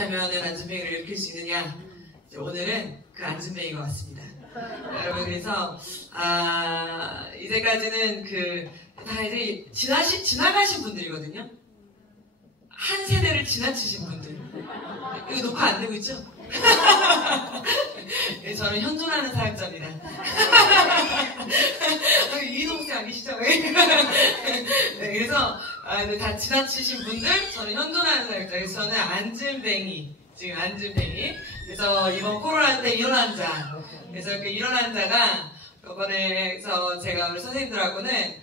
어떻게 하면 안진뱅이를 일으킬 수 있느냐? 오늘은 그 안진뱅이가 왔습니다. 여러분, 그래서 이제까지는 다 이제 지나가신 분들이거든요. 한 세대를 지나치신 분들. 여기 녹화 안 되고 있죠? 네, 저는 현존하는 사역자입니다. 이동생 아니시죠? 네, 그래서 다 지나치신 분들, 저는 현존하는 사역자. 그래서 저는 안진뱅이, 지금 안진뱅이. 그래서 이번 코로나 때 일어난 자. 그래서 그 일어난 자가 이번에서 제가 우리 선생님들하고는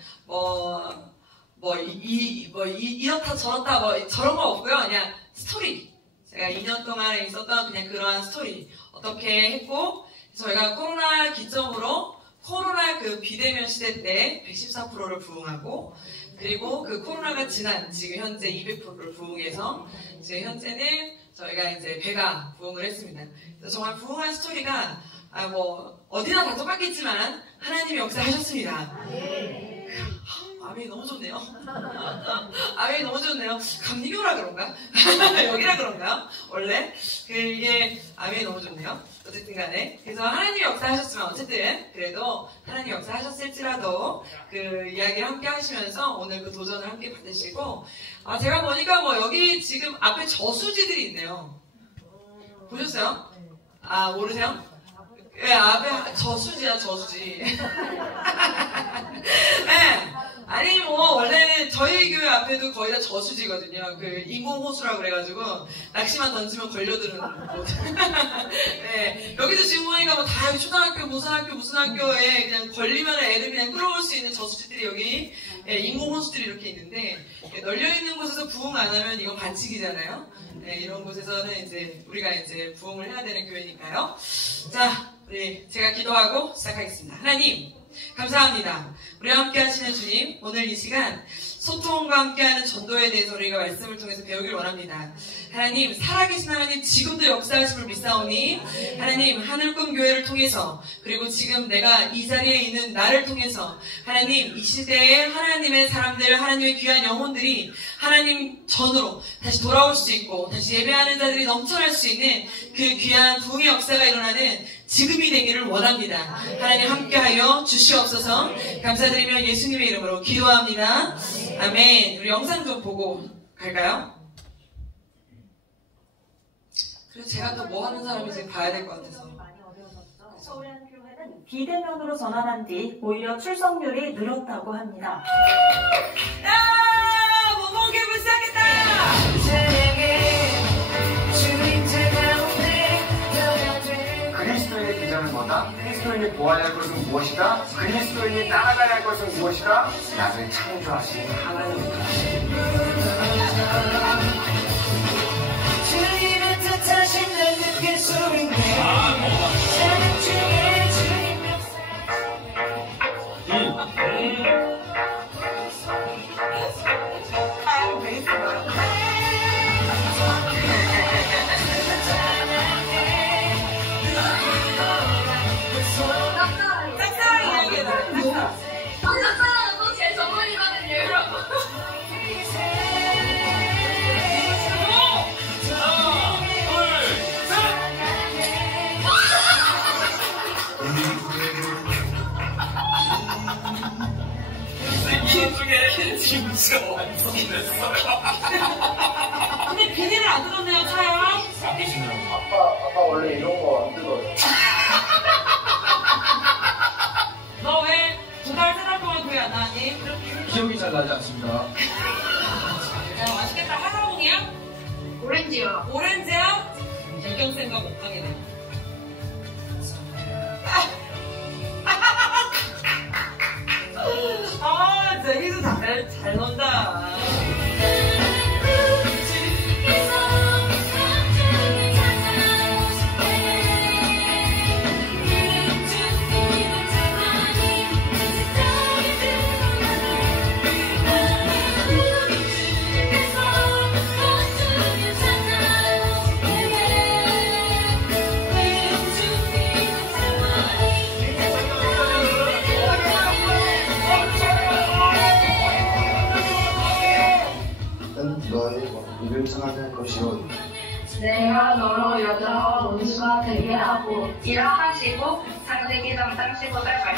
이렇다 저렇다 저런 거 없고요. 그냥 스토리. 제가 2년 동안 있었던 그냥 그러한 스토리. 어떻게 했고, 저희가 코로나 기점으로 코로나 그 비대면 시대 때 114%를 부응하고, 그리고 그 코로나가 지난 지금 현재 200%를 부응해서, 지금 현재는 저희가 이제 배가 부응을 했습니다. 그래서 정말 부응한 스토리가, 어디나 다 똑같겠지만, 하나님이 역사하셨습니다. 아멘이 너무 좋네요. 아멘이 너무 좋네요. 감리교라 그런가? 여기라 그런가요? 원래? 이게 아멘이 너무 좋네요. 어쨌든 간에. 그래서 하나님이 역사하셨지만 어쨌든 그래도 하나님이 역사하셨을지라도 그 이야기를 함께 하시면서 오늘 그 도전을 함께 받으시고, 제가 보니까 여기 지금 앞에 저수지들이 있네요. 보셨어요? 모르세요? 네, 앞에 저수지야, 저수지. 네. 아니, 원래는 저희 교회 앞에도 거의 다 저수지거든요. 인공호수라고 그래가지고, 낚시만 던지면 걸려드는 곳. 네. 여기도 지금 보니까 다 초등학교, 무슨 학교에 그냥 걸리면 애들 그냥 끌어올 수 있는 저수지들이 여기, 인공호수들이 이렇게 있는데, 널려있는 곳에서 부흥 안 하면 이건 반칙이잖아요. 네, 이런 곳에서는 이제, 우리가 이제 부흥을 해야 되는 교회니까요. 자, 제가 기도하고 시작하겠습니다. 하나님, 감사합니다. 우리와 함께 하시는 주님, 오늘 이 시간 소통과 함께하는 전도에 대해서 우리가 말씀을 통해서 배우길 원합니다. 하나님, 살아계신 하나님 지금도 역사하심을 믿사오니 하나님 하늘꿈 교회를 통해서, 그리고 지금 내가 이 자리에 있는 나를 통해서 하나님 이 시대에 하나님의 사람들, 하나님의 귀한 영혼들이 하나님 전으로 다시 돌아올 수 있고 다시 예배하는 자들이 넘쳐날 수 있는 그 귀한 부흥의 역사가 일어나는 지금이 되기를 원합니다. 하나님 함께하여 주시옵소서. 감사드리며 예수님의 이름으로 기도합니다. 아멘. 우리 영상 좀 보고 갈까요? 그래서 제가 또 뭐 하는 사람인지 봐야 될 것 같아서. 서울한교회는 비대면으로 전환한 뒤 오히려 출석률이 늘었다고 합니다. 모모게 불쌍했다! 그리스도인의 비전은 뭐다? 그리스도인이 보아야 할 것은 무엇이다? 그리스도인이 따라가야 할 것은 무엇이다? 나를 창조하신 하나님이다. 주님의 뜻하신 날 느낄 수 있네. 사랑 중에 주님 역사. 진짜 완성이 됐어요. 근데 비닐을 안 뜯었네요, 차요? 아끼시네요. 아빠 원래 이런 거 안 뜯어요. 너 왜 2달, 3달 동안 교회 안 나왔니? 기억이 잘 나지 않습니다. 야, 맛있겠다. 하나봉이야? 오렌지요. 오렌지야? 유경쌤과 못 가게 돼. 저기서 잘 논다. 내가 너로 여자와 원수가 되게 하고 일어나시고 장대기 담당시고 달발.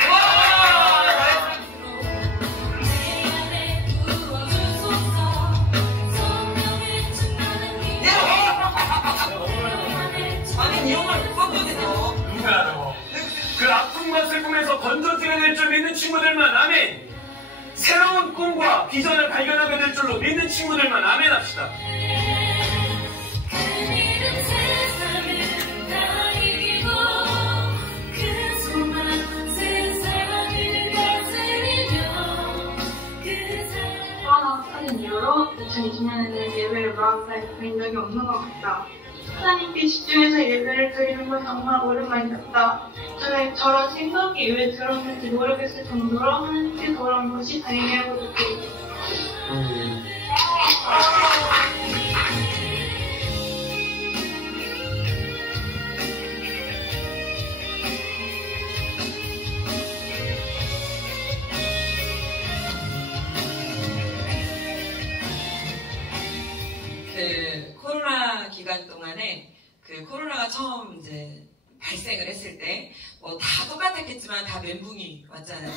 아니 이 영화를 못 봤거든요. 누가 알아? 그 아픈 맛을 꿈에서 건져지게 될 줄 믿는 친구들만 아멘. 새로운 꿈과 비전을 발견하게 될 줄로 믿는 친구들만 아멘 합시다. 하는 이유로 2020년에는 예배를 마음에 드린 적이 없는 것 같다. 하나님께 집중해서 예배를 드리는 건 정말 오랜만이었다. 저런 생각이 왜 들었는지 모르겠을 정도로 하나님께 돌아온 것이 다행이라고 느끼고 코로나 기간 동안에 코로나가 처음 이제 발생을 했을 때 뭐 다 똑같았겠지만 다 멘붕이 왔잖아요.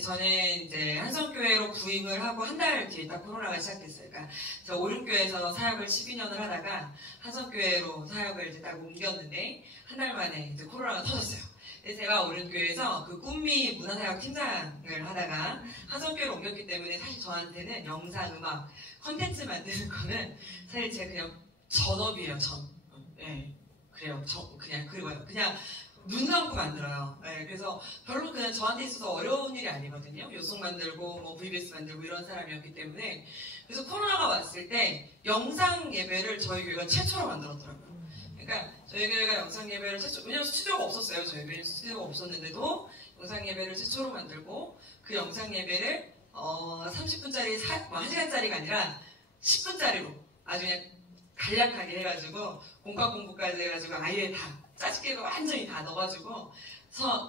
저는 이제 한성교회로 부임을 하고 한 달 뒤에 딱 코로나가 시작됐어요. 그러니까 저 오륜교회에서 사역을 12년을 하다가 한성교회로 사역을 이제 딱 옮겼는데 한 달 만에 이제 코로나가 터졌어요. 제가 오륜교회에서 그 꿈미 문화사역 팀장을 하다가 한성교회로 옮겼기 때문에 사실 저한테는 영상, 음악, 컨텐츠 만드는 거는 사실 제가 그냥 전업이에요, 네, 그래요. 그냥 그리고요. 그냥 눈 감고 만들어요. 네, 그래서 별로 그냥 저한테 있어서 어려운 일이 아니거든요. 요송 만들고 뭐 VBS 만들고 이런 사람이었기 때문에. 그래서 코로나가 왔을 때 영상 예배를 저희 교회가 최초로 만들었더라고요. 그러니까 저희 교회가 영상 예배를 최초, 왜냐면 스튜디오가 없었어요. 저희 교회는 스튜디오가 없었는데도 영상 예배를 최초로 만들고 그 영상 예배를 30분짜리 1시간짜리가 아니라 10분짜리로 아주 그냥 간략하게 해가지고 공과 공부까지 해가지고 아예 다 짜집기로 완전히 다 넣어가지고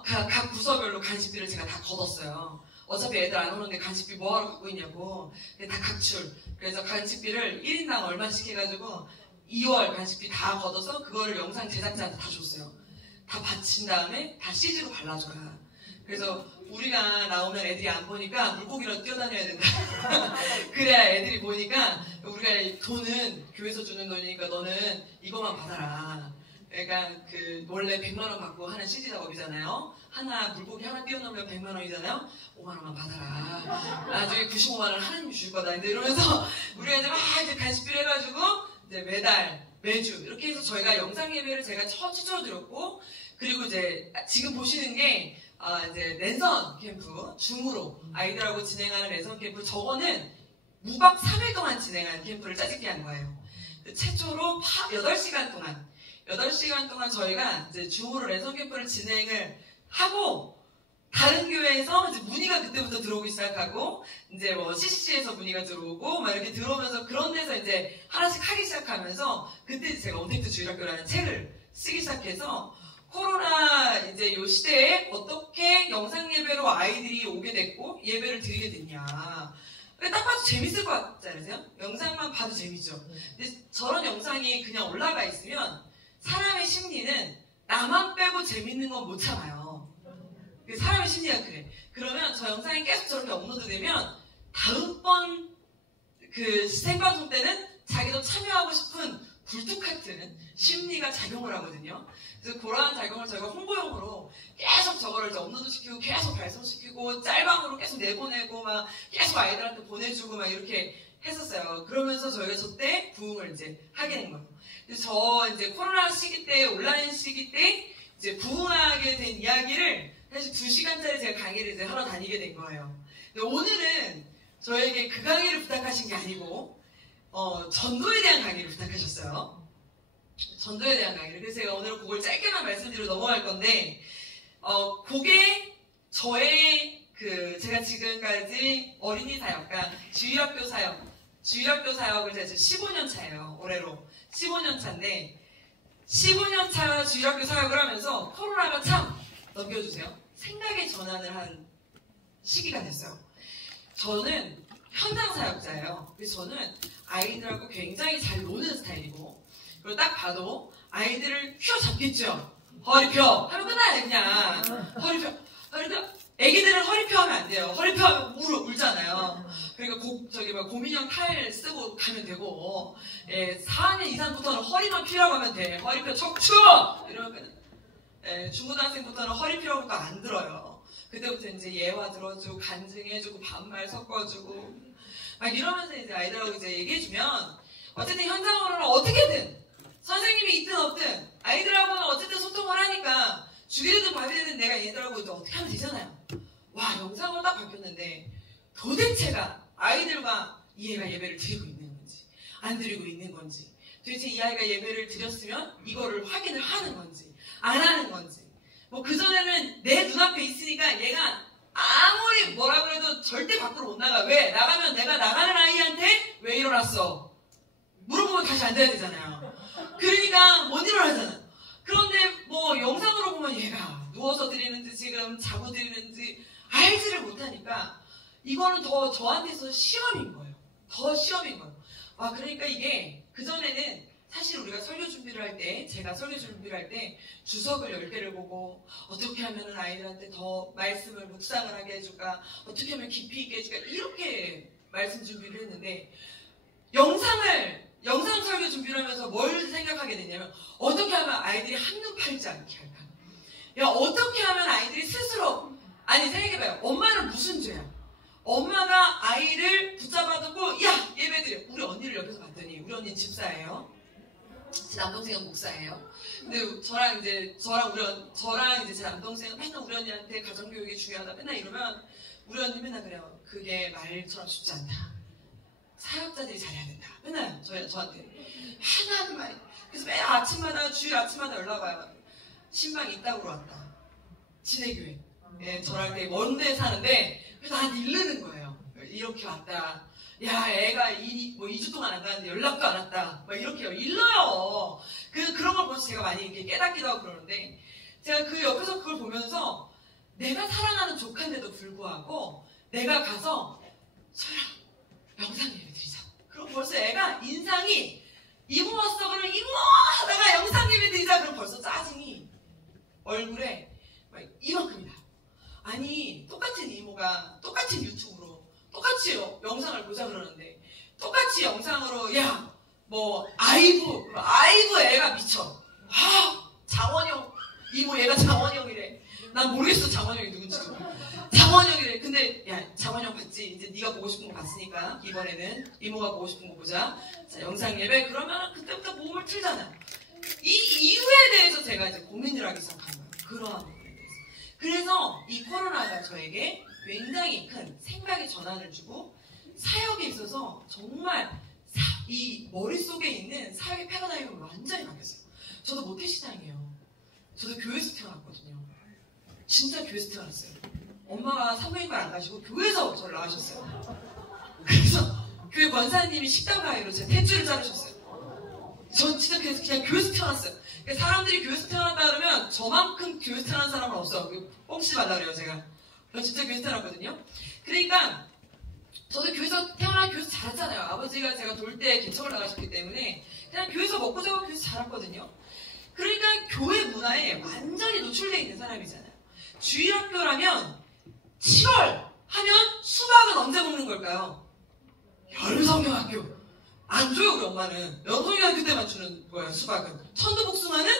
각 부서별로 간식비를 제가 다 걷었어요. 어차피 애들 안 오는데 간식비 뭐하러 갖고 있냐고. 다 각출. 그래서 간식비를 1인당 얼마씩 해가지고 2월 간식비 다 걷어서 그거를 영상 제작자한테 다 줬어요. 다 바친 다음에 다 CG로 발라줘라. 그래서 우리가 나오면 애들이 안 보니까 물고기로 뛰어다녀야 된다. 그래야 애들이 보니까 우리가 돈은 교회에서 주는 돈이니까 너는 이것만 받아라. 그러니까 원래 100만원 받고 하는 CG 작업이잖아요. 물고기 하나 띄워놓으면 100만원이잖아요. 5만원만 받아라. 나중에 95만원 하나님이 줄 거다. 이러면서 우리가 이제 막 이제 간식비를 해가지고 이제 매주 이렇게 해서 저희가 영상 예배를 제가 최초로 드렸고, 그리고 이제 지금 보시는 게 이제 랜선 캠프, 줌으로 아이들하고 진행하는 랜선 캠프, 저거는 무박 3일 동안 진행한 캠프를 짜집기 한 거예요. 최초로 8시간 동안 저희가 이제 줌으로 랜선 캠프를 진행을 하고, 다른 교회에서 이제 문의가 그때부터 들어오기 시작하고, 이제 뭐 CCC에서 문의가 들어오고, 막 이렇게 들어오면서 그런 데서 이제 하나씩 하기 시작하면서, 그때 제가 언택트 주일학교라는 책을 쓰기 시작해서, 코로나 이제 요 시대에 어떻게 영상 예배로 아이들이 오게 됐고 예배를 드리게 됐냐. 딱 봐도 재밌을 것 같지 않으세요? 영상만 봐도 재밌죠. 근데 저런 영상이 그냥 올라가 있으면 사람의 심리는 나만 빼고 재밌는 건 못 참아요. 사람의 심리가 그래. 그러면 저 영상이 계속 저렇게 업로드되면 다음번 생방송 때는 자기도 참여하고 싶은 굴뚝 같은 심리가 작용을 하거든요. 그래서 그러한 작용을 저희가 홍보용으로 계속 저거를 이제 업로드시키고 계속 발송시키고 짤방으로 계속 내보내고 막 계속 아이들한테 보내주고 막 이렇게 했었어요. 그러면서 저희가 저때 부흥을 이제 하게 된 거예요. 그래서 저 이제 코로나 시기 때, 온라인 시기 때 이제 부흥하게 된 이야기를 사실 2시간짜리 제가 강의를 이제 하러 다니게 된 거예요. 근데 오늘은 저에게 그 강의를 부탁하신 게 아니고 전도에 대한 강의를 부탁하셨어요. 전도에 대한 강의를. 그래서 제가 오늘 그걸 짧게만 말씀드리고 넘어갈 건데, 그게 저의 제가 지금까지 어린이 사역, 그러니까 주일학교 사역을 제가 지금 15년 차예요. 올해로 15년 차인데, 15년 차 주일학교 사역을 하면서 코로나가 참, 넘겨주세요, 생각의 전환을 한 시기가 됐어요. 저는 현장 사역자예요. 그래서 저는 아이들하고 굉장히 잘 노는 스타일이고, 그리고 딱 봐도 아이들을 휘어잡겠죠. 허리 펴 하면 끝나요. 그냥 허리 펴. 애기들은 허리 펴 하면 안 돼요. 허리 펴 하면 울잖아요. 그러니까 고민형 탈 쓰고 가면 되고, 4학년 이상부터는 허리만 피라고 하면 돼. 허리 펴 척추! 이러면 중고등학생부터는 허리 피라고 하니까 안 들어요. 그때부터 이제 예화 들어주고, 간증해주고, 반말 섞어주고, 막 이러면서 이제 아이들하고 이제 얘기해주면, 어쨌든 현장으로는 어떻게든, 선생님이 있든 없든, 아이들하고는 어쨌든 소통을 하니까, 죽이든 밥이든 내가 얘들하고 이제 어떻게 하면 되잖아요. 와, 영상으로 딱 바뀌었는데, 도대체가 아이들과 이 애가 예배를 드리고 있는 건지, 안 드리고 있는 건지, 도대체 이 아이가 예배를 드렸으면 이거를 확인을 하는 건지, 안 하는 건지. 뭐 그전에는 내 눈앞에 있으니까 얘가 아무리 뭐라 그래도 절대 밖으로 못 나가. 왜? 나가면 내가 나가는 아이한테 왜 일어났어? 물어보면 다시 앉아야 되잖아요. 그러니까 못 일어나잖아. 그런데 뭐 영상으로 보면 얘가 누워서 드리는지 지금 자고 드리는지 알지를 못하니까 이거는 더 저한테서 시험인 거예요. 더 시험인 거예요. 아, 그러니까 이게 그전에는 사실 우리가 설교 준비를 할 때, 제가 설교 준비를 할 때 주석을 10개를 보고 어떻게 하면 아이들한테 더 말씀을 묵상을 하게 해줄까, 어떻게 하면 깊이 있게 해줄까, 이렇게 말씀 준비를 했는데 영상 설교 준비를 하면서 뭘 생각하게 됐냐면, 어떻게 하면 아이들이 한눈 팔지 않게 할까? 야, 어떻게 하면 아이들이 스스로, 아니 생각해봐요. 엄마는 무슨 죄야? 엄마가 아이를 붙잡아두고 야, 예배드려. 우리 언니를 옆에서 봤더니 우리 언니는 집사예요. 제 남동생은 목사예요. 근데 저랑 이제 제 남동생은 맨날 우리 언니한테 가정교육이 중요하다 맨날 이러면 우리 언니 맨날 그래요. 그게 말처럼 쉽지 않다. 사역자들이 잘해야 된다. 맨날 저한테 하나하는 말이. 그래서 매일 주일 아침마다 연락 와요. 신방이 있다고 왔다. 진해교회. 저랑 되게 먼 데 사는데 그래서 나한테 일르는 거예요. 이렇게 왔다. 야, 애가 2주 동안 안 가는데 연락도 안 왔다. 막 이렇게요. 일러요. 그런 걸 보면서 제가 많이 이렇게 깨닫기도 하고 그러는데, 제가 그 옆에서 그걸 보면서 내가 사랑하는 조카인데도 불구하고 내가 가서 설아, 영상 예배 드리자. 그럼 벌써 애가 인상이 이모 왔어. 그러면 이모 하다가 영상 예배 드리자. 그럼 벌써 짜증이 얼굴에 막 이만큼이다. 아니, 똑같은 이모가 똑같은 유튜브로 똑같이 영상을 보자 그러는데 똑같이 영상으로 야, 뭐 아이브 애가 미쳐. 아, 장원영 이모 얘가 장원영이래. 난 모르겠어 장원영이 누군지도. 장원영이래. 근데 야, 장원영 봤지? 이제 네가 보고 싶은 거 봤으니까 이번에는 이모가 보고 싶은 거 보자. 자, 영상 예배. 그러면 그때부터 몸을 틀잖아. 이 이유에 대해서 제가 이제 고민을 하기 시작한 거예요. 그러한 부분에 대해서. 그래서 이 코로나가 저에게 굉장히 큰 생각의 전환을 주고 사역에 있어서 정말 이 머릿속에 있는 사역의 패러다임이 완전히 바뀌었어요. 저도 모태신앙이에요. 저도 교회에서 태어났거든요. 진짜 교회에서 태어났어요. 엄마가 사모님과 안 가시고 교회에서 저를 낳으셨어요. 그래서 교회 권사님이 식당 가위로 제 탯줄을 자르셨어요. 전 진짜 그래서 그냥 교회에서 태어났어요. 그러니까 사람들이 교회에서 태어났다 그러면 저만큼 교회에서 태어난 사람은 없어. 뻥치지 말라 그래요, 제가. 전 진짜 교회에서 태어났거든요. 그러니까 저도 교회에서 교회에서 자랐잖아요. 아버지가 제가 돌 때 개척을 나가셨기 때문에 그냥 교회에서 먹고 자고 교회에서 자랐거든요. 그러니까 교회 문화에 완전히 노출되어 있는 사람이잖아요. 주일학교라면 7월 하면 수박은 언제 먹는 걸까요? 여름성경학교. 안 줘요, 우리 엄마는. 여름성경학교 때만 주는 거예요, 수박은. 천도복숭아는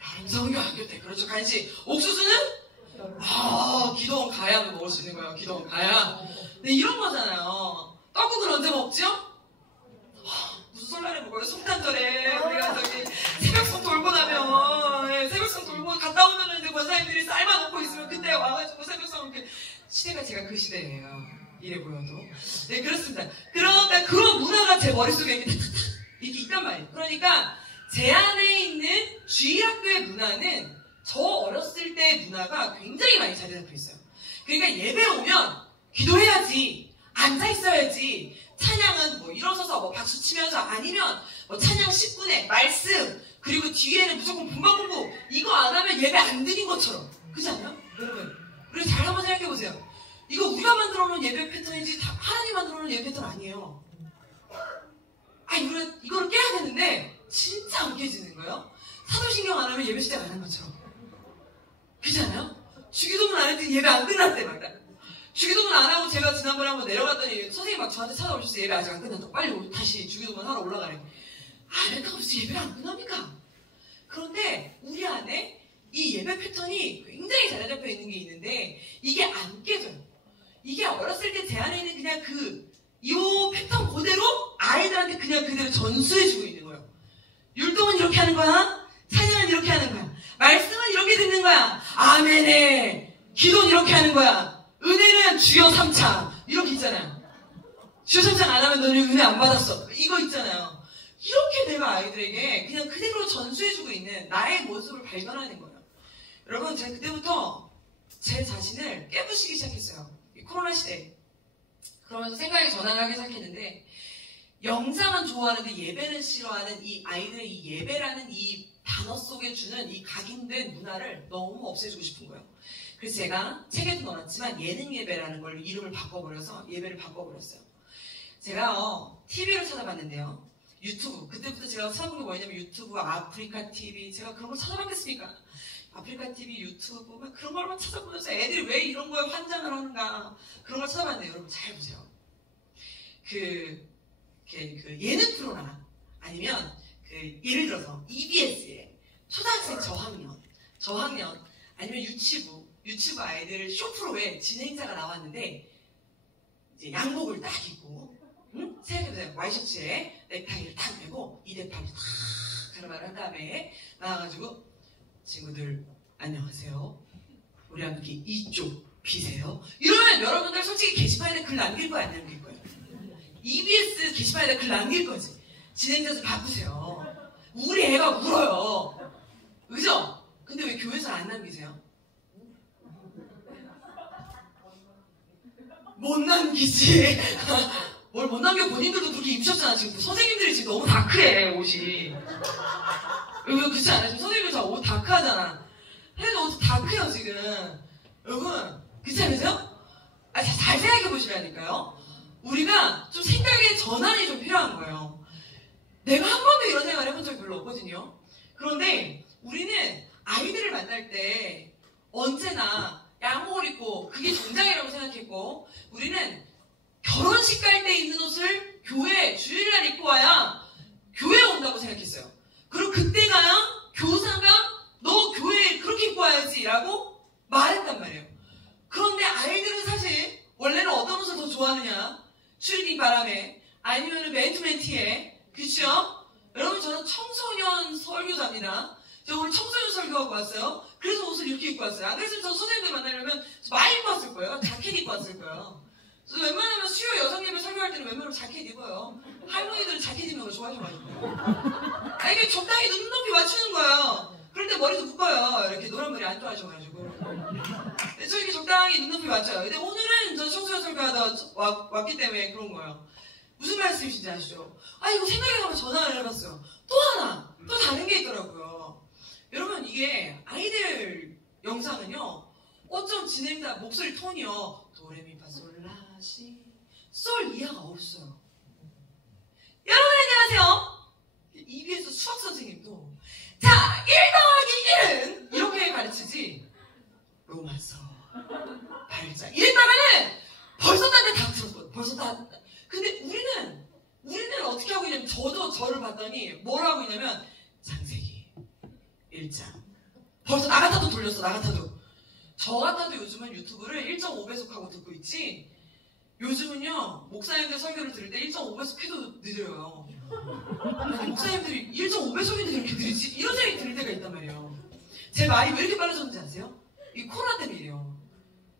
여름성경학교 때. 그렇죠, 간식. 옥수수는 기도원 가야만 먹을 수 있는 거예요. 기도원 가야. 근데 이런 거잖아요. 떡국을 언제 먹죠? 무슨 설날에 먹어요? 성탄절에. 우리가 저기 새벽송 돌고 나면, 새벽송 돌고 갔다 오면은 이제 권사님들이 쌀만 놓고 있으면 그때 와가지고 새벽송 이렇게. 시대가 제가 그 시대예요. 이래 보여도. 네, 그렇습니다. 그런데 그런 문화가 제 머릿속에 이렇게 있단 말이에요. 그러니까 제 안에 있는 주일학교의 문화는 저 어렸을 때의 문화가 굉장히 많이 자리 잡혀 있어요. 그러니까 예배 오면 기도해야지, 앉아있어야지, 찬양은 뭐 일어서서 뭐 박수 치면서 아니면 뭐 찬양 10분에 말씀, 그리고 뒤에는 무조건 분방공부, 이거 안 하면 예배 안 드린 것처럼. 그렇지 않나요? 여러분, 우리 잘 한번 생각해보세요. 이거 우리가 만들어 놓은 예배 패턴이지 하나님 만들어 놓은 예배 패턴 아니에요. 이거를 깨야 되는데 진짜 안 깨지는 거예요. 사도신경 안 하면 예배 시작 안 한 것처럼. 그렇지 않아요? 주기도문 안 했더니 예배 안 끝났대 막. 주기도문 안 하고 제가 지난번에 한번 내려갔더니 선생님 막 저한테 찾아오셔서 예배 아직 안 끝났다고 빨리 다시 주기도문 하러 올라가래. 아, 내가 무슨 예배가 안 끝납니까? 그런데 우리 안에 이 예배 패턴이 굉장히 잘 잡혀 있는 게 있는데 이게 안 깨져요. 이게 어렸을 때 제 안에 있는 그냥 이 패턴 그대로 아이들한테 그냥 그대로 전수해주고 있는 거예요. 율동은 이렇게 하는 거야. 찬양은 이렇게 하는 거야. 말씀은 이렇게 듣는 거야. 아멘에. 기도는 이렇게 하는 거야. 은혜는 주여 3차. 이렇게 있잖아요. 주여 3차 안 하면 너는 은혜 안 받았어. 이거 있잖아요. 이렇게 내가 아이들에게 그냥 그대로 전수해주고 있는 나의 모습을 발견하는 거예요. 여러분, 제가 그때부터 제 자신을 깨부시기 시작했어요. 이 코로나 시대. 그러면서 생각이 전환하기 시작했는데, 영상은 좋아하는데 예배는 싫어하는 이 아이들의 이 예배라는 이 단어 속에 주는 이 각인된 문화를 너무 없애주고 싶은 거예요. 그래서 제가 책에도 넣어놨지만 예능 예배라는 걸로 이름을 바꿔버려서 예배를 바꿔버렸어요. 제가 TV를 찾아봤는데요. 유튜브. 그때부터 제가 찾아본 게 뭐냐면 유튜브, 아프리카 TV. 제가 그런 걸 찾아봤겠습니까? 아프리카 TV, 유튜브 막 그런 걸만 찾아보면서 애들이 왜 이런 거에 환장을 하는가 그런 걸 찾아봤는데 여러분 잘 보세요. 그 예능 프로나 아니면 예를 들어서 EBS의 초등학생 저학년 아니면 유치부 아이들 쇼프로에 진행자가 나왔는데 이제 양복을 딱 입고 생각해보세요. 와이셔츠에 넥타이를 딱 메고 이대팔을 탁 하는 말을 한 다음에 나와가지고 친구들 안녕하세요. 우리 함께 이쪽 비세요. 이러면 여러분들 솔직히 게시판에 글 남길 거야 안 남길 거예요? EBS 게시판에다 글 남길 거지. 진행자 좀 바꾸세요. 우리 애가 울어요. 그죠? 근데 왜 교회에서 안 남기세요? 못 남기지. 뭘 못 남겨. 본인들도 그렇게 입으셨잖아. 지금 선생님들이 지금 너무 다크해 옷이. 여러분 그렇지 않아요? 지금 선생님들 다 옷 다크하잖아. 해도 옷 다크해요 지금. 여러분 그렇지 않으세요? 잘 생각해 보시라니까요. 우리가 좀 생각의 전환이 좀 필요한 거예요. 내가 한 번도 이런 생각을 해본 적이 별로 없거든요. 그런데 우리는 아이들을 만날 때 언제나 양복을 입고 그게 정장이라고 생각했고, 우리는 결혼식 갈 때 입는 옷을 교회 주일날 입고 와야 교회에 온다고 생각했어요. 그리고 그때가야 교사가 너 교회에 그렇게 입고 와야지 라고 말했단 말이에요. 그런데 아이들은 사실 원래는 어떤 옷을 더 좋아하느냐, 추리닝 바람에 아니면 맨투맨 티에. 그렇죠? 여러분 저는 청소년 설교자입니다. 제가 오늘 청소년 설교하고 왔어요. 그래서 옷을 이렇게 입고 왔어요. 안 그랬으면 저 선생님들 만나려면 많이 입고 왔을 거예요. 자켓 입고 왔을 거예요. 그래서 웬만하면 수요 여성 예배 설교할 때는 웬만하면 자켓 입어요. 할머니들은 자켓 입는 거 좋아하셔가지고. 이게 적당히 눈 높이 맞추는 거예요. 그럴 때 머리도 묶어요. 이렇게 노란 머리 안 좋아하셔가지고. 저 이렇게 적당히 눈 높이 맞춰요. 근데 오늘은 저 청소년 설교하다 왔기 때문에 그런 거예요. 무슨 말씀이신지 아시죠? 이거 생각해 보면 전화를 해봤어요. 또 하나, 또 다른 게 있더라고요. 여러분, 이게 아이들 영상은요, 어쩜 진행자 목소리 톤이요, 도레미파솔라시 솔 이하가 없어요. 여러분 안녕하세요. EBS 수학 선생님도 자, 1 더하기 1은 이렇게 가르치지 로마서 8장 이랬다가는 벌써 딴 데 다 틀었거든. 벌써 다. 근데 우리는 어떻게 하고 있냐면, 저도 저를 봤더니 뭘 하고 있냐면 창세기 1장 벌써 나 같아도 돌렸어. 나 같아도. 저 같아도 요즘은 유튜브를 1.5배속하고 듣고 있지, 요즘은요 목사님들 설교를 들을 때 1.5배속 해도 느려요. 아니, 목사님들이 1.5배속인데 이렇게 느리지? 이런 생각이 들 때가 있단 말이에요. 제 말이 왜 이렇게 빨라졌는지 아세요? 이 코로나 때문에 이래요.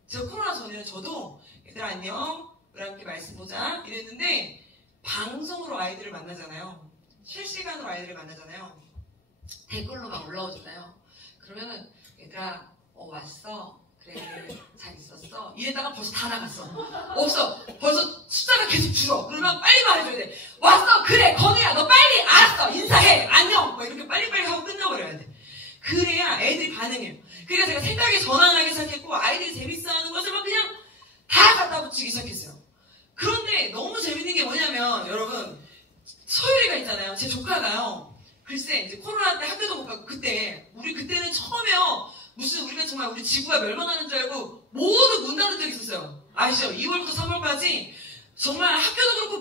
제가 코로나 전에는 저도 얘들아 안녕, 우리 함께 말씀 보자 이랬는데, 방송으로 아이들을 만나잖아요. 실시간으로 아이들을 만나잖아요. 댓글로 막 올라오잖아요. 그러면은 얘들아 왔어? 그래 잘 있었어? 이랬다가 벌써 다 나갔어. 없어. 벌써 숫자가 계속 줄어. 그러면 빨리 말해줘야 돼. 왔어? 그래 건우야 너 빨리 알았어 인사해 안녕 막 이렇게 빨리빨리 하고 끝나버려야 돼. 그래야 애들이 반응해요. 그러니까 제가 생각이 전환하기 시작했고, 아이들이 재밌어하는 것을 막 그냥 다 갖다 붙이기 시작했어요. 그런데 너무 재밌는 게 뭐냐면, 여러분 소율이가 있잖아요. 제 조카가요. 글쎄 이제 코로나 때 학교도 못 가고 그때는 처음에요. 무슨 우리가 정말 우리 지구가 멸망하는 줄 알고 모두 문 닫은 적이 있었어요. 아시죠? 2월부터 3월까지 정말 학교도 그렇고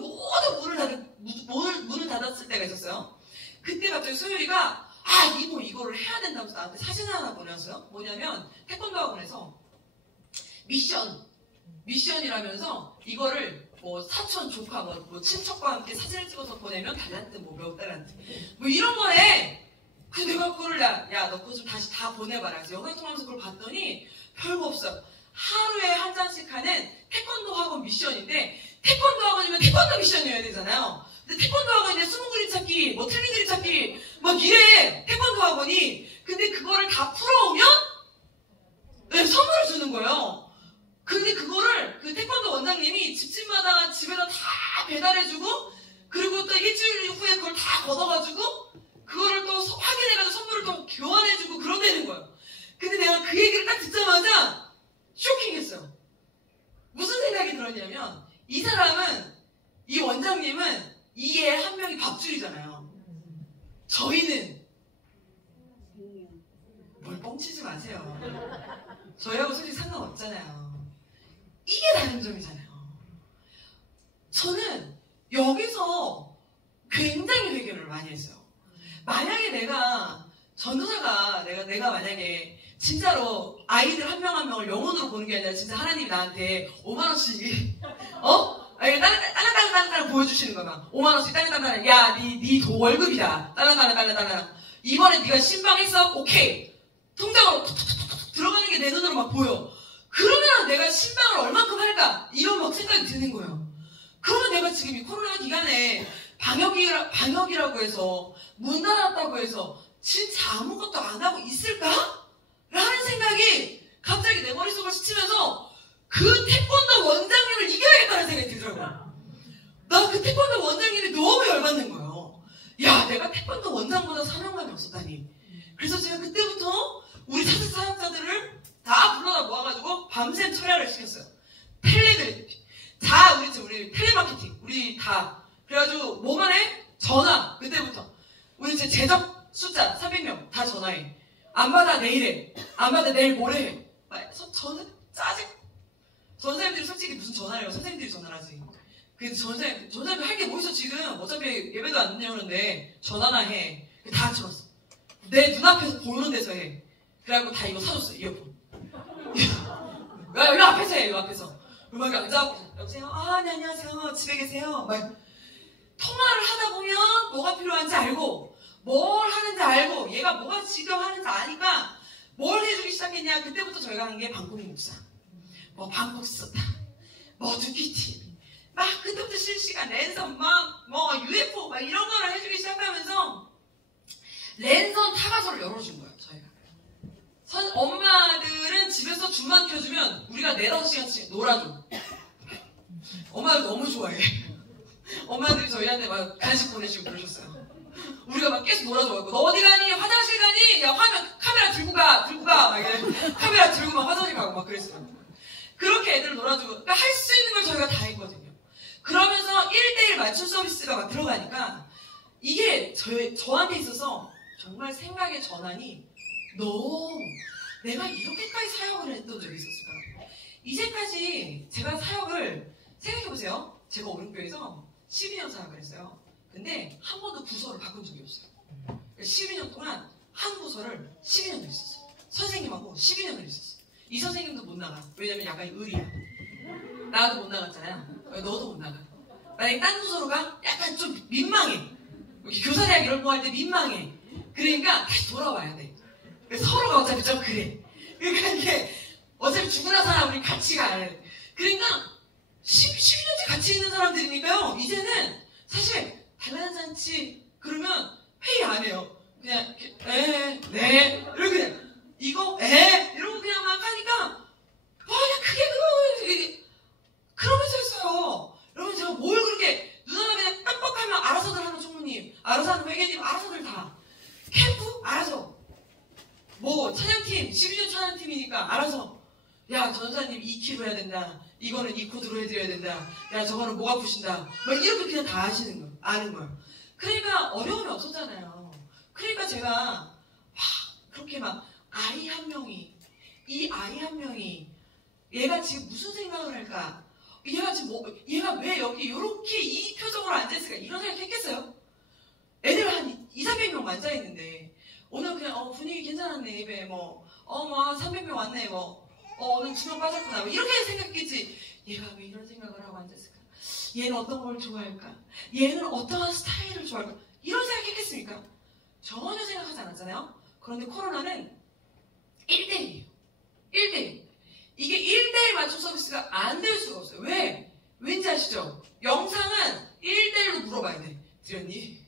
모두 문을 닫았을 때가 있었어요. 그때 갑자기 소율이가 이모 이거를 해야 된다고 해서 나한테 사진을 하나 보내왔어요. 뭐냐면 태권도 학원에서 미션이라면서 이거를 뭐 사촌 조카 뭐 친척과 함께 사진을 찍어서 보내면 달란트 뭐 몇 달란트 뭐 이런 거에 그래서 내가 그거를 야 너 그거 좀 다시 다 보내봐라. 그래서 영상통화하면서 그걸 봤더니 별거 없어. 하루에 한 장씩 하는 태권도 학원 미션인데 태권도 학원이면 태권도 미션이어야 되잖아요. 근데 태권도 학원인데 숨은 그림 찾기 뭐 틀린 그림 찾기 막 이래 태권도 학원이. 근데 그거를 다 풀어오면 선물을 주는 거예요. 근데 그거를 그 태권도 원장님이 집집마다 집에다 다 배달해주고 그리고 또 일주일 후에 그걸 다 걷어가지고 그거를 또 확인해가지고 선물을 또 교환해주고 그런다는 거예요. 근데 내가 그 얘기를 딱 듣자마자 쇼킹했어요. 무슨 생각이 들었냐면 이 원장님은 이 애 한 명이 밥줄이잖아요. 저희는 뭘 뻥치지 마세요. 저희하고 솔직히 상관없잖아요. 이게 다른 점이잖아요. 저는 여기서 굉장히 회개를 많이 했어요. 만약에 내가 전도사가 내가 만약에 진짜로 아이들 한 명 한 명을 영혼으로 보는 게 아니라 진짜 하나님이 나한테 5만 원씩 딸랑딸랑 보여주시는 거야. 5만 원씩 딸랑딸랑 야 니 월급이다. 딸랑딸랑 이번에 네가 신방했어? 오케이. 통장으로 툭툭툭툭 들어가는 게 내 눈으로 막 보여. 그러면 내가 신방을 얼만큼 할까? 이런 막 생각이 드는 거예요. 그러면 내가 지금 이 코로나 기간에 방역이라고 해서 문 닫았다고 해서 진짜 아무것도 안 하고 있을까? 라는 생각이 갑자기 내 머릿속을 스치면서 그 태권도 원장님을 이겨야겠다는 생각이 들더라고요. 나 그 태권도 원장님이 너무 열받는 거예요. 야, 내가 태권도 원장보다 사명감이 없었다니. 그래서 제가 그때부터 우리 사역자들을 다 불러다 모아가지고 밤샘 철야를 시켰어요. 우리 텔레마케팅, 우리 다. 그래가지고 뭐만 해? 전화. 그때부터. 우리 이제 제적 숫자 300명 다 전화해. 안 받아 내일 해. 안 받아 내일 모레 해. 짜증. 전사님들이 솔직히 무슨 전화를 해요. 선생님들이 전화를 하지. 그래서 전사님들 할 게 뭐 있어 지금. 어차피 예배도 안 되는데 전화나 해. 다 쳐놨어. 내 눈앞에서 보는 데서 해. 그래갖고 다 이거 사줬어. 이어폰. 여기 앞에서 해. 여기 앞에서. 음악이 앉아갖고 여보세요? 네 안녕하세요. 집에 계세요? 막 통화를 하다 보면 뭐가 필요한지 알고 뭘 하는지 알고 얘가 뭐가 지금 하는지 아니까 뭘 해주기 시작했냐. 그때부터 저희가 한 게 방콕 목사, 뭐 방콕 스타, 뭐 두키티 막 그때부터 실시간 랜선 뭐 UFO 막 이런 거를 해주기 시작하면서 랜선 타가서를 열어준 거예요. 저희가 엄마들은 집에서 줌만 켜주면 우리가 4-5시간씩 놀아줘. 엄마들 너무 좋아해. 엄마들이 저희한테 막 간식 보내시고 그러셨어요. 우리가 막 계속 놀아줘가지고 너 어디 가니? 화장실 가니? 야 카메라 들고 가 막 이래. 카메라 들고 막 화장실 가고 막 그랬어요. 그렇게 애들 놀아주고 그러니까 할 수 있는 걸 저희가 다 했거든요. 그러면서 1:1 맞춤 서비스가 막 들어가니까 이게 저한테 있어서 정말 생각의 전환이 너무 내가 이렇게까지 사역을 했던 적이 있었어요. 이제까지 제가 사역을 생각해보세요. 제가 오른교에서 12년 사역을 했어요. 근데 한 번도 부서를 바꾼 적이 없어요. 12년 동안 한 부서를 12년을 했었어요. 선생님하고 12년을 했었어요. 이 선생님도 못 나가. 왜냐면 약간 의리야. 나도 못 나갔잖아요. 너도 못 나가. 만약에 딴 부서로 가? 약간 좀 민망해. 교사대학 이런 거 할 때 민망해. 그러니까 다시 돌아와야 돼. 서로가 어차피 좀 그래. 그러니까 이게 어차피 죽으나 사나 우리 같이 가야 돼. 그러니까 12년째 같이 있는 사람들이니까요. 이제는 사실 단란잔치 그러면 회의 안 해요. 그냥 네 이렇게 그냥 이거 이러고 그냥 막 하니까 그냥 그게 그러면서 했어요. 여러분 제가 뭘 그렇게 누나가 그냥 빡빡하면 알아서들 하는 총무님, 알아서 하는 회계님, 알아서들 다 캠프 알아서 뭐 찬양팀 12년 찬양팀이니까 알아서 야 전사님 2kg 해야 된다. 이거는 2코드로 해드려야 된다. 야 저거는 목 아프신다. 막 이렇게 그냥 다 아시는 거예요. 아는 거예요. 그러니까 어려움이 없었잖아요. 그러니까 제가 그렇게 막 아이 한 명이 얘가 지금 무슨 생각을 할까? 얘가 지금 얘가 왜 여기 이렇게 이 표정으로 앉아있을까? 이런 생각 했겠어요? 애들 한 200~300명 앉아있는데 오늘 그냥 분위기 괜찮았네. 입에 한 300명 왔네. 오늘 2명 빠졌구나. 이렇게 생각했겠지. 얘가 왜 이런 생각을 하고 앉았을까? 얘는 어떤 걸 좋아할까? 얘는 어떠한 스타일을 좋아할까? 이런 생각했겠습니까? 전혀 생각하지 않았잖아요. 그런데 코로나는 1대1이에요. 1대1. 이게 1대1 맞춤 서비스가 안 될 수가 없어요. 왜? 왠지 아시죠? 영상은 1대1로 물어봐야 돼. 드렸니?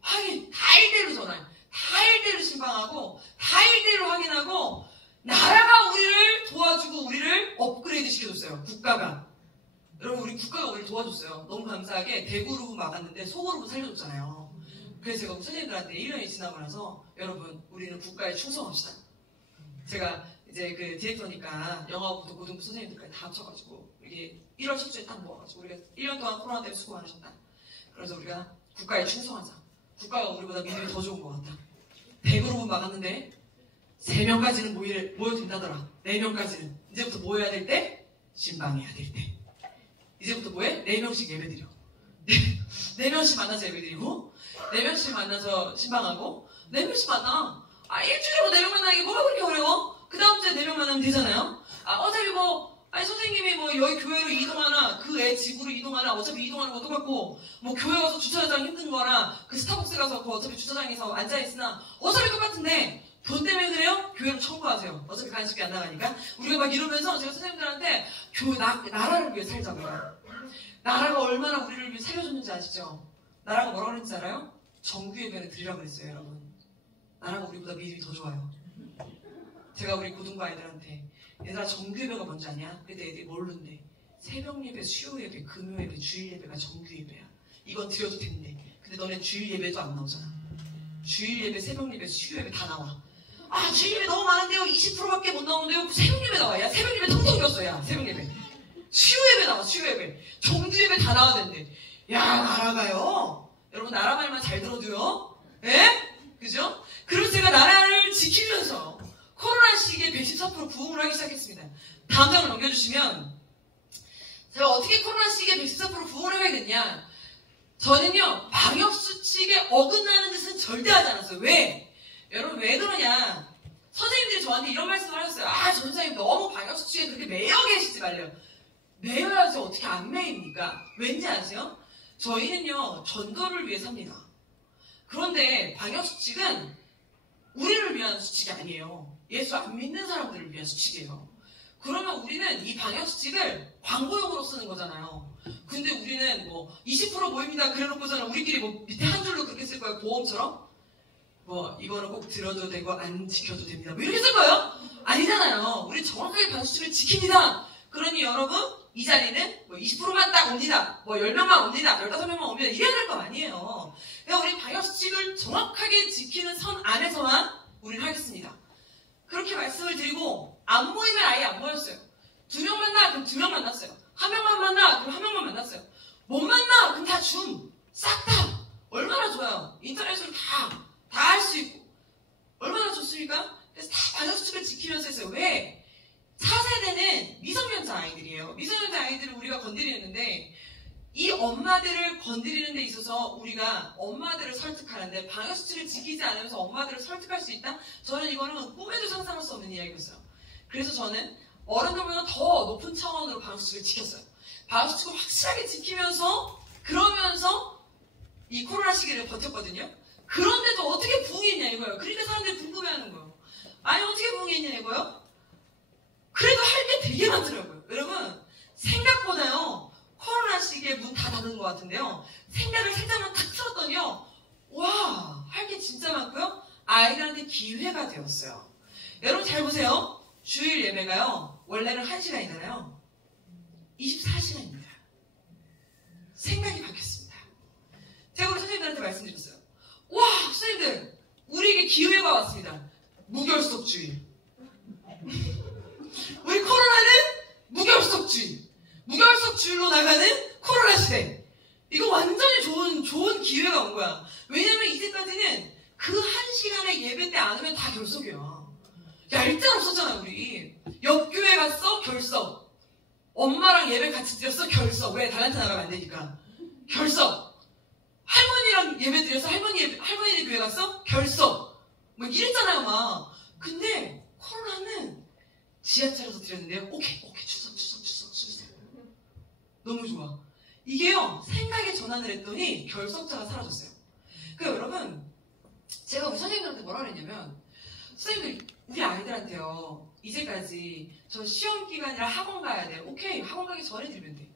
확인. 다 1대1로 전화해. 다 1대1로 신방하고 다 1대1로 확인하고 나라가 우리를 도와주고 우리를 업그레이드 시켜줬어요. 국가가. 여러분 우리 국가가 우리를 도와줬어요. 너무 감사하게 대구로 막았는데 속으로 살려줬잖아요. 그래서 제가 선생님들한테 1년이 지나고 나서 여러분 우리는 국가에 충성합시다. 제가 이제 그 디렉터니까 영어부터 고등부 선생님들까지 다 합쳐가지고 이게 1월 첫 주에 딱 모아가지고 우리가 1년 동안 코로나 때문에 수고 많으셨다. 그래서 우리가 국가에 충성하자. 국가가 우리보다 믿음이 더 좋은 것 같다. 100으로 막았는데 3명까지는 모여도 된다더라. 4명까지는. 이제부터 모여야 될 때 신방해야 될 때. 이제부터 뭐해? 4명씩 예배드려. 4명씩 만나서 예배드리고 4명씩 만나서 신방하고 4명씩 만나. 일주일에 4명 만나는 게 뭐가 그렇게 어려워? 그 다음 주에 4명 만나면 되잖아요. 어차피 선생님이 여기 교회로 이동하나 그 애 집으로 이동하나 어차피 이동하는 거 똑같고 교회 가서 주차장 힘든 거나 그 스타벅스 가서 어차피 주차장에서 앉아있으나 어차피 똑같은데 돈 때문에 그래요? 교회로 청구하세요. 어차피 간식이 안 나가니까. 우리가 막 이러면서 제가 선생님들한테 나라를 위해 살자고요. 나라가 얼마나 우리를 위해 살려줬는지 아시죠? 나라가 뭐라고 그랬는지 알아요? 정규예배는 드리라고 그랬어요, 여러분. 나라가 우리보다 믿음이 더 좋아요. 제가 우리 고등부 아이들한테 얘들아 정규예배가 뭔지 아냐? 그때 애들이 모르는데 새벽예배, 수요예배, 금요예배, 주일예배가 정규예배야. 이건 드려도 된대. 근데 너네 주일예배도 안 나오잖아. 주일예배, 새벽예배, 수요예배 다 나와. 주일예배 너무 많은데요. 20%밖에 못 나오는데요. 새벽예배 나와. 야 새벽예배 통통 겼어. 야 새벽예배. 수요예배 나와. 수요예배. 정규예배 다 나와야 된대. 야 나라가요. 여러분 나라 말만 잘 들어도요. 예? 그죠? 그래서 제가 나라를 지키면서 코로나 시기에 114% 부흥을 하기 시작했습니다. 다음 장을 넘겨주시면 제가 어떻게 코로나 시기에 114% 부흥을 하게 됐냐? 저는요 방역수칙에 어긋나는 짓은 절대 하지 않았어요. 왜? 여러분 왜 그러냐? 선생님들이 저한테 이런 말씀을 하셨어요. 전 선생님 너무 방역수칙에 그렇게 매여 계시지 말래요. 매여야지 어떻게 안 매입니까? 왠지 아세요? 저희는요 전도를 위해 삽니다. 그런데 방역수칙은 우리를 위한 수칙이 아니에요. 예수 안 믿는 사람들을 위한 수칙이에요. 그러면 우리는 이 방역수칙을 광고용으로 쓰는 거잖아요. 근데 우리는 20% 모입니다 그래놓고서는 우리끼리 밑에 한 줄로 그렇게 쓸 거예요. 보험처럼 이거는 꼭 들어도 되고 안 지켜도 됩니다 이렇게 쓸 거예요? 아니잖아요. 우리 정확하게 방역수칙을 지킵니다. 그러니 여러분 이 자리는 20%만 딱 옵니다. 10명만 옵니다. 15명만 옵니다. 이래야 될 거 아니에요. 그러니까 우리 방역수칙을 정확하게 지키는 선 안에서만 우리는 하겠습니다. 그렇게 말씀을 드리고 안 모이면 아예 안 모였어요. 2명 만나? 그럼 2명 만났어요. 1명만 만나? 그럼 1명만 만났어요. 못 만나? 그럼 다 줌. 싹 다. 얼마나 좋아요. 인터넷으로 다 할 수 있고. 얼마나 좋습니까? 그래서 다 방역수칙을 지키면서 했어요. 왜? 4세대는 미성년자 아이들이에요. 미성년자 아이들을 우리가 건드리는데 이 엄마들을 건드리는 데 있어서 우리가 엄마들을 설득하는데 방역수칙을 지키지 않으면서 엄마들을 설득할 수 있다? 저는 이거는 꿈에도 상상할 수 없는 이야기였어요. 그래서 저는 어른들보다 더 높은 차원으로 방역수칙을 지켰어요. 방역수칙을 확실하게 지키면서 그러면서 이 코로나 시기를 버텼거든요. 그런데도 어떻게 부흥했냐 이거예요. 그러니까 사람들이 궁금해하는 거예요. 어떻게 부흥했냐 이거요? 그래도 할 게 되게 많더라고요. 여러분 생각보다요 코로나 시기에 문 다 닫은 것 같은데요. 생각을 살짝만 탁 틀었더니요. 와, 할 게 진짜 많고요. 아이들한테 기회가 되었어요. 여러분 잘 보세요. 주일 예배가요. 원래는 1시간이잖아요. 24시간입니다. 생각이 바뀌었습니다. 제가 우리 선생님들한테 말씀드렸어요. 와, 선생님들 우리에게 기회가 왔습니다. 무결석주의. 우리 코로나는 무결석주의로 나가는 코로나 시대. 이거 완전히 좋은 기회가 온 거야. 왜냐면 이제까지는 그 1시간의 예배 때 안 오면 다 결석이야. 야, 일단 없었잖아, 우리. 옆 교회 갔어? 결석. 엄마랑 예배 같이 드렸어? 결석. 왜? 달란트 나가면 안 되니까. 결석. 할머니랑 예배 드려서 할머니네 교회 갔어? 결석. 뭐 이랬잖아요, 막. 근데 코로나는 지하철에서 드렸는데요. 오케이, 출석. 너무 좋아. 이게요, 생각의 전환을 했더니 결석자가 사라졌어요. 그러니까 여러분, 제가 우리 선생님들한테 뭐라 그랬냐면, 선생님들, 우리 아이들한테요, 이제까지 저 시험 기간이라 학원 가야 돼. 오케이, 학원 가기 전에 드리면 돼.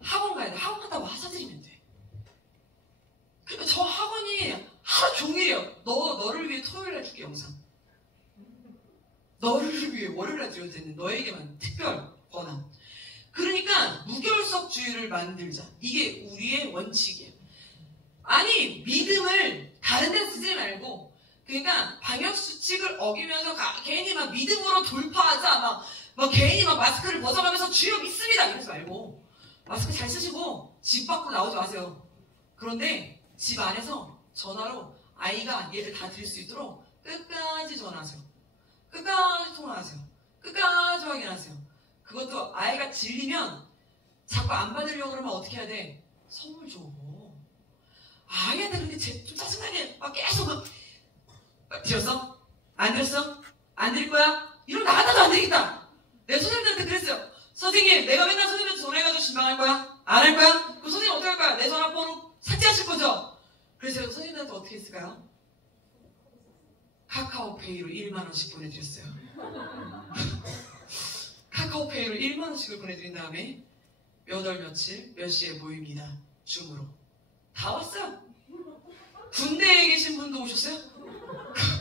학원 가야 돼. 학원 갔다 와서 드리면 돼. 그러니까 저 학원이 하루 종일이에요. 너를 위해 토요일날 줄게, 영상. 너를 위해 월요일날 드려도 되는 너에게만 특별 권한. 그러니까 무결석주의를 만들자. 이게 우리의 원칙이에요. 아니, 믿음을 다른 데 쓰지 말고, 그러니까 방역수칙을 어기면서 괜히 막 믿음으로 돌파하자, 막 괜히 막 마스크를 벗어가면서 주여 믿습니다 이러지 말고, 마스크 잘 쓰시고 집 밖으로 나오지 마세요. 그런데 집 안에서 전화로 아이가 얘를 다 들을 수 있도록 끝까지 전화하세요. 끝까지 통화하세요. 끝까지 확인하세요. 그것도 아이가 질리면 자꾸 안 받으려고 그러면 어떻게 해야 돼? 선물 줘. 아이한테 그렇게 좀 짜증나게 막 계속 드렸어? 안 드렸어? 안 드릴 거야? 이러면 나갔다도 안 되겠다. 내가 선생님들한테 그랬어요. 선생님, 내가 맨날 선생님한테 전화해가지고 신방할 거야? 안 할 거야? 그럼 선생님 어떻게 할 거야? 내 전화번호 삭제하실 거죠? 그래서 제가 선생님들한테 어떻게 했을까요? 카카오페이로 1만원씩 보내드렸어요. 카카오페이로 1만원씩을 보내드린 다음에 몇 월 며칠 몇 시에 모입니다. 줌으로. 다 왔어요. 군대에 계신 분도 오셨어요?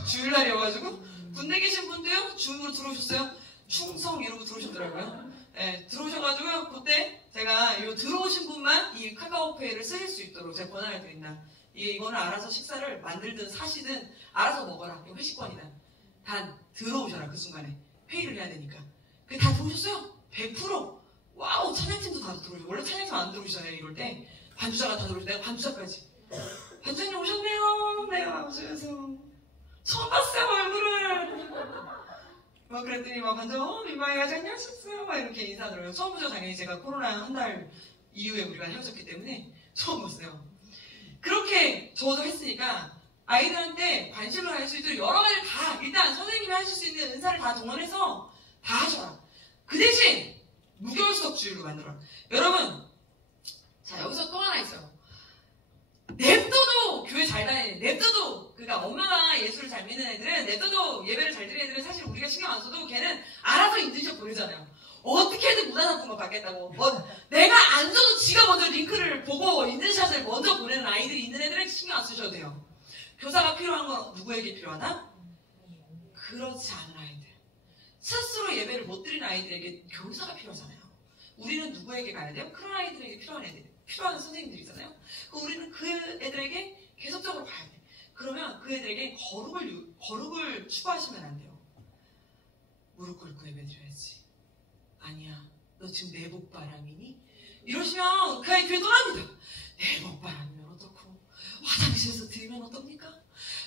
주일날이어가지고 군대에 계신 분도요. 줌으로 들어오셨어요. 충성 이러고 들어오셨더라고요. 네, 들어오셔가지고요. 그때 제가 이 들어오신 분만 이 카카오페이를 쓰실 수 있도록 제가 권한을 드린다. 이거는 알아서 식사를 만들든 사시든 알아서 먹어라. 이거 회식권이다. 단 들어오셔라. 그 순간에 회의를 해야 되니까. 그게 다 들어오셨어요. 100%. 와우, 찬양팀도 다 들어오죠. 원래 찬양팀 안 들어오시잖아요. 이럴 때 반주자가 다 들어오죠. 내가 반주자까지. 반주자님 오셨네요. 내가 오셔서 처음 봤어요, 얼굴을. 막 그랬더니 막 반주자가 민망해가지고 안녕하셨어요. 막 이렇게 인사드려요. 처음 보죠. 당연히 제가 코로나 한 달 이후에 우리가 헤어졌기 때문에 처음 봤어요. 그렇게 저도 했으니까 아이들한테 관심을 가질 수 있도록 여러 가지를 다 일단 선생님이 하실 수 있는 은사를 다 동원해서 다 하셔라. 그 대신 무결석주의로 만들어라. 여러분, 자 여기서 또 하나 있어요. 냅둬도 교회 잘 다니는, 냅둬도 그러니까 엄마가 예수를 잘 믿는 애들은, 냅둬도 예배를 잘 드리는 애들은 사실 우리가 신경 안 써도 걔는 알아서 인증샷 보내잖아요. 어떻게든 문화상품권 받겠다고. 내가 안 줘도 지가 먼저 링크를 보고 인증샷을 먼저 보내는 아이들이 있는 애들은 신경 안 쓰셔도 돼요. 교사가 필요한 건 누구에게 필요하다? 그렇지 않은 아이들. 스스로 예배를 못 드리는 아이들에게 교사가 필요하잖아요. 우리는 누구에게 가야 돼요? 그런 아이들에게 필요한 애들, 필요한 선생님들이잖아요. 우리는 그 애들에게 계속적으로 가야 돼. 그러면 그 애들에게 거룩을 추구하시면 안 돼요. 무릎 꿇고 예배 드려야지. 아니야, 너 지금 내복바람이니? 이러시면 그 아이 교회 떠납니다. 내복바람이면 어떻고, 화장실에서 드리면 어떻습니까?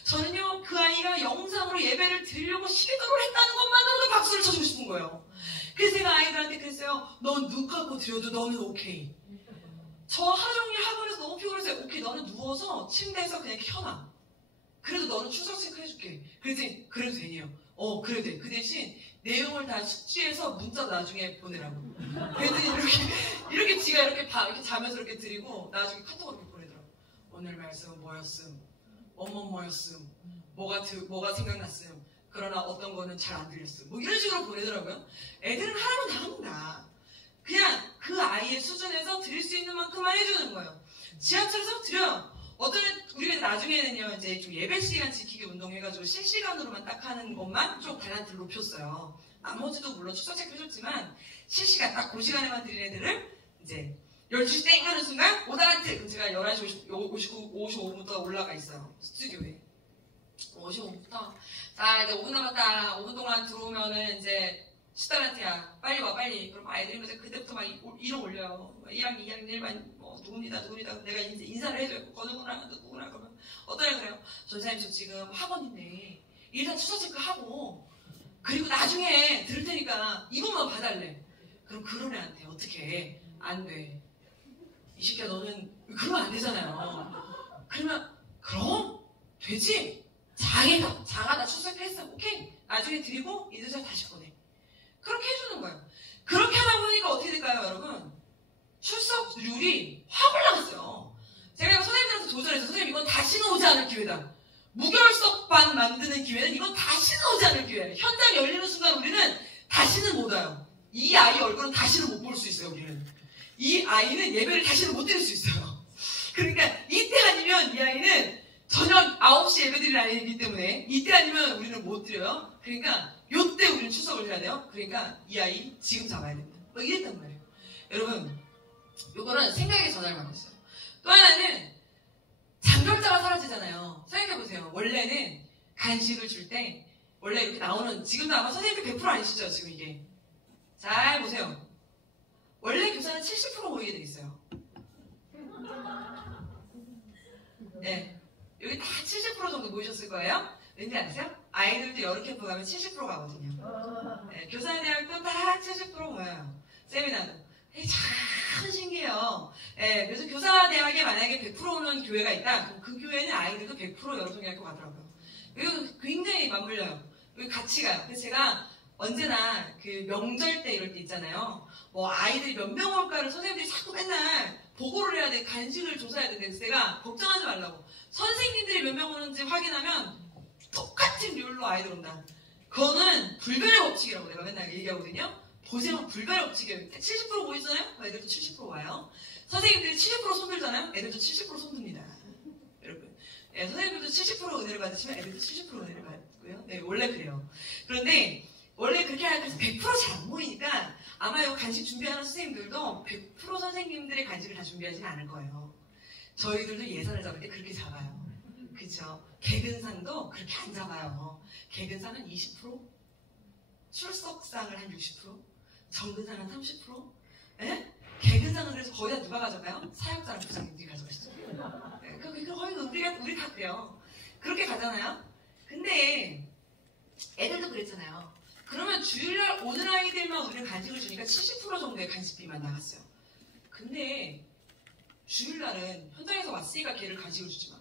저는요, 그 아이가 영상으로 예배를 드리려고 시도를 했다는 것만으로도 박수를 쳐주고 싶은 거예요. 그래서 제가 아이들한테 그랬어요. 넌 눈 감고 드려도 너는 오케이. 저 하루 종일 학원에서 너무 피곤해서 오케이, 너는 누워서 침대에서 그냥 켜놔. 그래도 너는 출석 체크 해줄게. 그랬더니 그래도 되네요. 그래도 돼. 그 대신 내용을 다 숙지해서 문자 나중에 보내라고. 그랬더니 이렇게 지가 이렇게 자면서 이렇게 드리고 나중에 카톡으로 보내더라고. 오늘 말씀은 뭐였음? 뭐였음? 뭐가 생각났음? 그러나 어떤 거는 잘 안 들렸음. 뭐 이런 식으로 보내더라고요. 애들은 하라면 다 합니다. 그냥 그 아이의 수준에서 드릴 수 있는 만큼만 해주는 거예요. 지하철에서 드려요. 우리가 나중에는요, 이제 좀 예배 시간 지키기 운동해가지고 실시간으로만 딱 하는 것만 좀 달란트를 높였어요. 나머지도 물론 출석 체크 해줬지만, 실시간 딱 그 시간에만 드린 애들을 이제 12시 땡 하는 순간 5달란트! 그럼 제가 11시 55분부터 올라가 있어요. 스튜디오에. 55분부터. 자, 이제 5분 남았다. 5분 동안 들어오면은 이제 10달란트야. 빨리 와, 빨리. 그럼 아이들이 그때부터 막 이름 올려요. 1학년, 2학년, 1반, 누굽니다. 내가 이제 인사를 해줘요. 누구나 그러면 어떤 애가 그래요. 전사님 저 지금 학원인데 일단 추사 체크하고 그리고 나중에 들을 테니까 이것만 봐달래. 그럼 그런 애한테 어떻게 해? 안 돼. 이 새끼야 너는 그러면 안 되잖아요. 그러면 그럼 되지. 자가 나 출석했어. 오케이. 나중에 드리고 이들자 다시 보내. 그렇게 해주는 거예요. 그렇게 하다 보니까 어떻게 될까요, 여러분? 출석률이 확 올라갔어요. 제가 선생님들한테 도전해서 선생님 이건 다시는 오지 않을 기회다. 무결석반 만드는 기회는 이건 다시는 오지 않을 기회예요. 현장 열리는 순간 우리는 다시는 못 와요. 이 아이 얼굴은 다시는 못 볼 수 있어요, 우리는. 이 아이는 예배를 다시는 못 드릴 수 있어요. 그러니까 이때 아니면 이 아이는 저녁 9시 예배드릴 아이이기 때문에 이때 아니면 우리는 못 드려요. 그러니까 요때 우리는 출석을 해야 돼요. 그러니까 이 아이 지금 잡아야 된다. 뭐 이랬단 말이에요. 여러분, 요거는 생각의 전환을 받고 있어요. 또 하나는 장벽자가 사라지잖아요. 생각해보세요. 원래는 간식을 줄 때 원래 이렇게 나오는, 지금도 아마 선생님들 100% 아니시죠, 지금 이게. 잘 보세요. 원래 교사는 70% 모이게 돼 있어요. 네. 여기 다 70% 정도 모이셨을 거예요. 왠지 아세요? 아이들도 여름 캠프 가면 70% 가거든요. 네, 교사대학도 다 70% 모여요. 세미나도. 참 신기해요. 네, 그래서 교사대학에 만약에 100%는 교회가 있다. 그럼 그 교회는 아이들도 100% 여름송이학교 가더라고요. 그리고 굉장히 맞물려요. 그리고 같이 가요. 그래서 제가 언제나 그 명절 때 이럴 때 있잖아요. 뭐 아이들이 몇 명 올까를 선생님들이 자꾸 맨날 보고를 해야 돼. 간식을 조사해야 돼. 그래서 제가 걱정하지 말라고. 선생님들이 몇 명 오는지 확인하면 똑같은 률로 아이들 온다. 그거는 불변의 법칙이라고 내가 맨날 얘기하거든요. 보세요. 불변의 법칙이에요. 70% 모이잖아요? 애들도 70% 와요. 선생님들이 70% 손들잖아요? 애들도 70% 손듭니다. 여러분. 네, 선생님들도 70% 은혜를 받으시면 애들도 70% 은혜를 받고요. 네, 원래 그래요. 그런데 원래 그렇게 하니까 100% 잘 안 모이니까 아마 이 간식 준비하는 선생님들도 100% 선생님들의 간식을 다 준비하지는 않을 거예요. 저희들도 예산을 잡을 때 그렇게 잡아요. 그죠? 개근상도 그렇게 안 잡아요. 개근상은 20%? 출석상을 한 60%? 정근상은 30%? 예? 개근상은 그래서 거의 다 누가 가져가요? 사역자랑 부장님들이 가져가시죠. 예, 거의 우리 다 그래요. 그렇게 가잖아요? 근데 애들도 그랬잖아요. 그러면 주일날 오는 아이들만 우리는 간식을 주니까 70% 정도의 간식비만 나갔어요. 근데 주일날은 현장에서 왔으니까 걔를 간식을 주지만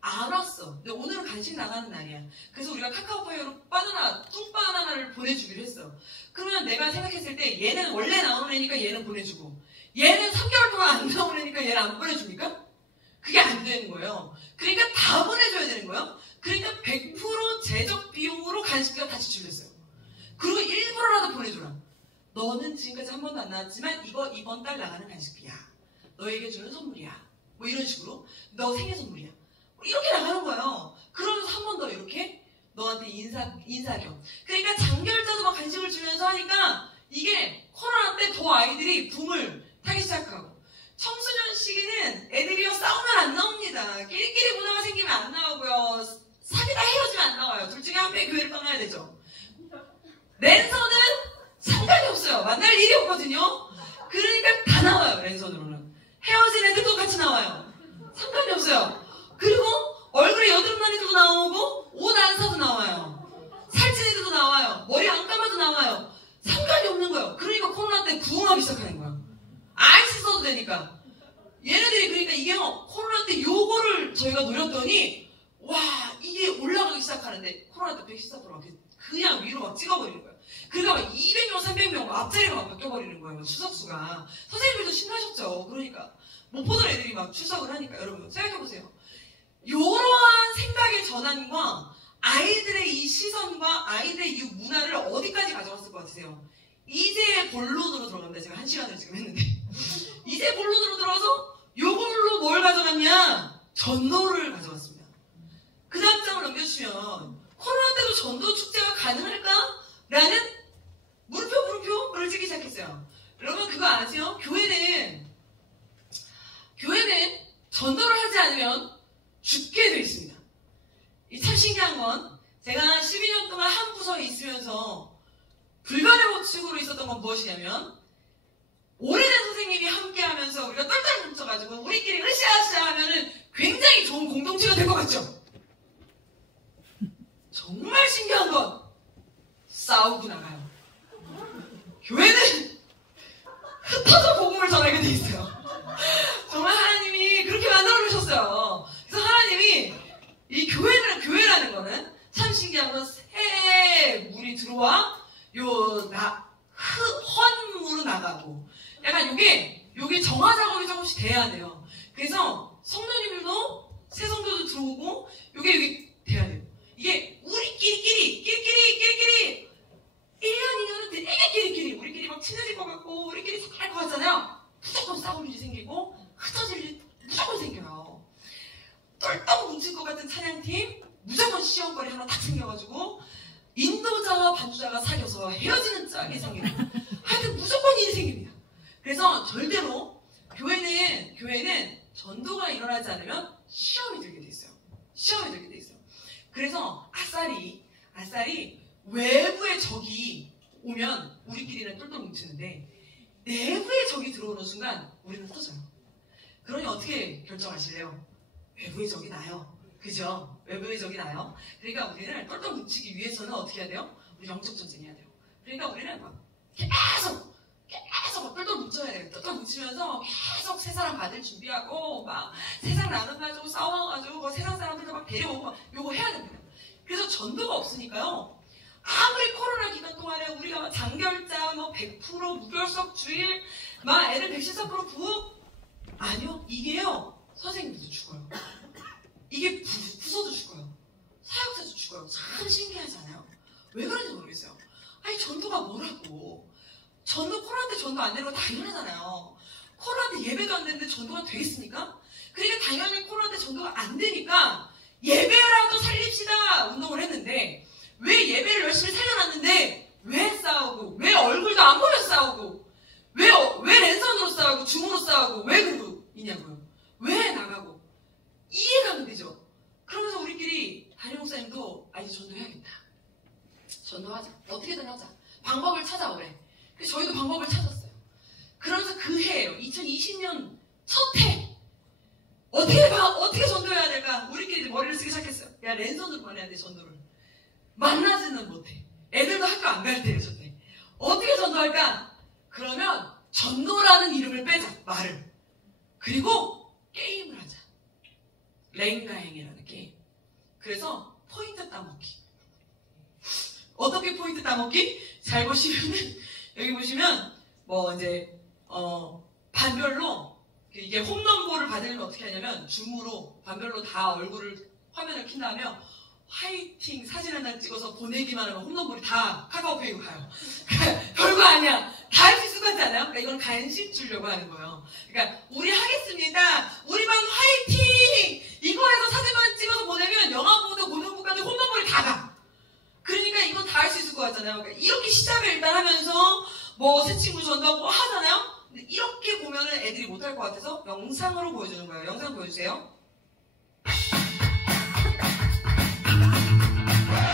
안 왔어. 근데 오늘은 간식 나가는 날이야. 그래서 우리가 카카오파이어로 뚱바나나를 보내주기로 했어. 그러면 내가 생각했을 때 얘는 원래 나오는 애니까 얘는 보내주고 얘는 3개월 동안 안 나오는 애니까 얘는 안 보내줍니까? 그게 안 되는 거예요. 그러니까 다 보내줘야 되는 거예요. 그러니까 100% 재적 비용으로 간식비가 다 지출됐어요. 그리고 일부러라도 보내줘라. 너는 지금까지 한 번도 안 나왔지만 이거 이번 달 나가는 간식비야. 너에게 주는 선물이야. 뭐 이런 식으로. 너 생일 선물이야. 뭐 이렇게 나가는 거예요. 그러면서 한 번 더 이렇게 너한테 인사겸. 그러니까 장결자도 막 간식을 주면서 하니까 이게 코로나 때 더 아이들이 붐을 타기 시작하고. 청소년 시기는 애들이요 싸우면 안 나옵니다. 끼리끼리 문화가 생기면 안 나오고요. 사귀다 헤어지면 안 나와요. 둘 중에 한 명이 교회를 떠나야 되죠. 랜선은 상관이 없어요. 만날 일이 없거든요. 그러니까 다 나와요. 랜선으로는. 헤어진 애들도 같이 나와요. 상관이 없어요. 그리고 얼굴에 여드름 난 애들도 나오고 옷 안 사도 나와요. 살찐 애들도 나와요. 머리 안 감아도 나와요. 상관이 없는 거예요. 그러니까 코로나 때 부흥하기 시작하는 거예요. 아이스 써도 되니까. 얘네들이 그러니까 이게 코로나 때 요거를 저희가 노렸더니 와 이게 올라가기 시작하는데 코로나 때 114% 그냥 위로 막 찍어버리는 거예요. 그러니까 막 200명, 300명 앞자리가 막 바뀌어버리는 거예요. 출석수가. 선생님들도 신나셨죠. 그러니까 못 보던 애들이 막 출석을 하니까. 여러분 생각해보세요. 이러한 생각의 전환과 아이들의 이 시선과 아이들의 이 문화를 어디까지 가져갔을 것 같으세요? 이제 본론으로 들어갑니다. 제가 1시간을 지금 했는데 이제 본론으로 들어가서 요걸로 뭘 가져갔냐? 전도를 가져갔습니다. 그 다음 장을 넘겨주시면 코로나 때도 전도 축제가 가능할까? 라는 물음표를 찍기 시작했어요. 여러분 그거 아세요? 교회는 전도를 하지 않으면 죽게 되어 있습니다. 이 참 신기한 건 제가 12년 동안 한 부서에 있으면서 불변의 법칙으로 있었던 건 무엇이냐면 오래된 선생님이 함께 하면서 우리가 똘똘 뭉쳐가지고 우리끼리 으쌰으쌰 하면은 굉장히 좋은 공동체가 될 것 같죠? 정말 신기한 건 싸우고 나가요. 교회는 흩어져 복음을 전하게 돼 있어요. 정말 하나님이 그렇게 만들어 놓으셨어요. 그래서 하나님이 이 교회라는 거는 참 신기한 건 새 물이 들어와 헌물로 나가고 약간 요게 정화 작업이 조금씩 돼야 돼요. 그래서 성도님들도 새 성도도 들어오고 요게 돼야 돼요. 이게 우리끼리 1년 2년은 되게 끼리끼리 우리끼리 막 친해질 것 같고 우리끼리 잘할 것 같잖아요. 무조건 싸울 일이 생기고 흩어질 일이 무조건 생겨요. 똘똘 뭉칠 것 같은 찬양팀 무조건 시험거리 하나 딱 생겨가지고 인도자와 반주자가 사귀어서 헤어지는 짝이 생기고 하여튼 무조건 일이 생깁니다. 그래서 절대로 교회는 전도가 일어나지 않으면 시험이 들게 돼 있어요. 시험이 들게 돼 있어요. 그래서 아싸리 외부의 적이 오면 우리끼리는 똘똘 뭉치는데 내부의 적이 들어오는 순간 우리는 흩어져요. 그러니 어떻게 결정하실래요? 외부의 적이 나요. 그죠? 외부의 적이 나요. 그러니까 우리는 똘똘 뭉치기 위해서는 어떻게 해야 돼요? 우리 영적 전쟁 해야 돼요. 그러니까 우리는 막 계속 막 똘똘 뭉쳐야 돼요. 똘똘 뭉치면서 계속 새 사람 받을 준비하고 막 세상 나눠가지고 싸워가지고 세상 사람들도 막 데려오고 막 요거 해야 됩니다. 그래서 전도가 없으니까요. 아무리 코로나 기간 동안에 우리가 막 장결자, 100% 무결석 주일, 막 애들 백신 섞으로 부업 아니요, 이게요. 선생님도 죽어요. 이게 부서도 죽어요. 사역자도 죽어요. 참 신기하지 않아요? 왜 그런지 모르겠어요. 아니 전도가 뭐라고? 코로나 때 전도 안 되는 거 당연하잖아요. 코로나 때 예배도 안 되는데 전도가 되겠습니까? 그러니까 당연히 코로나 때 전도가 안 되니까 예배라도 살립시다 운동을 했는데 왜 예배를 열심히 살려놨는데 왜 싸우고 왜 얼굴도 안 보면 싸우고 왜 랜선으로 싸우고 줌으로 싸우고 왜 그러냐고요. 왜 나가고 이해가 안 되죠. 그러면서 우리끼리 담임 목사님도 이제 전도해야겠다. 전도하자. 어떻게든 하자. 방법을 찾아오래. 그래서 저희도 방법을 찾았어요. 그러면서 그 해예요. 2020년 첫 해. 어떻게 전도해야 될까? 우리끼리 머리를 쓰기 시작했어요. 야, 랜선으로만 해야 돼, 전도를. 만나지는 못해. 애들도 학교 안 갈 때예요, 저때. 어떻게 전도할까? 그러면 전도라는 이름을 빼자, 말을. 그리고 게임을 하자. 랭가행이라는 게임. 그래서 포인트 따먹기. 어떻게 포인트 따먹기? 잘 보시면은 여기 보시면 반별로 이게 홈런볼을 받으려면 어떻게 하냐면 줌으로 반별로 다 화면을 킨 다음에 화이팅 사진 한 장 찍어서 보내기만 하면 홈런볼이 다 카카오페이로 가요. 별거 아니야. 다 할 수 있을 것 같지 않아요? 그러니까 이건 간식 주려고 하는 거예요. 그러니까 우리 하겠습니다. 우리 반 화이팅! 이거 해서 사진만 찍어서 보내면 영화부터 고등부까지 홈런볼이 다 가. 그러니까 이건 다 할 수 있을 것 같잖아요. 그러니까 이렇게 시작을 일단 하면서 새 친구 전도하고 하잖아요? 근데 이렇게 보면은 애들이 못할 것 같아서 영상으로 보여주는 거예요. 영상 보여주세요.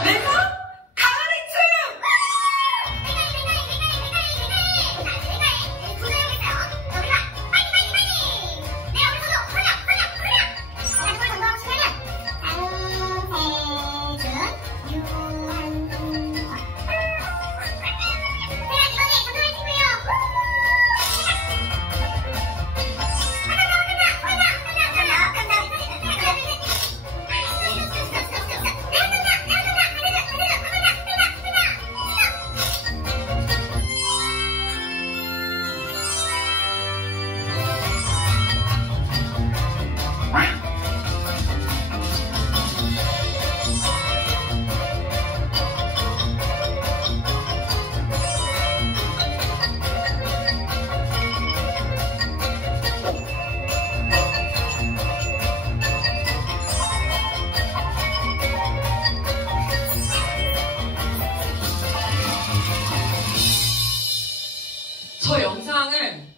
내가 가르쳐!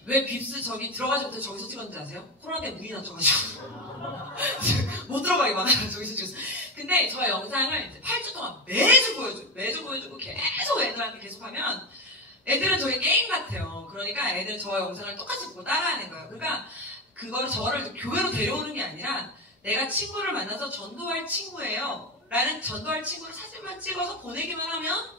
왜 빕스 들어가지부터 저기서 찍었는지 아세요? 코로나 때문에 문이 닫혀가지고 못 들어가게 막아서 저기서 찍었어요. 근데 저 영상을 8주 동안 매주 보여주고 계속 애들한테 계속하면 애들은 저게 게임 같아요. 그러니까 애들은 저 영상을 똑같이 보고 따라하는 거예요. 그러니까 저를 교회로 데려오는 게 아니라 내가 친구를 만나서 전도할 친구예요 라는 전도할 친구를 사진만 찍어서 보내기만 하면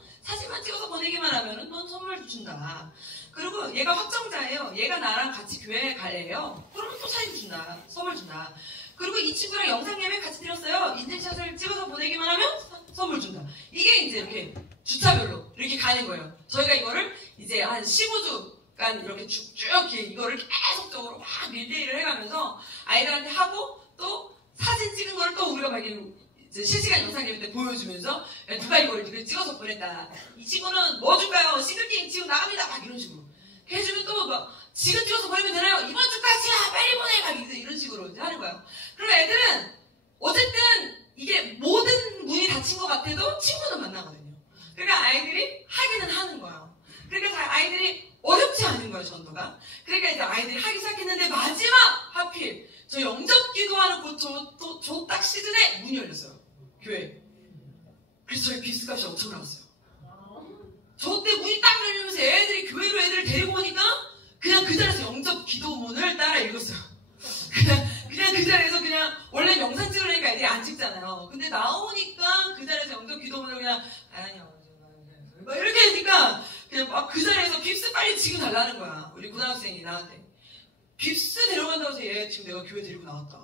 넌 선물 준다. 그리고 얘가 확정자예요. 얘가 나랑 같이 교회에 갈래요. 그러면 또 사진 준다. 선물 준다. 그리고 이 친구랑 영상 예배 같이 드렸어요. 인증샷을 찍어서 보내기만 하면 선물 준다. 이게 이제 이렇게 주차별로 이렇게 가는 거예요. 저희가 이거를 이제 한 15주간 이렇게 쭉 이거를 계속적으로 막 밀대일을 해가면서 아이들한테 하고 또 사진 찍은 거를 또 우리가 막 이제 실시간 영상 예배 때 보여주면서 야, 누가 이걸 찍어서 보냈다. 이 친구는 뭐 줄까요? 싱글게임 지금 나갑니다. 막 이런 식으로 해주면 또 막 지금 찍어서 보내면 되나요? 이번 주까지야 빨리 보내! 막 이런 식으로 이제 하는 거예요. 그럼 애들은 어쨌든 이게 모든 문이 닫힌 것 같아도 친구는 만나거든요. 그러니까 아이들이 하기는 하는 거예요. 그러니까 아이들이 어렵지 않은 거예요, 전도가. 그러니까 이제 아이들이 하기 시작했는데 마지막 하필 저 영접 기도하는 저 딱 시즌에 문이 열렸어요. 교회. 그래서 저희 기숙값이 엄청 나왔어요. 저 때 문이 딱 열리면서 교회로 애들을 데리고 오니까 그냥 그 자리에서 영접 기도문을 따라 읽었어요. 그냥 그 자리에서 그냥 원래 영상 찍으려니까 애들이 안 찍잖아요. 근데 나오니까 그 자리에서 영접 기도문을 그냥 막 이렇게 하니까 그냥 막 그 자리에서 빕스 빨리 지금 달라는 거야. 우리 고등학생이 나한테 빕스 데려간다고 해서 얘 지금 내가 교회 데리고 나왔다.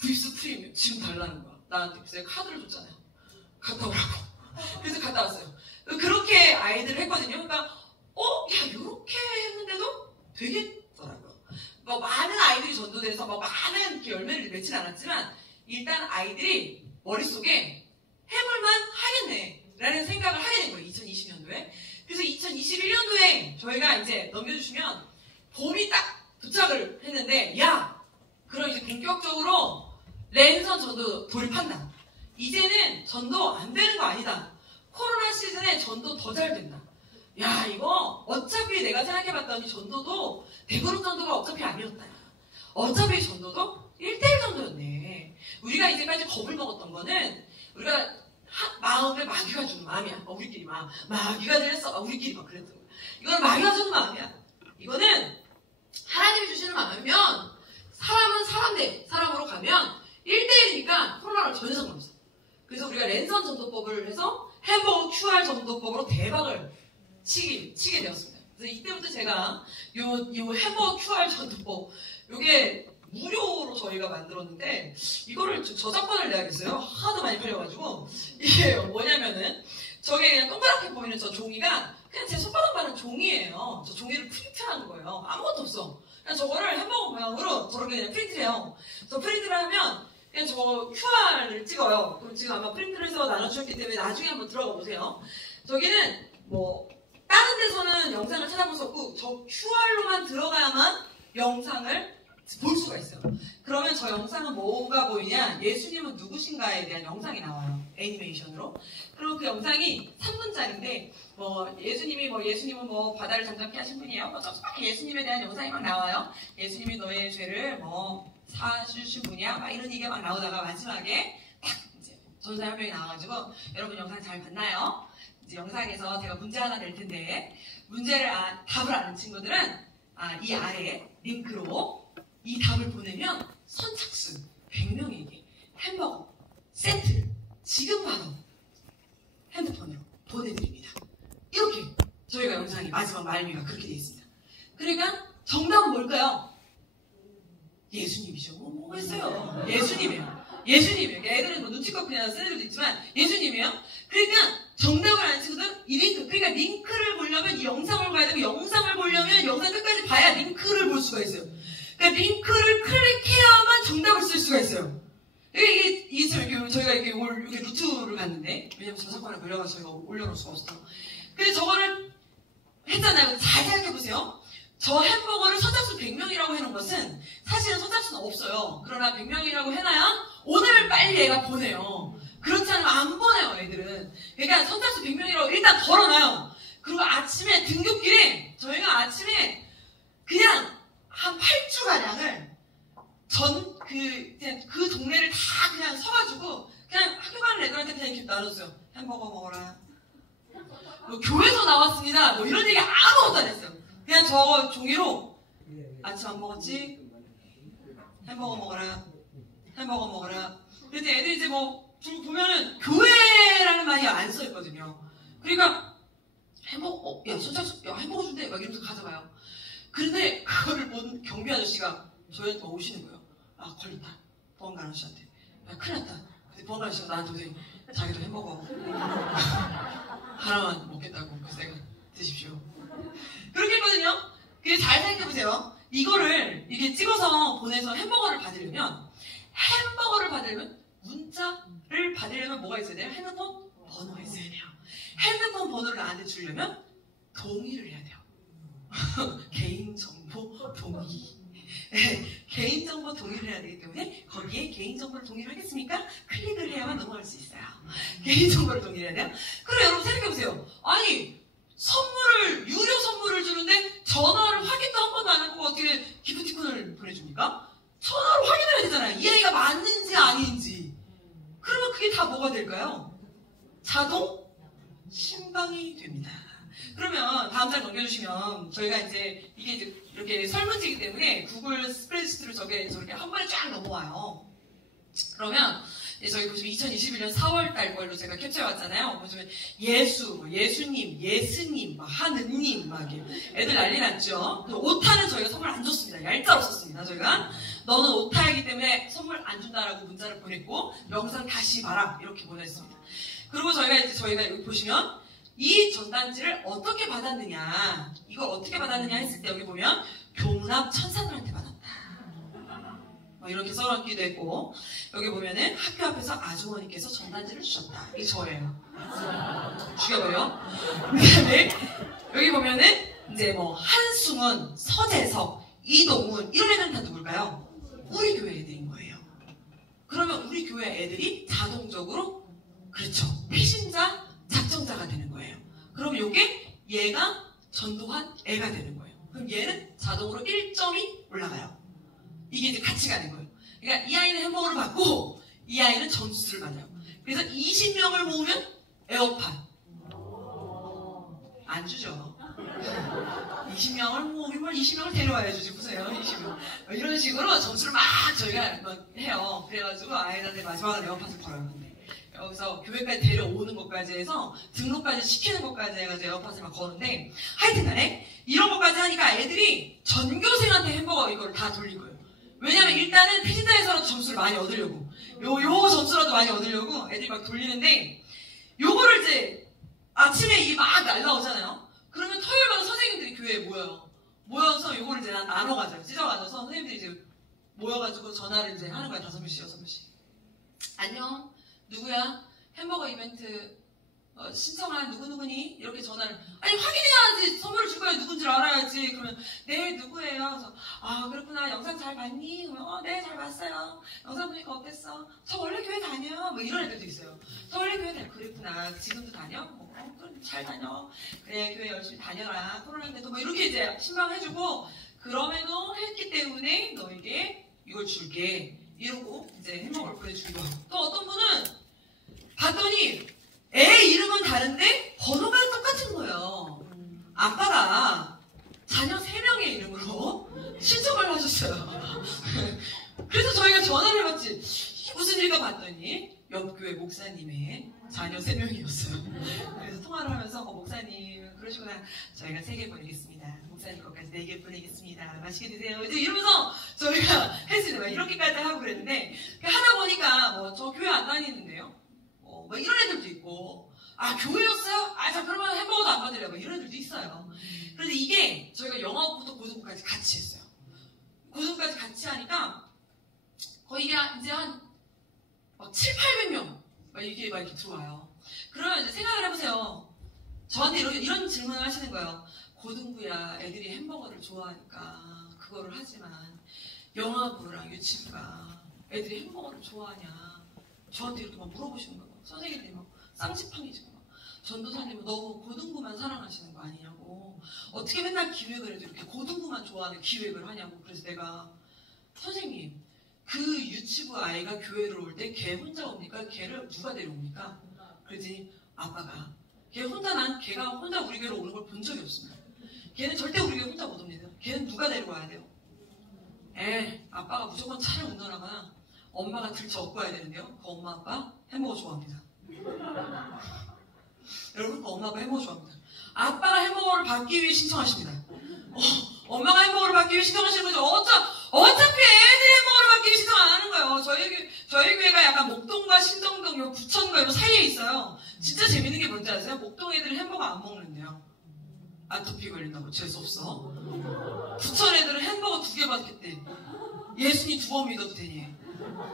빕스 프리미엄 지금 달라는 거야. 나한테 그래서 카드를 줬잖아요. 갔다 오라고. 그래서 갔다 왔어요. 그렇게 아이들을 했거든요. 그러니까 야 요렇게 했는데도 되겠더라고요. 뭐 많은 아이들이 전도돼서 뭐 많은 이렇게 열매를 맺진 않았지만 일단 아이들이 머릿속에 해볼만 하겠네 라는 생각을 하게 된 거예요. 2020년도에. 그래서 2021년도에 저희가 이제 넘겨주시면 봄이 딱 도착을 했는데 그럼 이제 본격적으로 랜선 전도 돌입한다. 이제는 전도 안 되는 거 아니다. 코로나 시즌에 전도 더 잘 된다. 이거 어차피 내가 생각해봤더니 전도도 대그룹 전도가 어차피 아니었다. 어차피 전도도 1:1 전도였네. 우리가 이제까지 겁을 먹었던 거는 우리가 마음에 마귀가 주는 마음이야. 우리끼리 마귀가 들렸어. 우리끼리 막 그랬던 거야. 이건 마귀가 주는 마음이야. 이거는 하나님이 주시는 마음이면 사람은 사람 대 사람으로 가면 1:1이니까 코로나랑 전혀 상관없어. 그래서 우리가 랜선 전도법을 해서 햄버거 QR 전도법으로 대박을 치게 되었습니다. 그래서 이때부터 제가 요 햄버거 QR 전도법 요게 무료로 저희가 만들었는데 이거를 저작권을 내야겠어요. 하도 많이 팔려가지고 이게 뭐냐면은 저게 그냥 동그랗게 보이는 저 종이가 그냥 제 손바닥만한 종이에요. 저 종이를 프린트하는 거예요. 아무것도 없어. 그냥 저거를 햄버거 모양으로 저렇게 그냥 프린트를 해요. 저 프린트를 하면 그냥 저 QR을 찍어요. 그럼 지금 아마 프린트를 해서 나눠주셨기 때문에 나중에 한번 들어가 보세요. 저기는 뭐 다른 데서는 영상을 찾아볼 수 없고 저 QR로만 들어가야만 영상을 볼 수가 있어요. 그러면 저 영상은 뭐가 보이냐? 예수님은 누구신가에 대한 영상이 나와요. 애니메이션으로. 그리고 그 영상이 3분짜리인데 예수님은 바다를 잠잠케 하신 분이에요. 예수님에 대한 영상이 막 나와요. 예수님이 너의 죄를 사주신 분이야. 막 이런 얘기가 막 나오다가 마지막에 딱 이제 전사 한 명이 나와가지고 여러분 영상 잘 봤나요? 이제 영상에서 제가 문제 하나 낼 텐데 답을 아는 친구들은 이 아래 링크로 이 답을 보내면 선착순 100명에게 햄버거 세트를 지금 바로 핸드폰으로 보내드립니다. 이렇게 저희가 영상이 마지막 말미가 그렇게 되어 있습니다. 그러니까 정답은 뭘까요? 예수님이죠. 뭐겠어요? 예수님이에요. 애들은 눈치껏 그냥 쓰는 애들도 있지만 예수님이에요. 그러니까 정답을 아는 친구들은 이 링크, 그러니까 링크를 보려면 이 영상을 봐야 되고 영상을 보려면 영상 끝까지 봐야 링크를 볼 수가 있어요. 그러니까 링크를 클릭해야만 정답을 쓸 수가 있어요. 이게 저희가 이렇게 루트를 갔는데 왜냐면 저작권에 걸려가서 저희가 올려놓을 수가 없어서 그래서 저거를 했잖아요. 잘 생각해보세요. 저 햄버거를 선착순 100명이라고 해놓은 것은 사실은 선착순 없어요. 그러나 100명이라고 해놔야 오늘 빨리 얘가 보내요. 그렇지 않으면 안 보내요, 애들은. 그러니까 선착순 100명이라고 일단 걸어놔요. 그리고 아침에 등굣길에 저희가 아침에 그냥 한 8주가량을 그 동네를 다 그냥 서가지고 그냥 학교 가는 애들한테 그냥 이렇게 나눠줬어요. 햄버거 먹어라. 교회에서 나왔습니다. 이런 얘기 아무것도 안 했어요. 그냥 저 종이로 아침 안 먹었지? 햄버거 먹어라. 햄버거 먹어라. 근데 애들이 이제 뭐 보면은 교회라는 말이 안 써있거든요. 그러니까 햄버거 야 선착순 야 햄버거 준대 막 이러면서 가져가요. 그런데 그거를 본 경비 아저씨가 저희한테 오시는 거예요. 아 걸렸다. 보안관 아저씨한테. 야 큰일 났다. 근데 보안관 아저씨가 나한테 오더니 자기도 햄버거 하나만 먹겠다고. 그래서 내가 드십시오. 그렇게 했거든요. 근데 잘 생각해보세요. 이거를 이게 찍어서 보내서 햄버거를 받으려면 문자를 받으려면 뭐가 있어야 돼요? 핸드폰 번호가 있어야 돼요. 핸드폰 번호를 나한테 주려면 동의를 해야 돼요. 개인정보 동의. 개인정보 동의를 해야 되기 때문에 거기에 개인정보를 동의를 하겠습니까? 클릭을 해야만 넘어갈 수 있어요. 개인정보를 동의를 해야 돼요. 그럼 여러분 생각해보세요. 아니 유료 선물을 주는데 전화를 확인도 한 번도 안 하고 어떻게 기프티콘을 보내줍니까? 전화로 확인을 해야 되잖아요. 이 아이가 맞는지 아닌지. 그러면 그게 다 뭐가 될까요? 자동 신방이 됩니다. 그러면 다음 장 넘겨주시면 저희가 이제 이게 이렇게 설문지이기 때문에 구글 스프레드시트로 저렇게 한 번에 쫙 넘어와요. 그러면 저희 보시면 2021년 4월달 걸로 제가 캡처해왔잖아요. 보시면 예수님, 예스님, 하느님 막 애들 난리 났죠. 오타는 저희가 선물 안 줬습니다. 얄짤 없었습니다. 저희가 너는 오타이기 때문에 선물 안 준다라고 문자를 보냈고 영상 다시 봐라 이렇게 보냈습니다. 그리고 저희가 여기 보시면 이 전단지를 어떻게 받았느냐, 이걸 어떻게 받았느냐 했을 때 여기 보면 교문 앞 천사들한테 받았다. 이렇게 써놓기도 했고, 여기 보면은 학교 앞에서 아주머니께서 전단지를 주셨다. 이게 저예요. 죽여버려. 그 다음에 여기 보면은 이제 뭐 한승훈, 서재석, 이동훈 이런 애들은 다 누굴까요? 우리 교회 애들인 거예요. 그러면 우리 교회 애들이 자동적으로 그렇죠. 배신자, 작정자가 되는 거예요. 그럼 요게 얘가 전도한 애가 되는 거예요. 그럼 얘는 자동으로 1점이 올라가요. 이게 이제 같이 가는 거예요. 그러니까 이 아이는 햄버거를 받고 이 아이는 점수를 받아요. 그래서 20명을 모으면 에어팟 안 주죠. 20명을 모으면 20명을 데려와야죠. 지금 보세요. 20명. 이런 식으로 점수를 막 저희가 막 해요. 그래가지고 아이한테 마지막으로 에어팟을 걸어요. 근데 여기서 교회까지 데려오는 것까지 해서 등록까지 시키는 것까지 해가지고 에어팟을 막 거는데 하여튼 간에 이런 것까지 하니까 애들이 전교생한테 햄버거 이걸 다 돌린 거예요. 왜냐면 일단은 피지다에서라도 점수를 많이 얻으려고 요 점수라도 많이 얻으려고 애들이 막 돌리는데 요거를 이제 아침에 이 막 날라오잖아요. 그러면 토요일마다 선생님들이 교회에 모여서 요거를 이제 나눠가져요. 찢어가져서 선생님들이 이제 모여가지고 전화를 이제 하는 거야. 5명씩 6명씩. 안녕 누구야? 햄버거 이벤트 신청한 누구누구니? 이렇게 전화를 아니 확인해야지. 선물을 줄 거야. 누군지 알아야지. 그러면 네 누구예요? 그래서 아 그렇구나. 영상 잘 봤니? 그러면 네 잘 봤어요. 영상 보니까 어땠어? 저 원래 교회 다녀. 뭐 이런 애들도 있어요. 저 원래 교회 다녀. 그랬구나. 지금도 다녀? 그럼 잘 다녀. 그래 교회 열심히 다녀라. 코로나인데도 뭐 이렇게 이제 신방해주고 그럼에도 했기 때문에 너에게 이걸 줄게. 이러고 이제 햄버거를 보내주기도 하고. 또 어떤 분은 봤더니 애 이름은 다른데 번호가 똑같은 거예요. 아빠가 자녀 3명의 이름으로 신청을 하셨어요. 그래서 저희가 전화를 해봤지. 이게 무슨 일인가 봤더니 옆교회 목사님의 자녀 3명이었어요. 그래서 통화를 하면서 목사님 그러시구나. 저희가 3개 보내겠습니다. 목사님 것까지 4개 보내겠습니다. 맛있게 드세요. 이제 이러면서 저희가 했습니다. 이렇게까지 하고 그랬는데 하다 보니까 뭐 저 교회 안 다니는데요. 뭐 이런 애들도 있고 아 교회였어요? 아 자 그러면 햄버거도 안 받으려고 뭐 이런 애들도 있어요. 그런데 이게 저희가 영어부터 고등부까지 같이 했어요. 고등부까지 같이 하니까 거의 이제 한 700~800명 이게 막 이렇게 들어와요. 그러면 이제 생각을 해보세요. 저한테 이런 질문을 하시는 거예요. 고등부야 애들이 햄버거를 좋아하니까 그거를 하지만 영화부랑 유치부가 애들이 햄버거를 좋아하냐 저한테 이렇게 막 물어보시는 거예요. 선생님들이 막 쌍지팡이지고 막 전도사님은 너무 고등부만 사랑하시는 거 아니냐고 어떻게 맨날 기획을 해도 이렇게 고등부만 좋아하는 기획을 하냐고. 그래서 내가 선생님 그 유치부 아이가 교회를 올 때 걔 혼자 옵니까? 걔를 누가 데려옵니까? 그랬더니 아빠가 걔가 혼자 우리 교회로 오는 걸 본 적이 없습니다. 걔는 절대 우리 교회 혼자 못 옵니다. 걔는 누가 데리고 와야 돼요? 아빠가 무조건 차를 운전하거나 엄마가 들쳐 업고 와야 되는데요. 그 엄마 아빠 햄버거 좋아합니다. 여러분, 그 엄마 아빠 햄버거 좋아합니다. 아빠가 햄버거를 받기 위해 신청하십니다. 엄마가 햄버거를 받기 위해 신청하시는 거죠. 어차피 애들이 햄버거를 받기 위해 신청 안 하는 거예요. 저희 교회가 약간 목동과 신정동, 부천과 요 사이에 있어요. 진짜 재밌는 게 뭔지 아세요? 목동 애들은 햄버거 안 먹는데요. 아토피 걸린다고 재수없어. 부천 애들은 햄버거 2개 받겠대. 예수님 2번 믿어도 되니.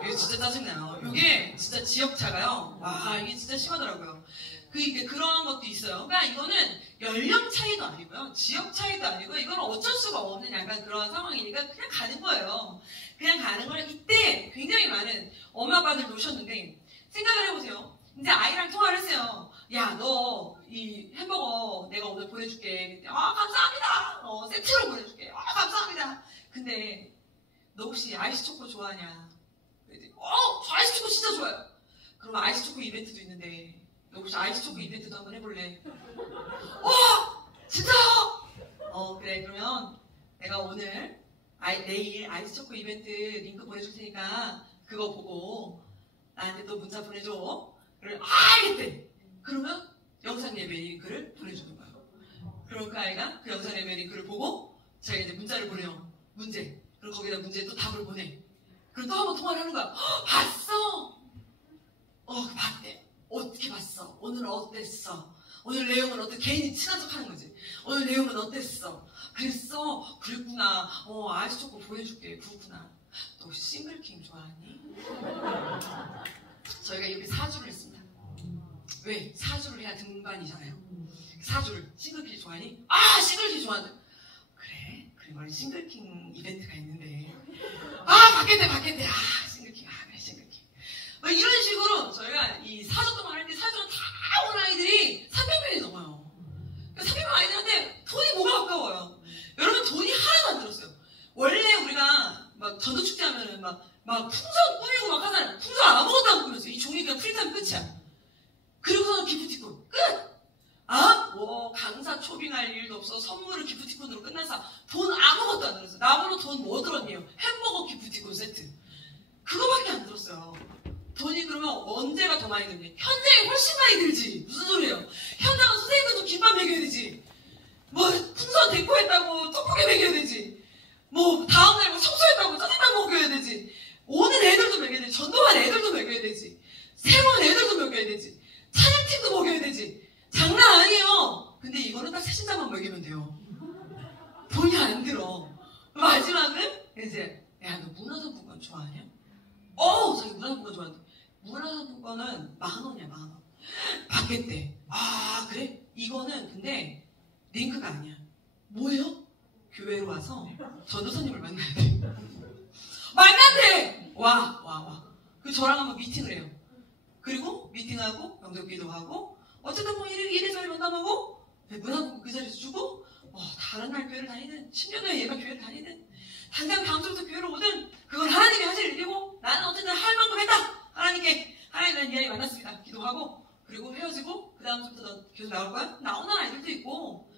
이게 진짜 짜증나요. 이게 진짜 지역차가요. 와, 이게 진짜 심하더라고요. 그런 것도 있어요. 그러니까 이거는 연령 차이도 아니고요. 지역 차이도 아니고, 이건 어쩔 수가 없는 약간 그런 상황이니까 그냥 가는 거예요. 그냥 가는 거예요. 이때 굉장히 많은 엄마 아빠들도 오셨는데, 생각을 해보세요. 이제 아이랑 통화를 했어요. 야, 너 이 햄버거 내가 오늘 보내줄게. 감사합니다. 세트로 보내줄게. 감사합니다. 근데 너 혹시 아이스초코 좋아하냐? 저 아이스초코 진짜 좋아요. 그러면 아이스초코 이벤트도 있는데 너 혹시 아이스초코 이벤트도 한번 해볼래? 진짜? 그래. 그러면 내가 내일 아이스초코 이벤트 링크 보내줄 테니까 그거 보고 나한테 또 문자 보내줘. 그래. 알겠대. 그러면 영상 예배 링크를 보내주는 거예요. 그럼 그 아이가 그 영상 예배 링크를 보고 저희가 이제 문자를 보내요. 문제. 그럼 거기다 문제에 또 답을 보내. 그럼 또 한번 통화를 하는 거야. 봤어? 봤대. 어떻게 봤어? 오늘은 어땠어? 오늘 내용은 어때? 개인이 친한 척 하는 거지. 오늘 내용은 어땠어? 그랬어? 그랬구나. 아이스초코 보내줄게. 그렇구나. 너 혹시 싱글킹 좋아하니? 저희가 이렇게 4주를 했습니다. 왜? 4주를 해야 등반이잖아요. 4주를. 싱글킹 좋아하니? 싱글킹 좋아한다. 그래? 그래, 싱글킹 이벤트가 있는데. 받겠대. 싱글킹. 그래, 싱글킹. 이런 식으로 저희가 이 4주 동안 할 때 4주는 다 온 아이들이 300명이 넘어요. 300명 아이들한테 돈이 뭐가 아까워요. 여러분, 돈이 하나도 안 들었어요. 원래 우리가 막 전도축제 하면은 막 풍선 꾸미고 막 하잖아요. 풍선 아무것도 안 꾸몄어요. 이 종이 그냥 프린트하면 끝이야. 그리고서는 기프티콘. 끝! 강사 초빙할 일도 없어. 선물을 기프티콘으로 끝나서 돈 아무것도 안 들었어요. 나보러 돈 뭐 들었니요? 햄버거 기프티콘 세트. 그거밖에 안 들었어요. 돈이 그러면 언제가 더 많이 들니? 현장에 훨씬 많이 들지. 무슨 소리예요? 현장은 선생님들도 김밥 먹여야 되지. 풍선 데코했다고 떡볶이 먹여야 되지. 다음날 청소했다고 짜장면 먹여야 되지. 오는 애들도 먹여야 되지. 전도한 애들도 먹여야 되지. 새로운 애들도 먹여야 되지. 찬양팀도 먹여야 되지. 장난 아니에요. 근데 이거는 딱 새신자만 먹이면 돼요. 돈이 안 들어. 마지막은 이제 야, 너 문화상품권 좋아하냐? 자기 문화상품권 좋아하는데 문화상품권은 10,000원이야. 10,000원. 받겠대. 그래? 이거는 근데 링크가 아니야. 뭐예요? 교회로 와서 전도사님을 만나야 돼. 만난대! 와. 그 저랑 한번 미팅을 해요. 그리고 미팅하고 영접기도 하고 어쨌든 이래저래 만남하고 문화상품권 그 자리에서 주고 다른 날 교회를 다니든 10년 후에 얘가 교회를 다니든 당장 다음 주부터 교회로 오든 그건 하나님의 하실 일이고 나는 어쨌든 할 만큼 했다. 하나님은 이 아이 만났습니다. 기도하고 그리고 헤어지고 그 다음 주부터 너 계속 나올 거야? 나오는 아이들도 있고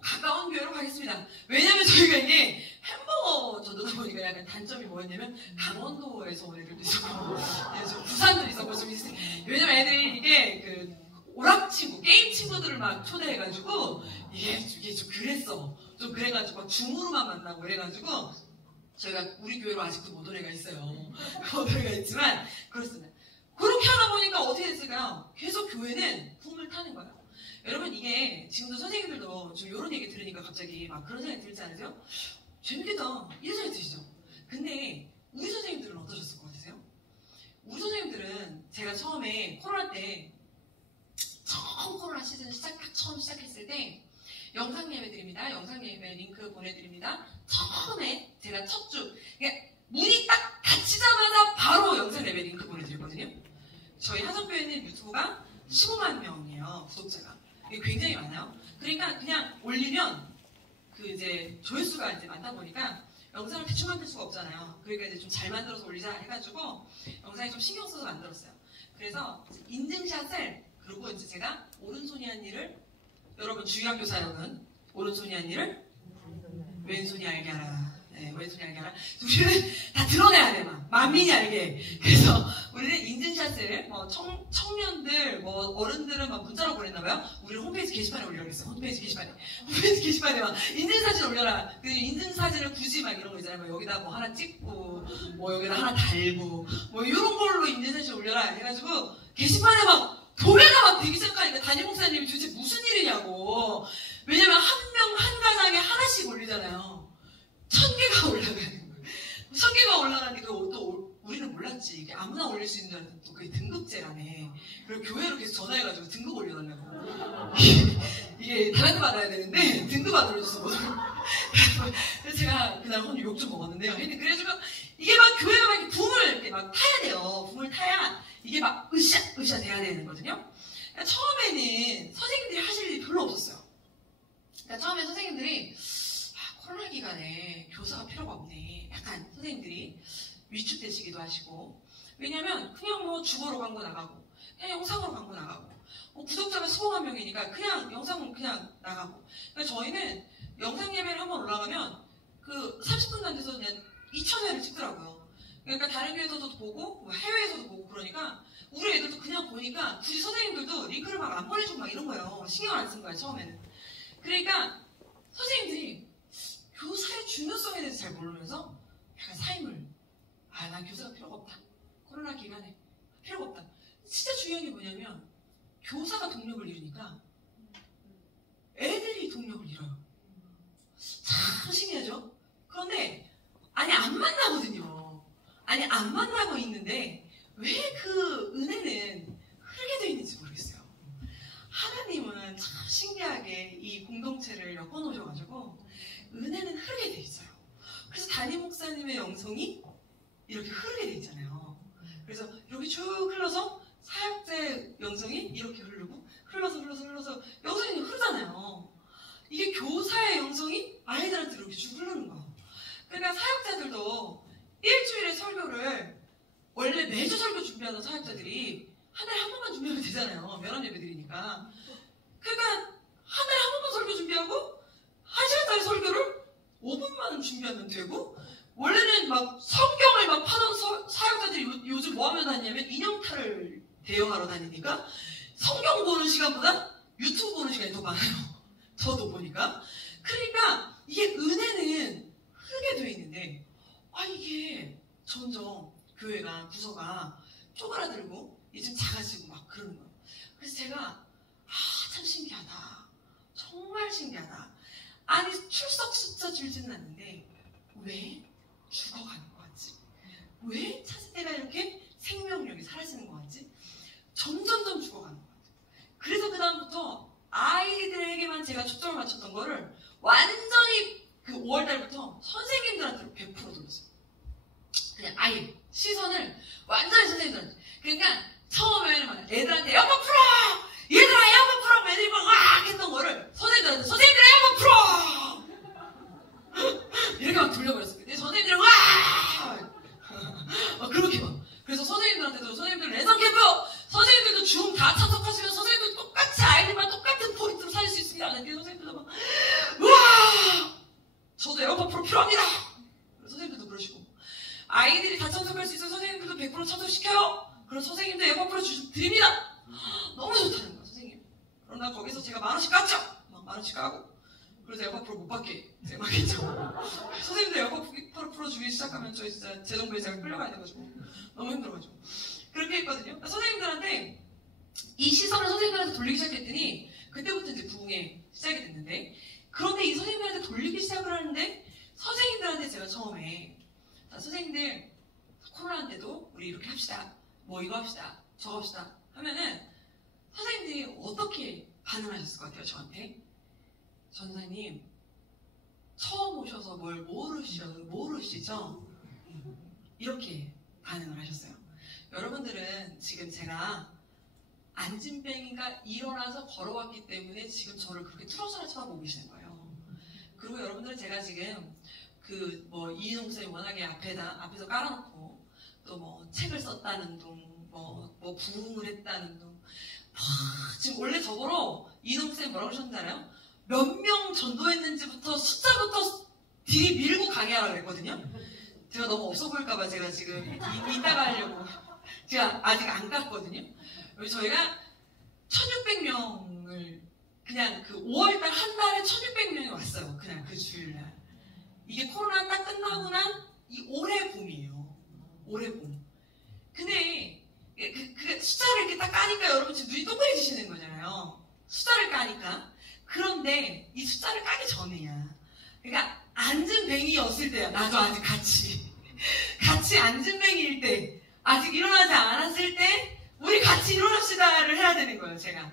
가까운 교회로 가겠습니다. 왜냐면 저희가 이게 햄버거 전도다 보니까 약간 단점이 뭐였냐면 강원도에서 온 애들도 있었고 부산도 있었고 좀 있어요. 왜냐면 애들이 이게 오락 친구, 게임 친구들을 막 초대해가지고 이게 좀 그랬어. 좀 그래가지고 막 줌으로만 만나고 이래가지고 저희가 우리 교회로 아직도 못 온 애가 있어요. 못 온 애가 있지만 그렇습니다. 그렇게 하다 보니까 어떻게 됐을까요? 계속 교회는 품을 타는 거예요. 여러분 이게 지금도 선생님들도 좀 이런 얘기 들으니까 갑자기 막 그런 생각이 들지 않으세요? 재밌겠다 이런 생각이 드시죠? 근데 우리 선생님들은 어떠셨을 것 같으세요? 우리 선생님들은 제가 처음에 코로나 때 처음 코로나 시즌 처음 시작했을 때 영상 예배 드립니다. 영상 예배 링크 보내드립니다. 처음에 제가 첫 주 그러니까 문이 딱 닫히자마자 바로 영상 예배 링크 보내드렸거든요. 저희 하성교회는 유튜브가 15만 명이에요. 구독자가. 이게 굉장히 많아요. 그러니까 그냥 올리면 이제 조회수가 이제 많다 보니까 영상을 대충 만들 수가 없잖아요. 그러니까 이제 좀 잘 만들어서 올리자 해가지고 영상에 좀 신경 써서 만들었어요. 그래서 인증샷을 그리고 이제 제가 오른손이 한 일을 여러분 주의학교 사역은 오른손이 한 일을 왼손이 알게 하라. 네, 왼손이 알게 하라. 우리는 다 드러내야 돼, 막. 만민이 알게. 그래서 우리는 인증샷을, 청년들, 어른들은 막 문자로 보냈나봐요. 우리는 홈페이지 게시판에 올리라고 했어. 홈페이지 게시판에 막 인증사진 올려라. 그 인증사진을 굳이 막 이런 거 있잖아요. 막 여기다 뭐 하나 찍고, 뭐 여기다 하나 달고, 뭐 이런 걸로 인증사진 올려라. 해가지고, 게시판에 막 도배가 막 되기 시작하니까 담임 목사님이 도대체 무슨 일이냐고. 왜냐면 한 가정에 하나씩 올리잖아요. 1000개가 올라가는 거예요. 1000개가 올라가니까 또 우리는 몰랐지. 이게 아무나 올릴 수 있는 줄 알았는데 또 그게 등급제라네. 그리고 교회로 계속 전화해가지고 등급 올려달라고. 이게 달란트 받아야 되는데 등급 안 올려줘서 못 올려. 그래서 제가 그날 혼자 욕 좀 먹었는데요. 그래가지고 이게 막 교회가 막 이렇게 붐을 이렇게 막 타야 돼요. 붐을 타야 이게 막 으쌰 돼야 되는 거거든요. 그러니까 처음에는 선생님들이 하실 일이 별로 없었어요. 그러니까 처음에 선생님들이 코로나 기간에 교사가 필요가 없네. 약간 선생님들이 위축되시기도 하시고. 왜냐면 그냥 뭐 주보로 광고 나가고, 그냥 영상으로 광고 나가고, 구독자가 15만 명이니까 그냥 영상은 그냥 나가고. 그러니까 저희는 영상 예배를 한번 올라가면 그 30분도 안 돼서 그냥 2,000회를 찍더라고요. 그러니까 다른 교회에서도 보고, 해외에서도 보고 그러니까 우리 애들도 그냥 보니까 굳이 선생님들도 링크를 막 안 보내주고 막 이런 거예요. 신경을 안 쓴 거예요, 처음에는. 그러니까 선생님들이 교사의 중요성에 대해서 잘 모르면서 약간 삶을 난 교사가 필요가 없다. 코로나 기간에 필요가 없다. 진짜 중요한 게 뭐냐면 교사가 동력을 잃으니까 애들이 동력을 잃어요. 참 신기하죠? 그런데 안 만나거든요. 안 만나고 있는데 왜 그 은혜는 흐르게 되어 있는지 모르겠어요. 하나님은 참 신기하게 이 공동체를 엮어놓으셔가지고 은혜는 흐르게 돼 있어요. 그래서 담임 목사님의 영성이 이렇게 흐르게 돼 있잖아요. 그래서 이렇게 쭉 흘러서 사역자의 영성이 이렇게 흘러서 영성이 흐르잖아요. 이게 교사의 영성이 아이들한테 이렇게 쭉 흐르는 거예요. 그러니까 사역자들도 일주일에 설교를 원래 매주 설교 준비하던 사역자들이 한 달에 한 번만 준비하면 되잖아요. 면접 예배드리니까. 그러니까 한 달에 한 번만 설교 준비하고 1시간짜리 설교를 5분만 준비하면 되고, 원래는 막 성경을 막 파던 사역자들이 요즘 뭐 하며 다니냐면 인형탈을 대여하러 다니니까 성경 보는 시간보다 유튜브 보는 시간이 더 많아요. 저도 보니까. 그러니까 이게 은혜는 흐르게 되어 있는데 이게 점점 교회가 구서가 쪼그라들고 이제 좀 작아지고 막 그러는 거예요. 그래서 제가 참 신기하다. 정말 신기하다. 출석 숫자 줄지는 않는데 왜 죽어가는 것 같지? 왜 차세대가 이렇게 생명력이 사라지는 것 같지? 점점점 죽어가는 것 같아요. 그래서 그 다음부터 아이들에게만 제가 초점을 맞췄던 거를 완전히 그 5월달부터 선생님들한테 100% 돌렸어요. 그냥 아예 시선을 완전히 선생님들한테. 그러니까 처음에는 막 애들한테 에어컨 풀어! 얘들아 에어컨 풀어! 애들이 막 와! 했던 거를 선생님들한테 선생님들 에어컨 풀어! 이렇게 막 돌려버렸어요. 근데 선생님들은 와! 그렇게 막. 그래서 선생님들한테도 선생님들 레선 캠프! 선생님들도 줌 다 참석하시면 선생님들 똑같이 아이들만 똑같은 포인트로 살릴 수 있습니다. 근데 선생님들도 막 우와! 저도 에어컨 풀어 필요합니다! 선생님들도 그러시고. 아이들이 다 참석할 수 있어서 선생님들도 100% 참석시켜요. 그럼 선생님도 에어컨 풀어 드립니다. 너무 좋다는 거야, 선생님. 그럼 나 거기서 제가 10,000원씩 깠죠. 막 10,000원씩 까고. 그래서 에어컨 풀어 못 받게 막 했죠. 선생님들 에어컨 풀어주기 시작하면 저희 진짜 제 정부에 제가 끌려가야 돼가지고 너무 힘들어가지고 그렇게 했거든요. 선생님들한테 이 시선을 선생님들한테 돌리기 시작했더니 그때부터 이제 부흥에 시작이 됐는데, 그런데 이 선생님들한테 돌리기 시작을 하는데 선생님들한테 제가 처음에 선생님들 코로나인데도 우리 이렇게 합시다. 뭐 이거 합시다. 저거 합시다. 하면은 선생님들이 어떻게 반응하셨을 것 같아요, 저한테? 전사님, 처음 오셔서 뭘 모르시죠? 이렇게 반응을 하셨어요. 여러분들은 지금 제가 안진뱅이가 일어나서 걸어왔기 때문에 지금 저를 그렇게 틀어져라 쳐다보고 계시는 거예요. 그리고 여러분들은 제가 지금 이인홍 목사님 워낙에 앞에서 깔아놓고 또 뭐 책을 썼다는 둥, 부흥을 했다는 둥. 지금 원래 저거로 이인홍 목사님 뭐라고 하셨는지 알아요? 몇 명 전도했는지부터 숫자부터 밀고 강의하라고 했거든요. 제가 너무 없어 보일까봐 제가 지금 이따가 하려고 제가 아직 안 깠거든요. 저희가 1600명을 그냥 그 5월달 한 달에 1600명이 왔어요. 그냥 그 주일날. 이게 코로나 딱 끝나고 난 이 올해 봄이에요. 올해 봄. 근데 그 숫자를 이렇게 딱 까니까 여러분 지금 눈이 동그래지시는 거잖아요. 숫자를 까니까. 그런데 이 숫자를 까기 전에야. 그러니까 안진뱅이였을 때야. 나도 아직 같이 안진뱅이일 때, 아직 일어나지 않았을 때 우리 같이 일어납시다를 해야 되는 거예요. 제가.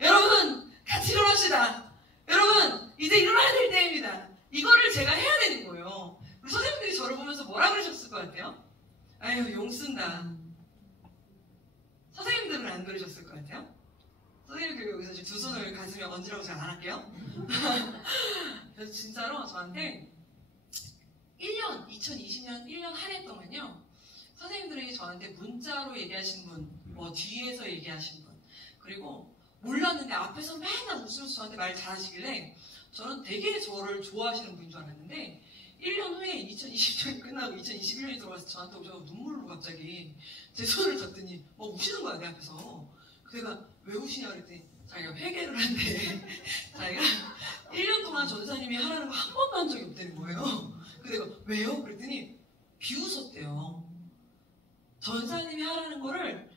여러분 같이 일어납시다. 여러분 이제 일어나야 될 때입니다. 이거를 제가 해야 되는 거예요. 우리 선생님들이 저를 보면서 뭐라 그러셨을 것 같아요? 아유 용 쓴다. 선생님들은 안 그러셨을 것 같아요? 선생님들 여기서 지금 두 손을 가슴에 얹으라고 제가 안 할게요. 그래서 진짜로 저한테 2020년 1년 한 해 동안요. 선생님들이 저한테 문자로 얘기하신 분, 뭐 뒤에서 얘기하신 분, 그리고 몰랐는데 앞에서 맨날 웃으면서 저한테 말 잘하시길래 저는 되게 저를 좋아하시는 분인 줄 알았는데 1년 후에 2020년이 끝나고 2021년이 들어와서 저한테 오셔서 눈물로 갑자기 제 손을 잡더니 우시는 거야 내 앞에서. 내가 왜 우시냐 그랬더니 자기가 회개를 한대. 자기가 1년 동안 전사님이 하라는 거 한 번도 한 적이 없다는 거예요. 그래서 내가 왜요? 그랬더니 비웃었대요. 전사님이 하라는 거를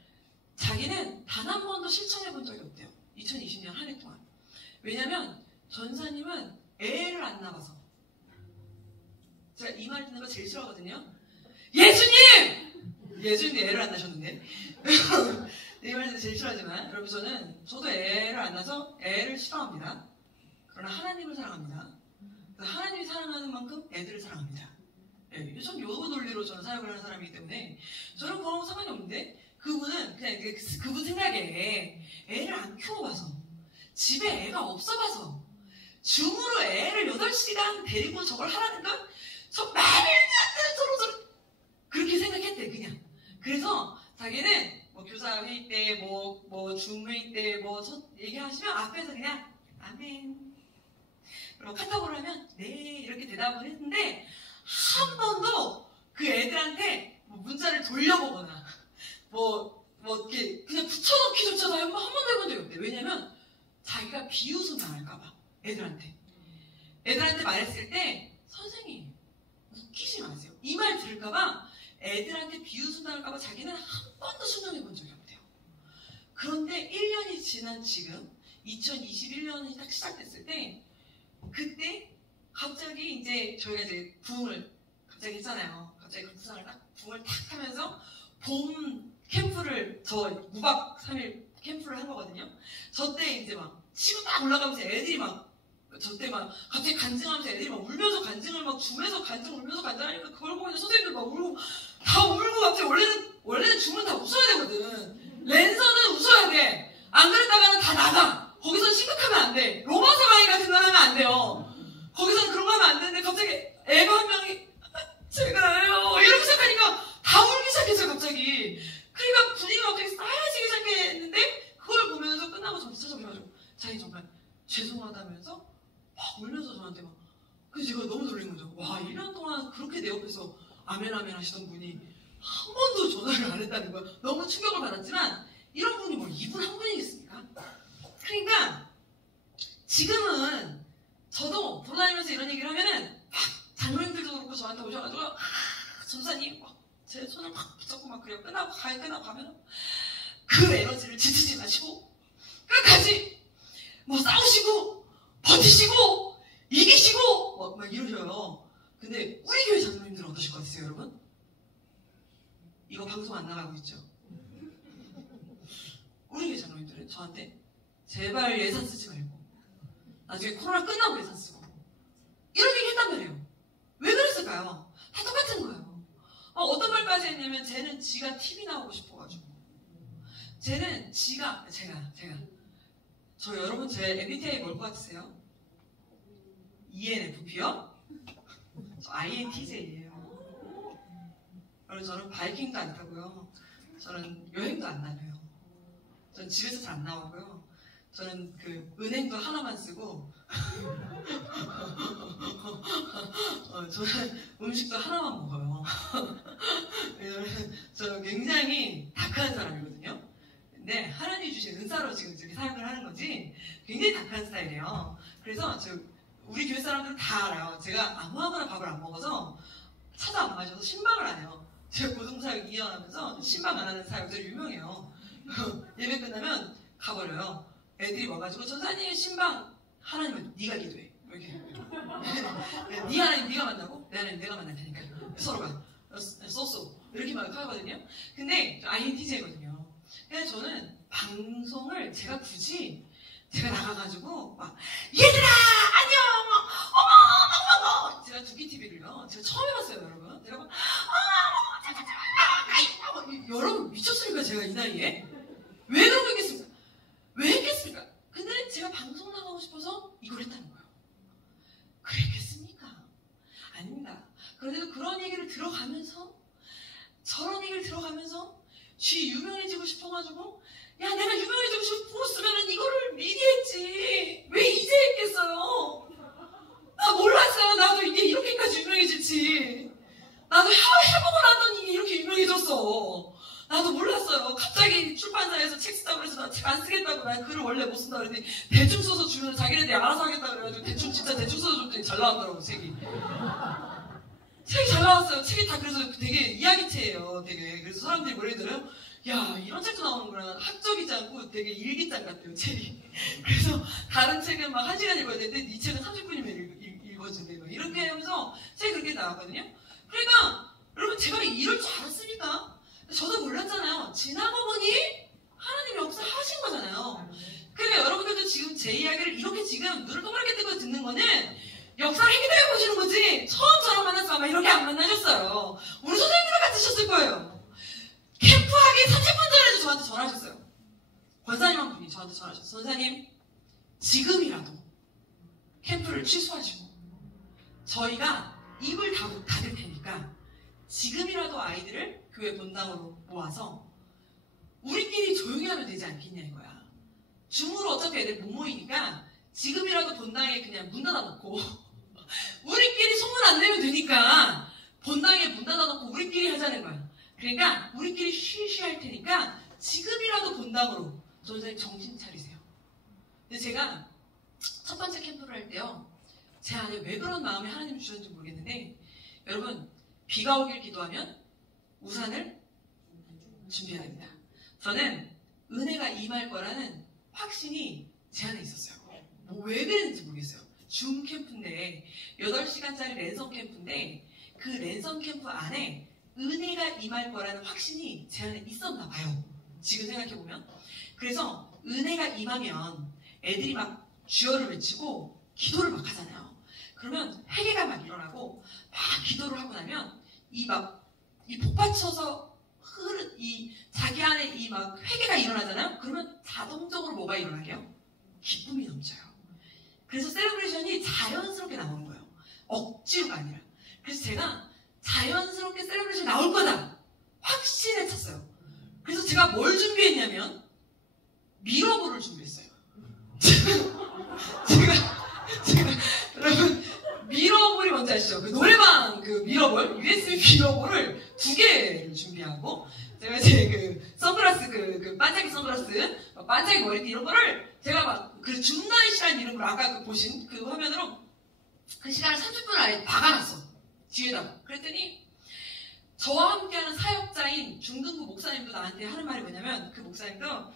자기는 단 한 번도 실천해 본 적이 없대요. 2020년 한 해 동안. 왜냐면 전사님은 애를 안 낳아서. 제가 이 말 듣는 거 제일 싫어하거든요. 예수님도 애를 안 낳으셨는데. 이 말 듣는 거 제일 싫어하지만 여러분 저도 애를 안 낳아서 애를 싫어합니다. 그러나 하나님을 사랑합니다. 하나님이 사랑하는 만큼 애들을 사랑합니다. 예, 전 요거 논리로 저는 사역을 하는 사람이기 때문에 저는 그런 상관이 없는데 그분은 그냥 그분 생각에 애를 안 키워봐서 집에 애가 없어봐서 줌으로 애를 8시간 데리고 저걸 하라는 건 저 말이 안 되는 소리 그렇게 생각했대 그냥. 그래서 자기는 교사 회의 때 줌 회의 때 얘기하시면 앞에서 그냥 아멘 그리고 카톡으로 하면 네 이렇게 대답을 했는데 한 번도 그 애들한테 문자를 돌려보거나 이렇게 그냥 붙여넣기조차도 한 번도 해본 적이 없대. 왜냐면 자기가 비웃음 당할까봐 애들한테 말했을 때 선생님 웃기지 마세요. 이 말 들을까봐 애들한테 비웃음 당할까봐 자기는 한 번도 수능해 본 적이 없대요. 그런데 1년이 지난 지금 2021년이 딱 시작됐을 때 그때 갑자기 이제 저희가 이제 부흥을 갑자기 했잖아요. 갑자기 국상을 부흥을 탁 하면서 봄 캠프를 저 무박 3일 캠프를 한 거거든요. 저 때 이제 치고 딱 올라가면서 애들이 저 때 갑자기 간증하면서 애들이 울면서 간증을 줌에서 울면서 간증하니까 그걸 보고 선생님들 울고 다 울고 갑자기 원래는 줌은 다 웃어야 되거든. 랜선은 웃어야 돼. 안 그랬다가는 다 나가. 거기서 심각하면 안 돼. 로마서 강의 같은 거 하면 안 돼요. 거기서는 그런 거 하면 안 되는데 갑자기 애가 한 명이 제가요 이렇게 시작하니까 다 울기 시작했어요 갑자기. 그러니까 분위기가 갑자기 싸해지기 시작했는데 그걸 보면서 끝나고 저한테 가지고 자기 정말 죄송하다면서 울면서 저한테 그래서 제가 너무 놀란 거죠. 와 1년 동안 그렇게 내 옆에서 아멘 하시던 분이 한 번도 전화를 안 했다는 거야. 너무 충격을 받았지만 이런 분이 이분 한 분이겠습니까? 그러니까 지금은 저도 돌아다니면서 이런 얘기를 하면은 장로님들도 그렇고 저한테 오셔가지고 전사님 제 손을 붙잡고 그래요. 끝나고 가면 그 에너지를 지치지 마시고 끝까지 싸우시고 버티시고 이기시고 이러셔요. 근데 우리 교회 장로님들은 어떠실 것 같으세요 여러분? 이거 방송 안 나가고 있죠? 우리 교회 장로님들은 저한테 제발 예산 쓰지 말고 나중에 코로나 끝나고 예산 쓰고 이런 얘기 했단 말이에요. 왜 그랬을까요? 다 똑같은 거예요. 어떤 말까지 했냐면 쟤는 지가 TV 나오고 싶어가지고 쟤는 제가 저 여러분 제 MBTI 뭘 것 같으세요? ENFP요? 저 INTJ예요. 그리고 저는 바이킹도 안 타고요. 저는 여행도 안 다녀요. 저는 집에서 잘 안 나오고요. 저는 그 은행도 하나만 쓰고 저는 음식도 하나만 먹어요. 왜냐면 저 굉장히 다크한 사람이거든요. 근데 하나님이 주신 은사로 지금 이렇게 사역을 하는 거지 굉장히 다크한 스타일이에요. 그래서 우리 교회 사람들은 다 알아요. 제가 아무거나 밥을 안 먹어서 차도 안 마셔서 신방을 안 해요. 제가 고등사역 2년 하면서 신방 안 하는 사역들 유명해요. 예배 끝나면 가버려요. 애들이 와가지고 전사님 신방 하나님은 네가 기도해. 이렇게. 네 하나님 네가 만나고 내 하나님 내가 만날 테니까 서로가 쏘쏘 이렇게 막 하거든요. 근데 INTJ거든요. 그래서 저는 방송을 제가 굳이 제가 나가가지고 막 얘들아 안녕 어머 제가 두기TV를요 제가 처음 해봤어요 여러분. 제가 막 여러분 미쳤습니까 제가 이 나이에? 왜 그러고 있겠습니까? 왜 했겠습니까? 근데 제가 방송 나가고 싶어서 이걸 했다는 거예요. 그랬겠습니까? 아닙니다. 그런데도 그런 얘기를 들어가면서 저런 얘기를 들어가면서 쥐 유명해지고 싶어가지고 야 내가 유명해지고 싶었으면 이거를 미리 했지 왜 이제 했겠어요? 나 몰랐어요. 나도 이게 이렇게까지 유명해질지. 나도 해보고 나더니 이게 이렇게 유명해졌어. 나도 몰랐어요. 갑자기 출판사에서 책 쓰자고 그래서 나 책 안 쓰겠다고 나 글을 원래 못 쓴다 그랬더니 대충 써서 주면 자기네들이 알아서 하겠다 그래가지고 진짜 대충 써서 줬더니 잘 나왔더라고 책이. 책이 잘 나왔어요. 책이 다 그래서 되게 이야기체예요. 되게. 그래서 사람들이 뭐라 들어요? 야 이런 책도 나오는구나. 학적이지 않고 되게 일기장 같아요 책이. 그래서 다른 책은 막 1시간 읽어야 되는데 이 책은 30분이면 읽어진대. 이렇게 하면서 책이 그렇게 나왔거든요. 그러니까 여러분 제가 이럴 줄 알았습니까? 저도 몰랐잖아요. 지나고 보니 하나님이 역사하신 거잖아요. 그러니까 여러분들도 지금 제 이야기를 이렇게 지금 눈을 동그랗게 뜨고 듣는 거는 역사를 해결해 보시는 거지 처음 저랑 만나서 아마 이렇게 안 만나셨어요. 우리 선생님들 같으셨을 거예요. 캠프하기 30분 전에도 저한테 전화하셨어요. 권사님 한 분이 저한테 전화하셨어요. 선생님 지금이라도 캠프를 취소하시고 저희가 입을 닫을 테니까 지금이라도 아이들을 교회 본당으로 모아서 우리끼리 조용히 하면 되지 않겠냐 이거야. 줌으로 어차피 애들 못 모이니까 지금이라도 본당에 그냥 문 닫아놓고 우리끼리 소문 안 내면 되니까 본당에 문 닫아놓고 우리끼리 하자는 거야. 그러니까 우리끼리 쉬쉬 할 테니까 지금이라도 본당으로 선생님 정신 차리세요. 근데 제가 첫 번째 캠프를 할 때요. 제 안에 왜 그런 마음이 하나님 주셨는지 모르겠는데 여러분 비가 오길 기도하면 우산을 준비해야 됩니다. 저는 은혜가 임할 거라는 확신이 제 안에 있었어요. 뭐 왜 그랬는지 모르겠어요. 줌 캠프인데 8시간짜리 랜선 캠프인데 그 랜선 캠프 안에 은혜가 임할 거라는 확신이 제 안에 있었나 봐요. 지금 생각해보면. 그래서 은혜가 임하면 애들이 막 주여를 외치고 기도를 막 하잖아요. 그러면 회개가 막 일어나고 막 기도를 하고 나면 이 복받쳐서 흐르는 자기 안에 이 막 회개가 일어나잖아요. 그러면 자동적으로 뭐가 일어나게요? 기쁨이 넘쳐요. 그래서 셀러브레이션이 자연스럽게 나오는 거예요. 억지로가 아니라. 그래서 제가 자연스럽게 셀러브레이션이 나올 거다 확신에 찼어요. 그래서 제가 뭘 준비했냐면 미러볼을 준비했어요. 제가 여러분 미러볼이 뭔지 아시죠? 그 노래방 그 미러볼, USB 미러볼을 2개를 준비하고 제가 이제 그 선글라스 그 반짝이 선글라스, 반짝이 머리띠 이런 거를 제가 막 그 줌나잇이라는 이름으로 아까 그 보신 그 화면으로 그 시간을 30분을 아예 박아놨어. 뒤에다가. 그랬더니 저와 함께하는 사역자인 중등부 목사님도 나한테 하는 말이 뭐냐면 그 목사님도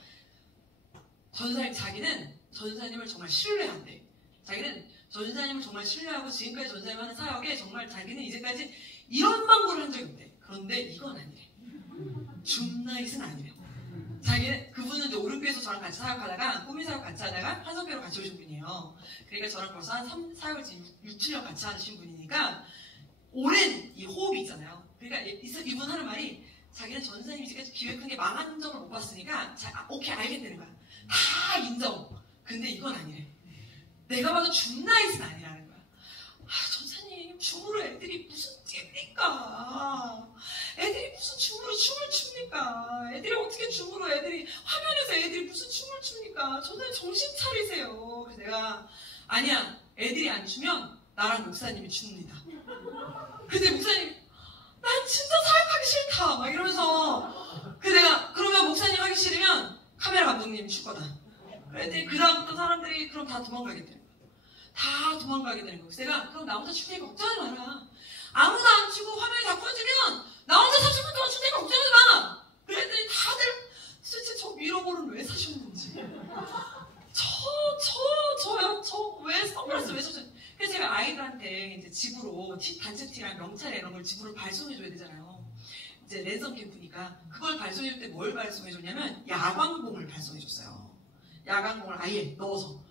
전사님 자기는 전사님을 정말 신뢰한대. 자기는 전사님을 정말 신뢰하고 지금까지 전사님 하는 사역에 정말 자기는 이제까지 이런 방법을 한 적이 없대. 그런데 이건 아니래. 줌나잇은 아니래. 자기는 그분은 이제 오른교에서 저랑 같이 사역하다가 꾸미 사역 같이 하다가 한성교로 같이 오신 분이에요. 그러니까 저랑 벌써 한 사역을 지금 6, 7년 같이 하신 분이니까 오랜 이 호흡이 있잖아요. 그러니까 이분 하는 말이 자기는 전사님이 지금까지 기획한 게 망한 점을 못 봤으니까 오케이 알겠다는 거야. 다 인정. 근데 이건 아니래. 내가 봐도 줌나잇은 아니라는 거야. 전사님 줌으로 애들이 무슨 띠입니까? 애들이 무슨 춤을 춥니까? 애들이 어떻게 춤으로 애들이 화면에서 애들이 무슨 춤을 춥니까? 저는 정신 차리세요. 그래서 내가 아니야, 애들이 안 추면 나랑 목사님이 춥니다. 근데 목사님, 난 진짜 사역하기 싫다 막 이러면서, 그 내가 그러면 목사님 하기 싫으면 카메라 감독님 출 거다. 애들이 그다음부터 사람들이 그럼 다 도망가게 되는 거야. 다 도망가게 되는 거야. 그래서 내가 그럼 나 혼자 출 테니까 걱정하지 마라. 아무도 안 추고 화면이 다 꺼지면 나 혼자 30분 동안 출 테니까 걱정하지 마. 그 애들이 다들 도대체 저 미러볼은 왜 사셨는지, 저 왜 선글라스 왜 사셨는지. 그래서 제가 아이들한테 이제 집으로 단체티랑 명찰 이런 걸 집으로 발송해줘야 되잖아요. 이제 랜선 캠프니까 그걸 발송해줄 때 뭘 발송해줬냐면 야광봉을 발송해줬어요. 야광봉을 아예 넣어서.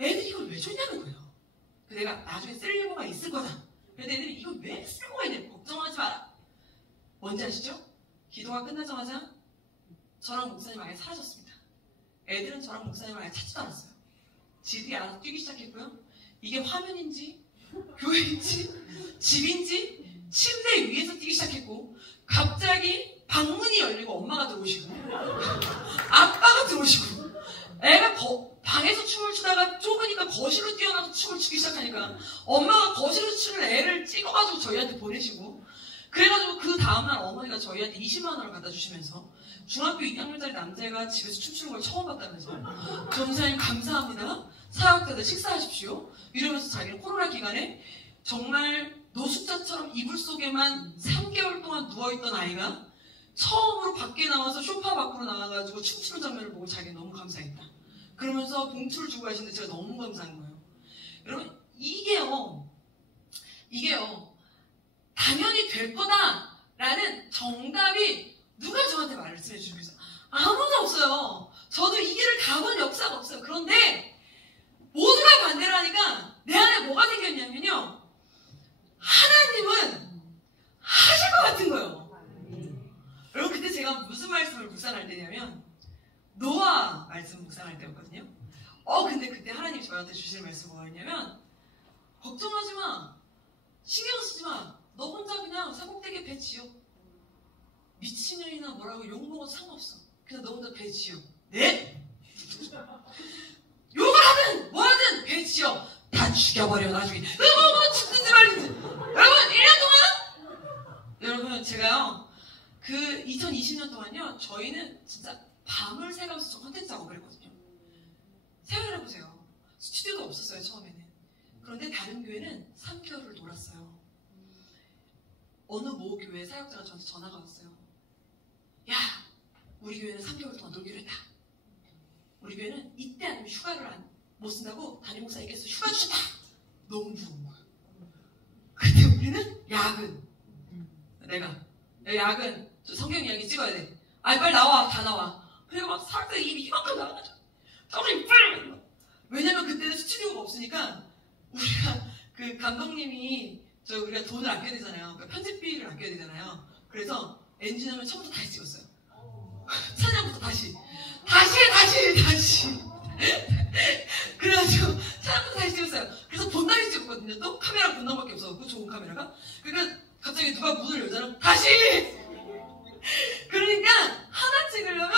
애들이 이걸 왜 줬냐는 거예요. 내가 나중에 쓸모가 있을 거다. 그래서 애들이 이걸 왜 쓸모가 있냐, 걱정하지 마라. 뭔지 아시죠? 기도가 끝나자마자 저랑 목사님 아예 사라졌습니다. 애들은 저랑 목사님을 아예 찾지도 않았어요. 지들이 알아서 뛰기 시작했고요. 이게 화면인지 교회인지 집인지 침대 위에서 뛰기 시작했고, 갑자기 방문이 열리고 엄마가 들어오시고 아빠가 들어오시고, 애가 방에서 춤을 추다가 좁으니까 거실로 뛰어나서 춤을 추기 시작하니까 엄마가 거실에서 추는 애를 찍어가지고 저희한테 보내시고, 그래가지고 그 다음날 어머니가 저희한테 20만 원을 갖다 주시면서 중학교 2학년짜리 남자애가 집에서 춤추는 걸 처음 봤다면서 전사님 감사합니다, 사역자들 식사하십시오 이러면서 자기는 코로나 기간에 정말 노숙자처럼 이불 속에만 3개월 동안 누워있던 아이가 처음으로 밖에 나와서 쇼파 밖으로 나와가지고 춤추는 장면을 보고 자기는 너무 감사했다 그러면서 봉투를 주고 가시는데 제가 너무 감사한 거예요. 여러분, 이게요 당연히 될 거다라는 정답이 누가 저한테 말씀해 주시고 있어요? 아무도 없어요. 저도 이 길을 가본 역사가 없어요. 그런데 모두가 반대를 하니까 내 안에 뭐가 생겼냐면요, 하나님은 하실 것 같은 거예요. 여러분, 그때 제가 무슨 말씀을 묵상할 때냐면 노아 말씀 묵상할 때였거든요. 근데 그때 하나님이 저한테 주실 말씀이 뭐였냐면, 걱정하지 마, 신경 쓰지 마, 너 혼자 그냥 사곡되게 배 지어. 미친년이나 뭐라고 욕먹어도 상관없어. 그냥 너 혼자 배 지어. 네? 욕을 하든 뭐 하든 배 지어. 다 죽여버려 나중에. 뭐 죽든지 말든지. 여러분, 1년 동안 여러분, 제가요 그 2020년 동안요 저희는 진짜 밤을 새가면서 저 컨텐츠 작업을 했거든요. 생각을 해보세요. 스튜디오도 없었어요 처음에는. 그런데 다른 교회는 3개월을 놀았어요. 어느 모 교회 사역자가 저한테 전화가 왔어요. 야, 우리 교회는 3개월 동안 놀기로 했다. 우리 교회는 이때 아니면 휴가를 못 쓴다고 담임 목사님께서 휴가 주셨다. 너무 부러운 거야. 근데 우리는 야근. 내가 야근, 저 성경 이야기 찍어야 돼. 빨리 나와, 다 나와. 그리고 막 사역자 입이 이만큼 나와가지고 정신 빨리. 왜냐면 그때는 스튜디오가 없으니까 우리가 그 감독님이 우리가 돈을 아껴야 되잖아요. 그러니까 편집비를 아껴야 되잖아요. 그래서 엔진하면 처음부터 다시 찍었어요. 찬양부터 다시. 그래가지고 찬양부터 다시 찍었어요. 그래서 본당에서 찍었거든요. 또 카메라 본당밖에 없어서 좋은 카메라가. 그러니까 갑자기 누가 문을 열잖아. 다시. 그러니까 하나 찍으려면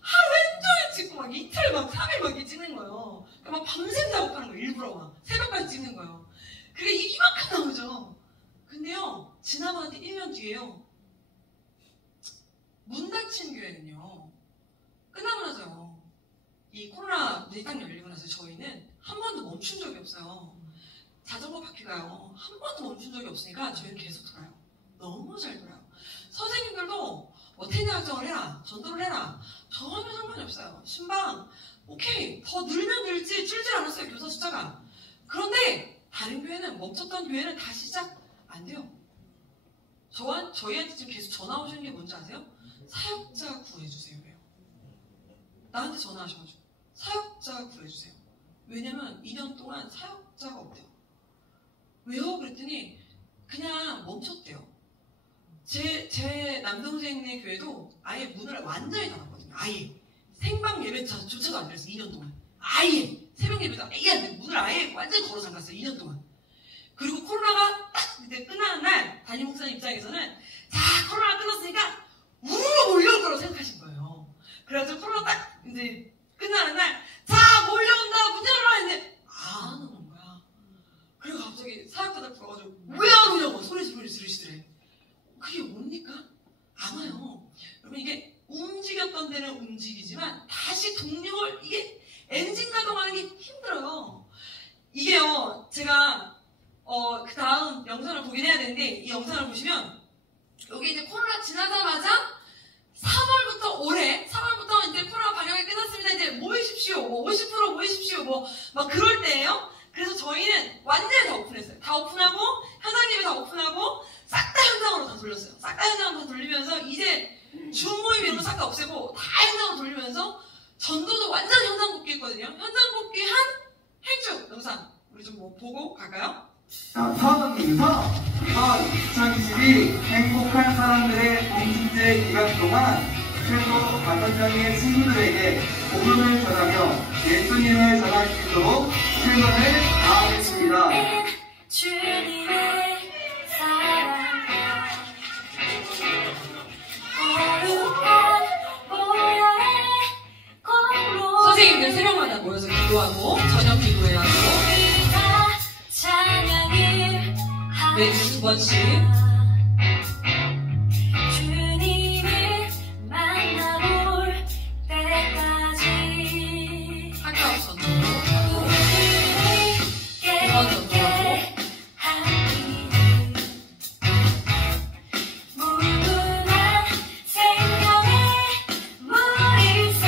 하루 종일 찍고 막 이틀 막 3일 막 찍는 거예요. 그러니까 막 밤샘 작업하는 거예요. 일부러 막 새벽까지 찍는 거예요. 그게 이만큼 나오죠. 근데요, 지나고 1년 뒤에요, 문 닫힌 교회는요, 끝나고 나서요, 이 코로나 문이 딱 열리고 나서 저희는 한 번도 멈춘 적이 없어요. 자전거 바퀴가요, 한 번도 멈춘 적이 없으니까 저희는 계속 돌아요. 너무 잘 돌아요. 선생님들도 뭐 테니 활동을 해라, 전도를 해라, 전혀 상관이 없어요. 신방, 오케이, 더 늘면 늘지 줄질 않았어요, 교사 숫자가. 그런데 다른 교회는, 멈췄던 교회는 다시 시작 안 돼요. 저희한테 지금 계속 전화 오시는 게 뭔지 아세요? 사역자 구해주세요. 왜요? 나한테 전화하셔가지고 사역자 구해주세요. 왜냐면 2년 동안 사역자가 없대요. 왜요? 그랬더니 그냥 멈췄대요. 제 남동생네 교회도 아예 문을 완전히 닫았거든요. 아예 생방 예배조차도 안 됐어요. 2년 동안 아예 새벽 예배도 아예 안 되고 문을 아예 완전히 걸어 잠갔어요. 2년 동안. 그리고 코로나가 딱 이제 끝나는 날 담임 목사님 입장에서는 자, 코로나 끝났으니까 우르르 몰려올 거라고 생각하신 거예요. 그래가지고 코로나 딱 이제 끝나는 날, 자, 몰려온다, 문 열어라 했는데 안 오는 거야. 그리고 갑자기 사역자들 불러가지고 왜 안 오냐고 소리 지르시더래. 그게 뭡니까? 안 와요. 여러분, 이게 움직였던 데는 움직이지만 다시 동력을, 이게 엔진 가동하는 게 힘들어요. 이게요, 제가 그 다음 영상을 보긴 해야 되는데, 이 영상을 보시면 여기 이제 코로나 지나자마자 3월부터 올해 3월부터 이제 코로나 방역이 끝났습니다. 이제 모이십시오. 뭐 50% 모이십시오. 뭐 막 그럴 때예요. 그래서 저희는 완전히 다 오픈했어요. 다 오픈하고 현장 예배 다 오픈하고 싹 다 현장으로 다 돌렸어요. 싹 다 현장으로 다 돌리면서 이제 줌 모임 이런 거 싹 다 없애고 다 현장으로 돌리면서 전도도 완전 현장 복귀했거든요. 현장 복귀한 행주 영상 우리 좀 뭐 보고 갈까요? 자, 첫 인서 2022 행복한 사람들의 공식제 기간 동안 최소 5명의 친구들에게 복음을 전하며 예수님을 전할 수 있도록 최선을 다하겠습니다. 주님의 사랑과 거룩한 보혈의 공로 선생님들 새벽마다 모여서 기도하고 저녁 기도회하고 매주 2번씩 주님을 만나볼 때까지 학교 전도하고 2번 전도하고 무궁한 생명의 물일새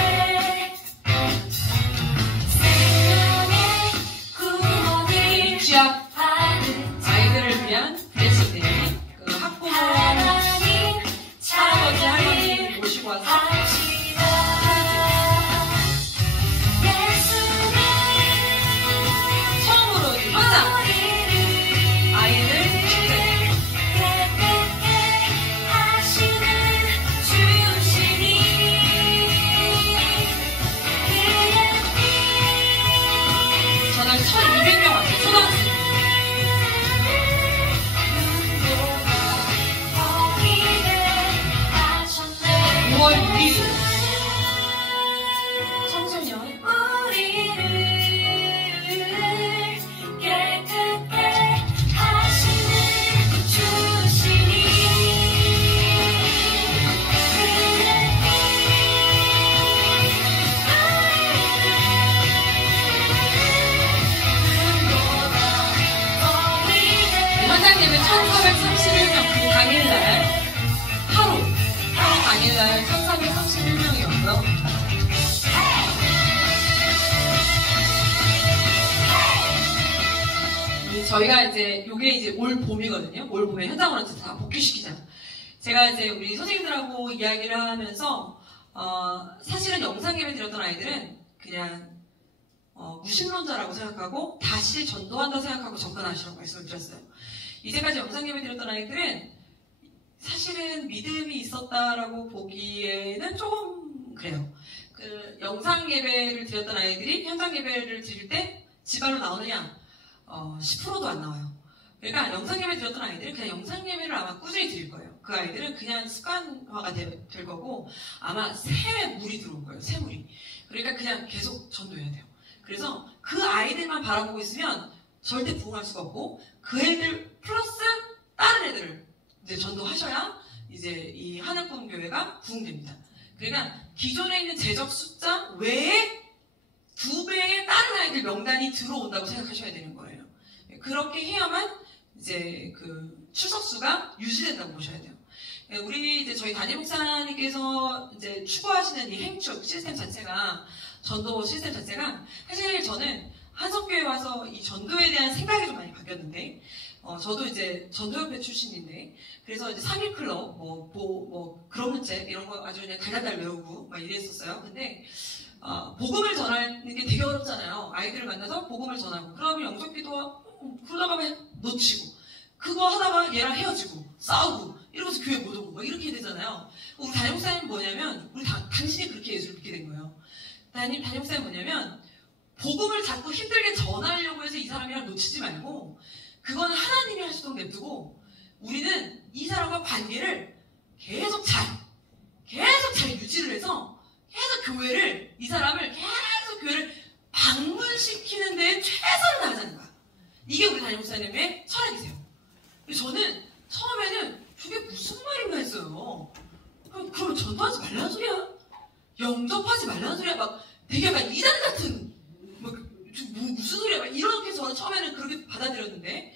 생명의 구원을 취약 아이들을 위한 브레싱데이 그 학부모 할아버지 할머니 모시고 와서 처음으로 현장 아이들 축제 저는 1200명 왔어요. 초등학생 5월 6일 청소년 우리를 깨끗게 하시는 주시니 현장 예배 1431명 그 당일날 하루 당일날 1431명이었고요. 저희가 이제 요게 이제 올 봄이거든요. 올 봄에 현장으로 다 복귀시키자. 제가 이제 우리 선생님들하고 이야기를 하면서 사실은 영상 예배 드렸던 아이들은 그냥 무신론자라고 생각하고 다시 전도한다 생각하고 접근하시라고 말씀을 드렸어요. 이제까지 영상 예배 드렸던 아이들은 사실은 믿음이 있었다라고 보기에는 조금 그래요. 그 영상 예배를 드렸던 아이들이 현장 예배를 드릴 때 지발로 나오느냐? 10%도 안 나와요. 그러니까 영상 예배 드렸던 아이들은 그냥 영상 예배를 아마 꾸준히 드릴 거예요. 그 아이들은 그냥 습관화가 될 거고 아마 새 물이 들어올 거예요. 새 물이. 그러니까 그냥 계속 전도해야 돼요. 그래서 그 아이들만 바라보고 있으면 절대 부흥할 수가 없고 그 애들 플러스 다른 애들을 이제 전도하셔야 이제 이 하늘꿈 교회가 부흥됩니다. 그러니까 기존에 있는 재적 숫자 외에 2배의 다른 아이들 명단이 들어온다고 생각하셔야 되는 거예요. 그렇게 해야만 이제 그 출석수가 유지된다고 보셔야 돼요. 우리 이제 저희 담임 목사님께서 이제 추구하시는 이 행축 시스템 자체가 전도 시스템 자체가 사실 저는 한석교회 와서 이 전도에 대한 생각이 좀 많이 바뀌었는데 저도 이제 전도협회 출신인데 그래서 이제 3.1클럽 그런 문제 이런 거 아주 그냥 달달달 외우고 막 이랬었어요. 근데 복음을 전하는 게 되게 어렵잖아요. 아이들을 만나서 복음을 전하고 그러면 영접기도 그러다가 놓치고 그거 하다가 얘랑 헤어지고 싸우고 이러면서 교회 못 오고 막 이렇게 되잖아요. 우리 담임 목사님은 뭐냐면 우리 당신이 그렇게 예수를 믿게 된 거예요. 담임 목사님은 뭐냐면 복음을 자꾸 힘들게 전하려고 해서 이 사람이랑 놓치지 말고 그건 하나님이 하시도록 냅두고 우리는 이 사람과 관계를 계속 잘 유지를 해서 계속 교회를, 이 사람을 계속 교회를 방문시키는 데에 최선을 다하자는 거야. 이게 우리 담임 목사님의 철학이세요. 저는 처음에는 저게 무슨 말인가 했어요. 그럼 전도하지 말라는 소리야? 영접하지 말라는 소리야? 막 되게 약간 이단 같은, 무슨 소리야? 막 이렇게 저는 처음에는 그렇게 받아들였는데,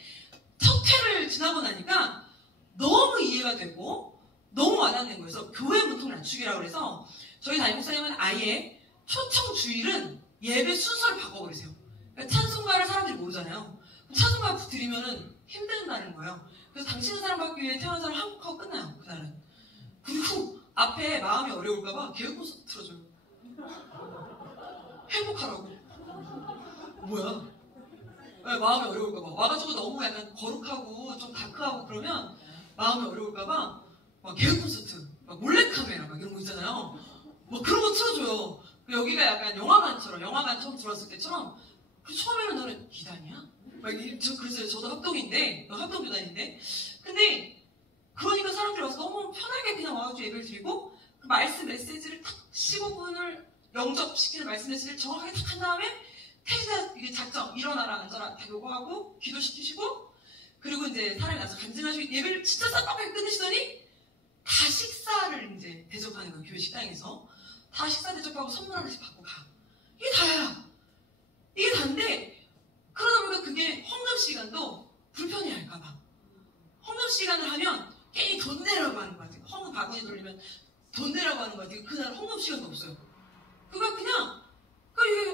첫 회를 지나고 나니까 너무 이해가 되고, 너무 와닿는 거예요. 그래서 교회 문통 낮추기라고 그래서, 저희 담임 목사님은 아예 초청 주일은 예배 순서를 바꿔버리세요. 그러니까 찬송가를 사람들이 모르잖아요. 찬송가 드리면은 힘든다는 거예요. 그래서 당신은 사랑받기 위해 태어난 사람 한국하고 끝나요, 그날은. 그리고 앞에 마음이 어려울까봐 개그 콘서트 틀어줘요. 행복하라고. 뭐야? 네, 마음이 어려울까봐. 와가지고 너무 약간 거룩하고 좀 다크하고 그러면 마음이 어려울까봐 막 개그 콘서트, 막 몰래카메라 막 이런 거 있잖아요. 뭐 그런 거 틀어줘요. 여기가 약간 영화관처럼, 영화관 처음 들어왔을 때처럼. 처음에는 너는 이단이야? 막 그래서 저도 합동인데, 합동교단인데. 근데 그러니까 사람들이 와서 너무 편하게 그냥 와가지고 예배를 드리고, 그 말씀 메시지를 딱 15분을 영접시키는 말씀 메시지를 정확하게 딱 한 다음에 태시다 작정, 일어나라 앉아라 다 요구하고 기도시키시고, 그리고 이제 사람이 나서 간증하시고 예배를 진짜 싹빡하게 끝내시더니 다 식사를 이제 대접하는 거예요. 교회 식당에서 다 식사 대접하고 선물 하나씩 받고 가. 이게 다야. 이게 다인데, 그러다 보니까 그게 헌금 시간도 불편해할까봐. 헌금 시간을 하면 괜히 돈 내라고 하는 거 같아요. 헌금 바구니 돌리면 돈 내라고 하는 거 같아요. 그날 헌금 시간도 없어요. 그거 그냥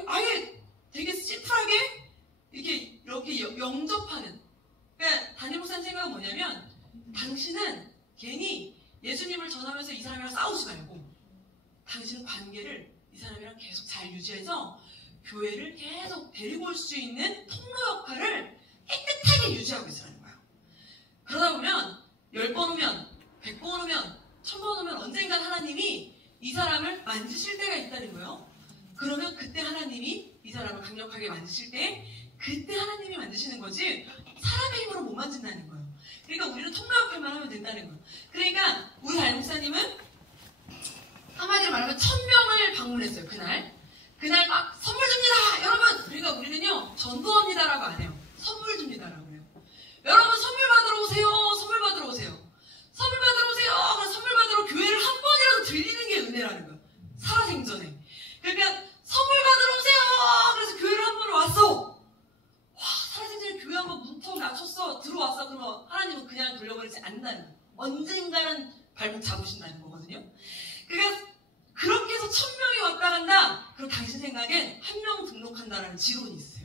아예 되게 심플하게 이렇게 영접하는. 그러니까 담임 목사님 생각은 뭐냐면, 당신은 괜히 예수님을 전하면서 이 사람이랑 싸우지 말고, 당신은 관계를 이 사람이랑 계속 잘 유지해서 교회를 계속 데리고 올 수 있는 통로 역할을 깨끗하게 유지하고 있으라는 거예요. 그러다 보면 10번 오면 100번 오면 1000번 오면 언젠간 하나님이 이 사람을 만지실 때가 있다는 거예요. 그러면 그때 하나님이 이 사람을 강력하게 만지실 때 그때 하나님이 만드시는 거지 사람의 힘으로 못 만진다는 거예요. 그러니까 우리는 통로 역할만 하면 된다는 거예요. 그러니까 우리 담임 목사님은 한마디로 말하면 1000명을 방문했어요. 그날 막 선물 줍니다 여러분. 그러니까 우리는요 전도합니다라고 안 해요. 선물 줍니다라고 해요. 여러분 선물 받으러 오세요. 선물 받으러 오세요. 선물 받으러 오세요. 그래서 선물 받으러 교회를 한 번이라도 들리는 게 은혜라는 거예요. 살아생전에. 그러니까 선물 받으러 오세요. 그래서 교회를 한 번 왔어. 와, 살아생전에 교회 한 번 문턱 낮췄어. 들어왔어. 그러면 하나님은 그냥 돌려버리지 않는다는 거예요. 언젠가는 발목 잡으신다는 거거든요. 그러니까 그렇게 해서 1000명이 왔다 간다. 그럼 당신 생각엔 1명 등록한다라는 지론이 있어요.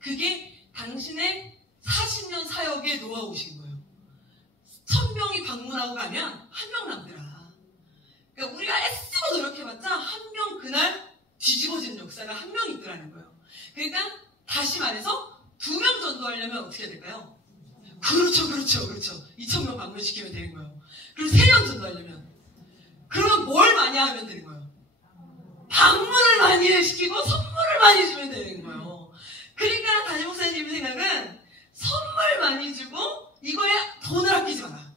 그게 당신의 40년 사역의 노하우신 거예요. 1000명이 방문하고 가면 1명 남더라. 그러니까 우리가 애쓰고 노력해봤자 1명 그날 뒤집어지는 역사가 1명 있더라는 거예요. 그러니까 다시 말해서 2명 전도하려면 어떻게 해야 될까요? 그렇죠. 2000명 방문시키면 되는 거예요. 그리고 3명 전도하려면 그러면 뭘 많이 하면 되는 거예요? 방문을 많이 시키고 선물을 많이 주면 되는 거예요. 그러니까 담임 목사님 생각은 선물 많이 주고 이거에 돈을 아끼지 마라.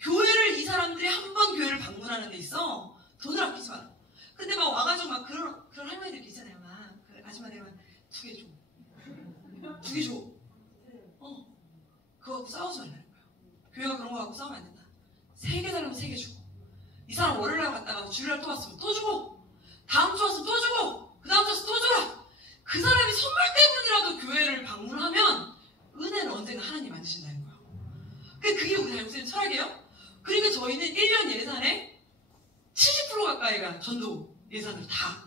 교회를 이 사람들이 한 번 교회를 방문하는 데 있어 돈을 아끼지 마라. 근데 막 와가지고 막 그런 할머니들 있잖아요. 막 그 아줌마들 2개 줘. 2개 줘. 그거 갖고 싸우지 말라는 거예요. 교회가 그런 거 갖고 싸우면 안 된다. 3개 달라면 3개 주고. 이 사람 월요일날 갔다가 주일날 또 왔으면 또 주고, 다음 주 왔으면 또 주고, 그 다음 주 왔으면 또 줘라. 그 사람이 선물 때문이라도 교회를 방문하면 은혜는 언젠가 하나님 만드신다는 거예요. 그게 우리 담임 목사님 철학이에요. 그러니까 저희는 1년 예산에 70% 가까이가 전도 예산으로 다.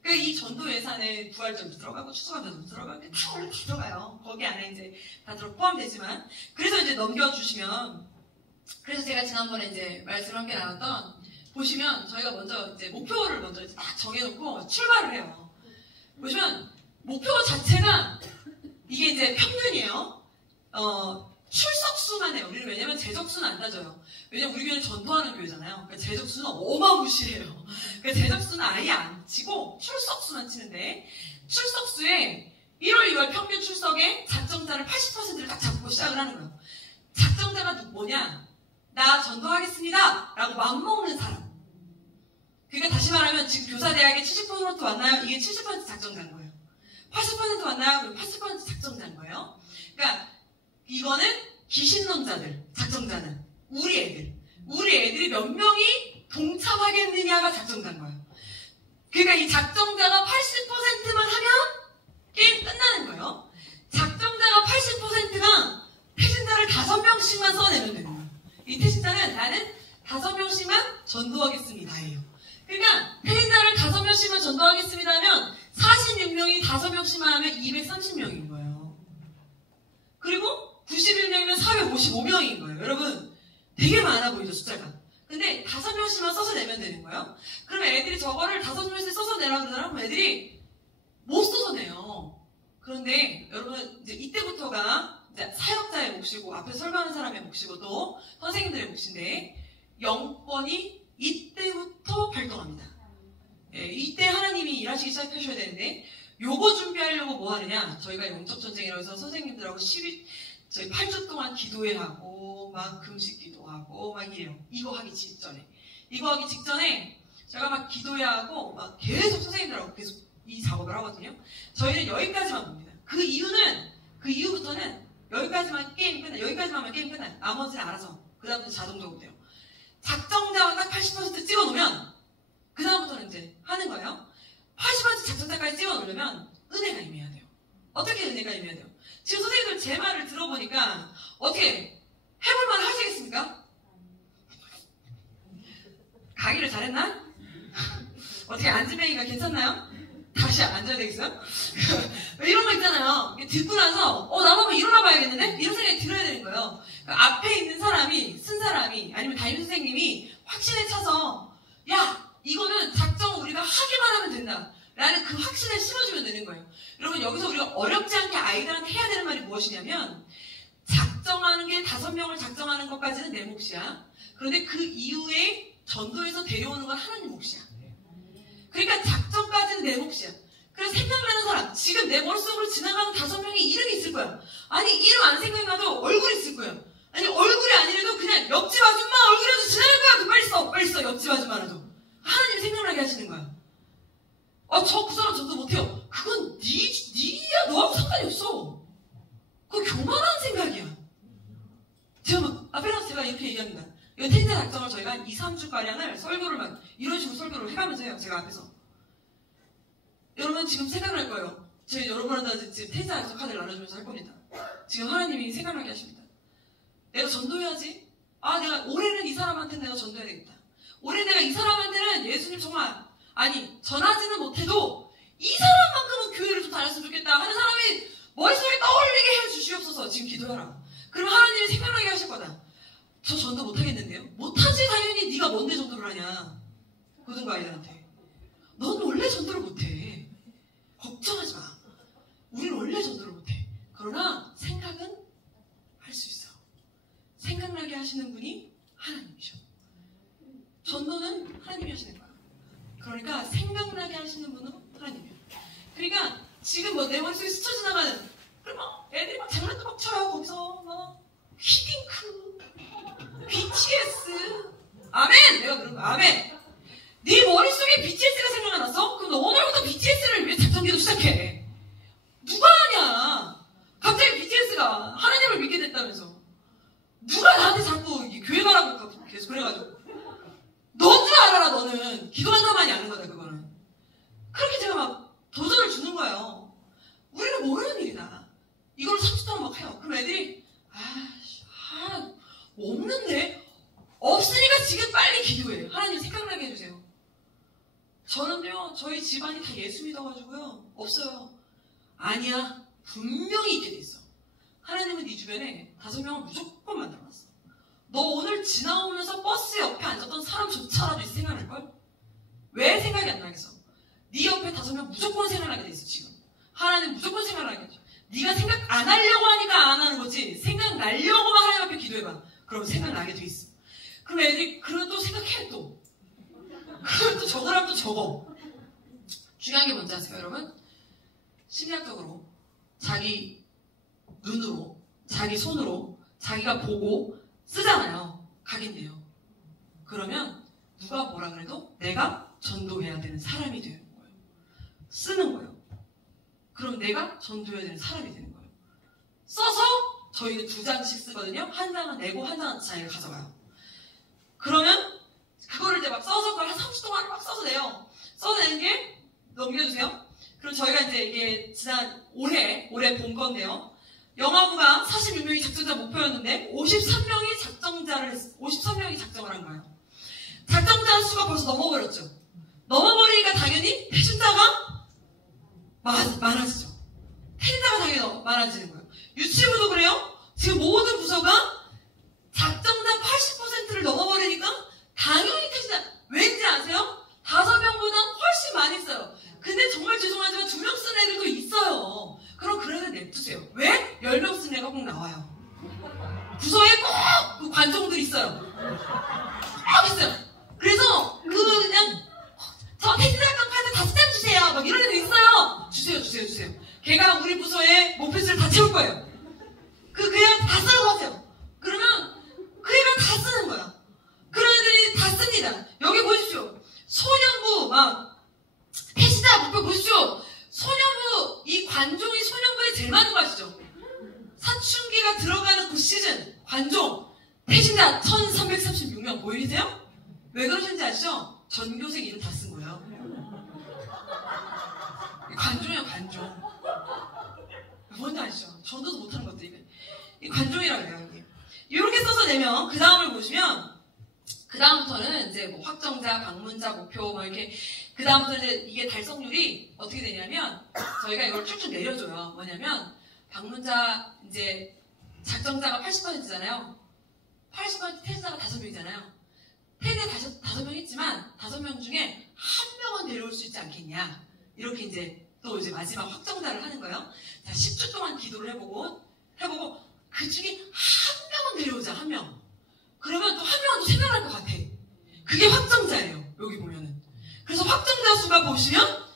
그러니까 이 전도 예산에 부활전도 들어가고 추수감사도 들어가고 다 원래 들어가요. 거기 안에 이제 다 포함되지만. 그래서 이제 넘겨주시면, 그래서 제가 지난번에 이제 말씀 함께 나눴던, 보시면 저희가 먼저 이제 목표를 먼저 이제 딱 정해놓고 출발을 해요. 보시면 목표 자체가 이게 이제 평균이에요. 출석수만 해요. 우리는 왜냐면 재적수는 안 따져요. 왜냐면 우리 교회는 전도하는 교회잖아요. 그러니까 재적수는 어마무시해요. 그러니까 재적수는 아예 안 치고 출석수만 치는데, 출석수에 1월, 2월 평균 출석에 작정자를 80%를 딱 잡고 시작을 하는 거예요. 작정자가 뭐냐? 나 전도하겠습니다 라고 맘먹는 사람. 그러니까 다시 말하면 지금 교사대학에 70% 왔나요? 이게 70% 작정자인 거예요. 80% 왔나요? 그럼 80% 작정자인 거예요. 그러니까 이거는 귀신론자들, 작정자는 우리 애들이 몇 명이 동참하겠느냐가 작정자인 거예요. 그러니까 이 작정자가 80%만 하면 게임 끝나는 거예요. 작정자가 80%가 태신자를 5명씩만 써내면 되는 거예요. 이 태신자는 나는 5명씩만 전도하겠습니다예요. 그러니까 태신자를 5명씩만 전도하겠습니다 하면 46명이 5명씩만 하면 230명인 거예요. 그리고 91명이면 455명인 거예요. 여러분 되게 많아 보이죠, 숫자가. 근데 5명씩만 써서 내면 되는 거예요. 그러면 애들이 저거를 5명씩 써서 내라 그러면 애들이 못 써서 내요. 그런데 여러분 이제 이때부터가 이제 사역자의 몫이고 앞에 설교하는 사람의 몫이고 또 선생님들의 몫인데 영권이 이때부터 발동합니다. 예, 이때 하나님이 일하시기 시작하셔야 되는데 요거 준비하려고 뭐 하느냐? 저희가 영적 전쟁이라고 해서 선생님들하고 저희 8주 동안 기도회 하고 막 금식 기도하고 막 이래요. 이거 하기 직전에 제가 막 기도회 하고 막 계속 선생님들하고 계속 이 작업을 하거든요. 저희는 여기까지만 봅니다. 그 이후부터는 여기까지만 게임 끝나. 여기까지만 하면 게임 끝나요. 나머지는 알아서. 그 다음부터 자동적으로 돼요. 작정자가 딱 80% 찍어놓으면 그 다음부터는 이제 하는 거예요. 80% 작정자까지 찍어놓으려면 은혜가 임해야 돼요. 어떻게 은혜가 임해야 돼요? 지금 선생님들 제 말을 들어보니까 어떻게 해볼만 하시겠습니까? 가기를 잘했나? 어떻게 앉으면이가 괜찮나요? 다시 앉아야 되겠어요? 이런 거 있잖아요. 듣고 나서 나도 한번 일어나 봐야겠는데? 이런 생각이 들어야 되는 거예요. 그러니까 앞에 있는 사람이, 쓴 사람이 아니면 담임 선생님이 확신에 차서 야 이거는 작정 우리가 하기만 하면 된다 라는 그 확신을 심어주면 되는 거예요. 여러분 여기서 우리가 어렵지 않게 아이들한테 해야 되는 말이 무엇이냐면 작정하는 게 5명을 작정하는 것까지는 내 몫이야. 그런데 그 이후에 전도에서 데려오는 건 하나님 몫이야. 그러니까 작정까지는 내 몫이야. 그래서 생각나는 사람, 지금 내 머릿속으로 지나가는 5명의 이름이 있을 거야. 아니 이름 안 생각나도 얼굴이 있을 거야. 아니 얼굴이 아니라도 그냥 옆집 아줌마 얼굴이라도 지나갈 거야. 빨리 써 옆집 아줌마라도. 하나님 생각나게 하시는 거야. 그 사람 전도 못해요. 그건 니야 너하고 상관이 없어. 그거 교만한 생각이야. 제가 앞에 나서 제가 이렇게 얘기합니다. 이거 텐트 작정을 저희가 한 2, 3주가량을 설교를 막 이런 식으로 설교를 해가면서 해요. 제가 앞에서. 여러분 지금 생각날 거예요. 저희 여러분한테 지금 텐트 작정 카드를 나눠주면서 할 겁니다. 지금 하나님이 생각나게 하십니다. 내가 전도해야지. 내가 올해는 이 사람한테는 내가 전도해야 되겠다. 올해 내가 이 사람한테는 예수님 정말 전하지는 못해도 이 사람만큼은 교회를 좀 다녔으면 좋겠다 하는 사람이 머릿속에 떠올리게 해주시옵소서. 지금 기도해라. 그러면 하나님이 생각나게 하실 거다. 저 전도 못하겠는데요? 못하지 당연히 네가 뭔데 전도를 하냐. 고등부 아이들한테. 넌 원래 전도를 못해. 걱정하지 마. 우리는 원래 전도를 못해. 그러나 생각은 할 수 있어. 생각나게 하시는 분이 하나님이셔. 전도는 하나님이 하시는 거야. 그러니까 생각나게 하시는 분은 하나님이야. 그러니까 지금 내 머릿속에 스쳐 지나가는 그럼 애들이 막 장난도 막 쳐요. 거기서 막 히딩크 BTS 아멘! 내가 그런 거야. 아멘! 네 머릿속에 BTS가 생각이 났어? 그럼 너 오늘부터 BTS를 왜 작정기도 시작해? 누가 하냐? 갑자기 BTS가 하나님을 믿게 됐다면서 누가 나한테 자꾸 교회 가라고 계속 그래가지고 넌 줄 알아라. 너는 기도한 사람만이 아는 거다. 그거는 그렇게 제가 막 도전을 주는 거예요. 우리는 모르는 일이다. 이걸 30주 동안 막 해요. 그럼 애들이 없는데? 없으니까 지금 빨리 기도해. 하나님 생각나게 해주세요. 저는요 저희 집안이 다 예수 믿어가지고요 없어요. 아니야. 분명히 있게 돼 있어. 하나님은 네 주변에 5명은 무조건 만들어놨어. 너 오늘 지나오면서 버스 옆에 앉았던 사람조차라도 생각날걸? 왜 생각이 안 나겠어? 네 옆에 5명 무조건 생각나게 돼 있어. 지금 하나님 무조건 생각나게 해줘. 네가 생각 안 하려고 하니까 안 하는 거지. 생각나려고만 하나님 앞에 기도해봐. 그럼 생각나게 돼 있어. 그럼 애들이 그럼 또 생각해 또. 그럼 또 적으라면 또 적어. 중요한 게 뭔지 아세요 여러분? 심리학적으로 자기 눈으로 자기 손으로 자기가 보고 쓰잖아요. 가겠네요. 그러면 누가 뭐라 그래도 내가 전도해야 되는 사람이 되는 거예요. 쓰는 거예요. 그럼 내가 전도해야 되는 사람이 되는 거예요. 써서 저희는 2장씩 쓰거든요. 한 장은 내고 한 장은 자기가 가져가요. 그러면 그거를 이제 막 써서 그걸 한 30분 동안 막 써서 내요. 써서 내는 게 넘겨주세요. 그럼 저희가 이제 이게 지난 올해 본 건데요. 영화부가 46명이 작정자 목표였는데 53명이 작정을 한 거예요. 작정자 수가 벌써 넘어버렸죠. 넘어버리니까 당연히 태신자가 많아지죠. 태신자가 당연히 많아지는 거예요. 유치부도 그래요. 지금 모든 부서가 작정자 80%를 넘어버리니까 당연히 태신자. 왠지 아세요? 5명보다 훨씬 많이 써요. 근데 정말 죄송하지만 2명 쓰는 애들도 있어요. 그럼 그런 애 냅두세요. 왜? 10명 쓰는 애가 꼭 나와요. 부서에 꼭 그 관종들이 있어요. 꼭 있어요. 그래서 그냥 저 태신자학당 카드 5장 주세요. 막 이런 애들 있어요. 주세요. 걔가 우리 부서에 목표수를 다 채울 거예요. 그 애가 다 쓰라고 하세요. 그러면 그 애가 다 쓰는 거야. 그런 애들이 다 씁니다. 여기 보십시오. 소년부 막 태신자 목표 보십시오. 소년부 이 관종이 소년부에 제일 많은 거 아시죠? 사춘기가 들어가는 그 시즌 관종 태신자 1336명 보이세요? 왜 그러시는지 아시죠? 전교생 이름 다 쓴 거예요. 관종이에요, 관종. 뭔지 아시죠? 전도도 못하는 것들이. 이 관종이라고 해요, 이게. 이렇게 써서 내면, 그 다음을 보시면, 그 다음부터는 이제 뭐 확정자, 방문자, 목표, 뭐 이렇게, 그 다음부터 이제 이게 달성률이 어떻게 되냐면, 저희가 이걸 쭉쭉 내려줘요. 뭐냐면, 방문자, 이제, 작정자가 80%잖아요. 80% 태신자가 5명이잖아요. 태신자 5명 있지만, 5명 중에 한 명은 내려올 수 있지 않겠냐. 이렇게 이제, 또 이제 마지막 확정자를 하는 거예요. 자, 10주 동안 기도를 해보고, 그 중에 한 명은 내려오자, 한 명. 그러면 또 한 명은 또 생각날 것 같아. 그게 확정자예요, 여기 보면은. 그래서 확정자 수가 보시면,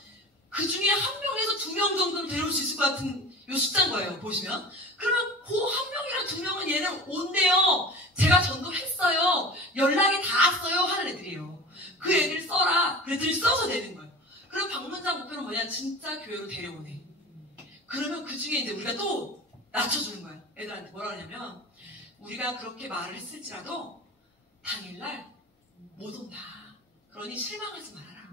그 중에 한 명에서 2명 정도는 데려올 수 있을 것 같은 요 숫자인 거예요, 보시면. 그러면 그 한 명이랑 2명은 얘는 온대요. 제가 전도했어요. 연락이 닿았어요. 하는 애들이에요. 그 애들을 써라. 그랬더니 써서 내는 거예요. 그럼 방문자 목표는 뭐냐? 진짜 교회로 데려오네. 그러면 그 중에 이제 우리가 또 낮춰주는 거예요. 애들한테 뭐라 하냐면, 우리가 그렇게 말을 했을지라도 당일날 못 온다. 그러니 실망하지 말아라.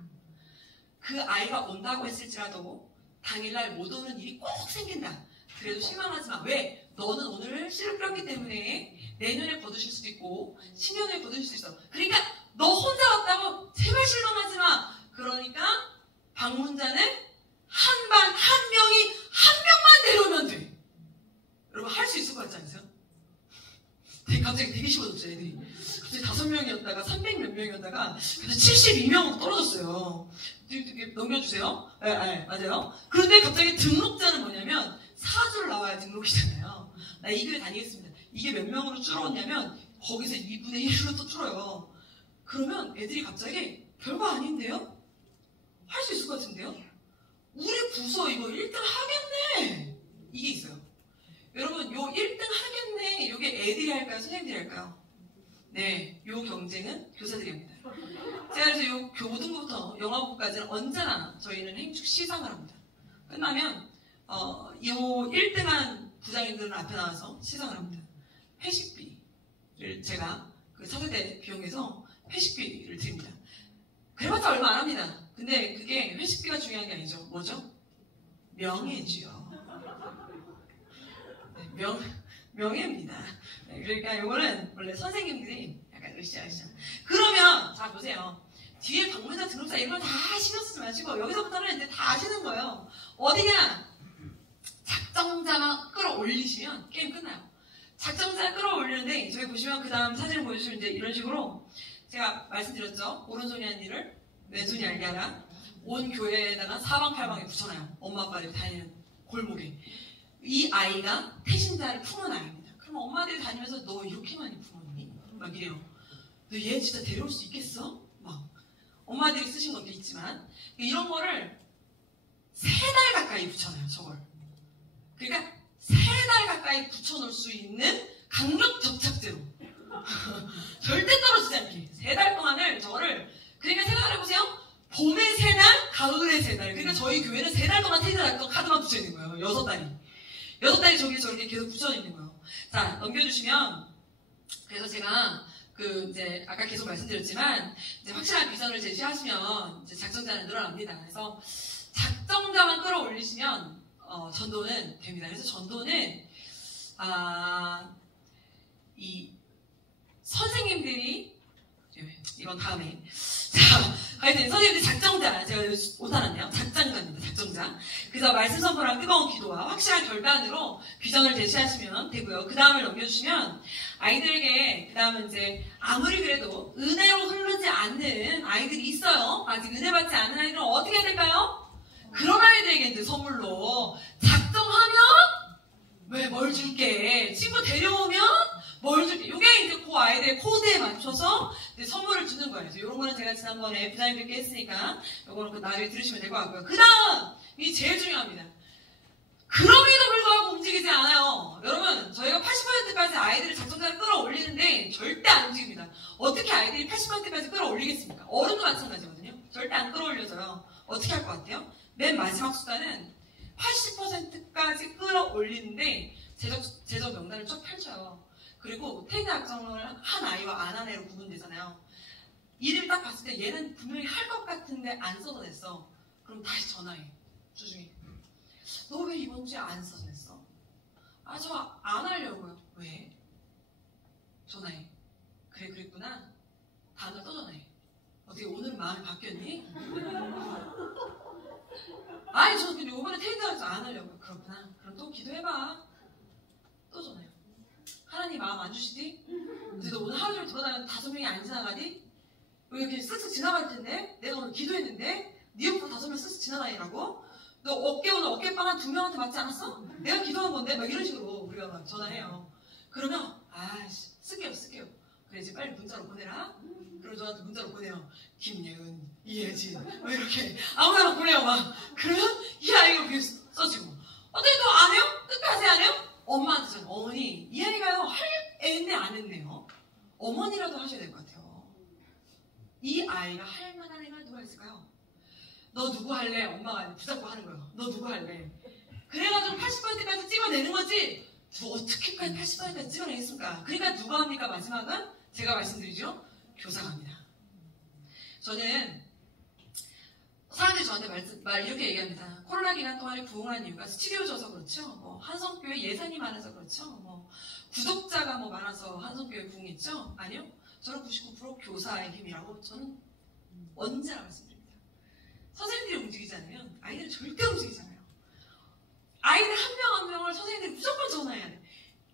그 아이가 온다고 했을지라도 당일날 못 오는 일이 꼭 생긴다. 그래도 실망하지 마. 왜? 너는 오늘 씨를 뿌렸기 때문에 내년에 거두실 수도 있고 신년에 거두실 수 있어. 그러니까 너 혼자 왔다고 제발 실망하지 마. 그러니까 방문자는 한 명이 한 명만 내려오면 돼. 여러분 할 수 있을 것 같지 않으세요? 갑자기 되게 쉬워졌죠, 애들이. 갑자기 5명이었다가 300몇 명이었다가 72명으로 떨어졌어요. 넘겨주세요. 네, 맞아요. 그런데 갑자기 등록자는 뭐냐면 4주를 나와야 등록이잖아요. 나 이 교회 다니겠습니다. 이게 몇 명으로 줄었냐면 거기서 2분의 1로 또 줄어요. 그러면 애들이 갑자기 별거 아닌데요? 할 수 있을 것 같은데요? 우리 부서 이거 1등 하겠네. 이게 있어요. 여러분 요 1등 하겠네. 이게 애들이 할까요? 선생님들이 할까요? 네, 요 경쟁은 교사들이 합니다. 제가 그래서 요 교부등부터 영화부까지는 언제나 저희는 행축 시상을 합니다. 끝나면 요 1등한 부장님들은 앞에 나와서 시상을 합니다. 회식비를 제가 그 차세대 비용에서 회식비를 드립니다. 그래봤자 얼마 안 합니다. 근데 그게 회식비가 중요한 게 아니죠. 뭐죠? 명예지요. 네, 명예입니다. 네, 그러니까 이거는 원래 선생님들이 약간 으쌰으쌰. 그러면 자 보세요. 뒤에 방문자 등록자 이런 거 다 신경 쓰지 마시고 여기서부터는 이제 다 아시는 거예요. 어디냐? 작정자만 끌어올리시면 게임 끝나요. 작정자 끌어올리는데 저기 보시면 그 다음 사진을 보여주시면 이제 이런 식으로 제가 말씀드렸죠. 오른손이 한 일을 왼손이 알게 하라. 온 교회에다가 사방팔방에 붙여놔요. 엄마 아빠들이 다니는 골목에. 이 아이가 태신자를 품은 아이입니다. 그럼 엄마들이 다니면서 너 이렇게 많이 품었니? 막 이래요. 너 얘 진짜 데려올 수 있겠어? 막 엄마들이 쓰신 것도 있지만 이런 거를 3달 가까이 붙여놔요. 저걸. 그러니까 3달 가까이 붙여놓을 수 있는 강력 접착제로 절대 떨어지지 않게 3달 동안을 저를 그러니까 생각해보세요. 봄의 3달, 가을의 3달. 그러니까 저희 교회는 3달 동안 테이블에 카드만 붙여 있는 거예요. 6달이. 6달이 저기에 저렇게 계속 붙여 있는 거예요. 자, 넘겨주시면 그래서 제가 이제 아까 계속 말씀드렸지만 이제 확실한 비전을 제시하시면 이제 작정자는 늘어납니다. 그래서 작정자만 끌어올리시면 전도는 됩니다. 그래서 전도는 이 선생님들이 이건 다음에 자 하여튼 선생님들 작정자 제가 못하놨네요. 작정자입니다. 작정자. 그래서 말씀 선포랑 뜨거운 기도와 확실한 결단으로 비전을 제시하시면 되고요. 그 다음을 넘겨주시면 아이들에게 그 다음은 이제 아무리 그래도 은혜로 흐르지 않는 아이들이 있어요. 아직 은혜 받지 않은 아이들은 어떻게 해야 될까요? 그런 아이들에게 이제 선물로 작정하면 뭘 줄게. 친구 데려오면 뭘 줄게. 이게 이제 그 아이들의 코드에 맞춰서 이제 선물을 주는 거예요. 이런 거는 제가 지난번에 부장님들께 했으니까 이거는 나중에 들으시면 될 것 같고요. 그 다음 이 제일 중요합니다. 그럼에도 불구하고 움직이지 않아요. 여러분 저희가 80%까지 아이들을 작정자를 끌어올리는데 절대 안 움직입니다. 어떻게 아이들이 80%까지 끌어올리겠습니까? 어른도 마찬가지거든요. 절대 안 끌어올려져요. 어떻게 할 것 같아요? 맨 마지막 수단은 80%까지 끌어올리는데 제적 명단을 쭉 펼쳐요. 그리고 태그 작정을 한 아이와 안 한 아이로 구분되잖아요. 이름을 딱 봤을 때 얘는 분명히 할 것 같은데 안 써서냈어. 그럼 다시 전화해. 주중에. 너 왜 이번 주에 안 써냈어? 저 안 하려고요. 왜? 전화해. 그래 그랬구나. 다음날 또 전화해. 어떻게 오늘 마음이 바뀌었니? 아니 저 근데 이번에 태그 작정 안 하려고요. 그렇구나. 그럼 또 기도해봐. 또 전화해. 하나님 마음 안 주시지? 근데 너 오늘 하루 종일 돌아다니면 5명이 안 지나가니? 여기 이렇게 쓱쓱 지나갈 텐데? 내가 오늘 기도했는데? 네 옆으로 5명 쓱쓱 지나다니라고? 너 오늘 어깨빵 한 2명한테 맞지 않았어? 내가 기도한 건데? 막 이런 식으로 우리가 막 전화해요. 그러면 쓸게요. 그래 이제 빨리 문자로 보내라. 그리고 저한테 문자로 보내요. 김예은, 이혜진 뭐 이렇게 아무나 보내요 막. 그러면 이 아이가 그게 써지고 어떻게 또 안 해요? 끝까지 안 해요? 엄마한테 전 어머니 이 아이가요 할 애인데 안 했네요. 어머니라도 하셔야 될 것 같아요. 이 아이가 할 만한 애가 누가 있을까요? 너 누구 할래? 엄마가 붙잡고 하는 거예요. 너 누구 할래? 그래가지고 80%까지 찍어내는 거지. 어떻게까지 80%까지 찍어내겠습니까? 그러니까 누가 합니까? 마지막은 제가 말씀드리죠. 교사가 합니다. 저는 사람들이 저한테 이렇게 얘기합니다. 코로나 기간 동안에 부흥한 이유가 치료져서 그렇죠. 한성교회 예산이 많아서 그렇죠. 구독자가 많아서 한성교회 부흥했죠. 아니요. 저는 99% 교사의 힘이라고 저는 언제나 말씀드립니다. 선생님들이 움직이지 않으면 아이들은 절대 움직이지 않아요. 아이들 한 명 한 명을 선생님들이 무조건 전화해야 돼.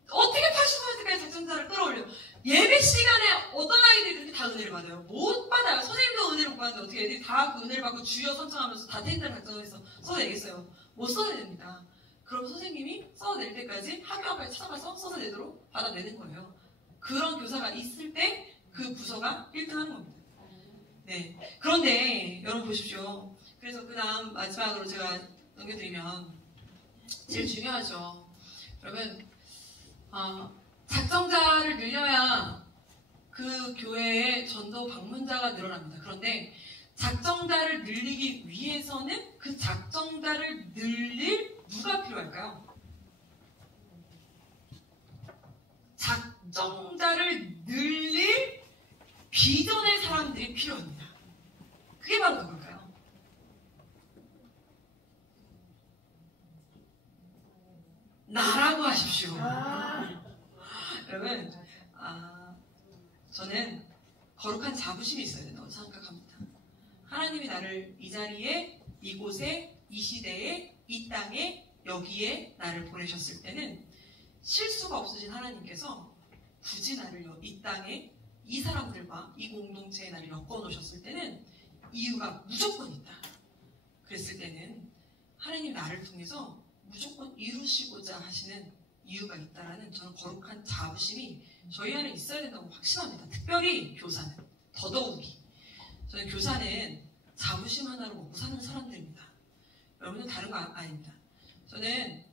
어떻게 80%까지 작정자를 끌어올려? 예배 시간에 어떤 아이들이 그렇게 다 은혜를 받아요? 못 받아요. 선생님도 은혜를 못 받는데 어떻게 애들이 다 그 은혜를 받고 주여 선창하면서 다 텐트를 작정해서 써내겠어요? 못 써내냅니다. 그럼 선생님이 써낼 때까지 학교 앞에 찾아가서 써내도록 받아내는 거예요. 그런 교사가 있을 때 그 부서가 1등하는 겁니다. 네. 그런데 여러분 보십시오. 그래서 그 다음 마지막으로 제가 넘겨드리면 제일 중요하죠. 여러분 작정자를 늘려야 그 교회의 전도 방문자가 늘어납니다. 그런데 작정자를 늘리기 위해서는 그 작정자를 늘릴 누가 필요할까요? 작정자를 늘릴 비전의 사람들이 필요합니다. 그게 바로 누굴까요? 나라고 하십시오. 여러분, 저는 거룩한 자부심이 있어야 된다고 생각합니다. 하나님이 나를 이 자리에, 이곳에, 이 시대에, 이 땅에, 여기에 나를 보내셨을 때는 실수가 없으신 하나님께서 굳이 나를 이 땅에 이 사람들과 이 공동체에 나를 엮어놓으셨을 때는 이유가 무조건 있다. 그랬을 때는 하나님 나를 통해서 무조건 이루시고자 하시는 이유가 있다라는 저는 거룩한 자부심이 저희 안에 있어야 된다고 확신합니다. 특별히 교사는 더더욱이 저는 교사는 자부심 하나로 먹고 사는 사람들입니다. 여러분은 다른 거 아닙니다. 저는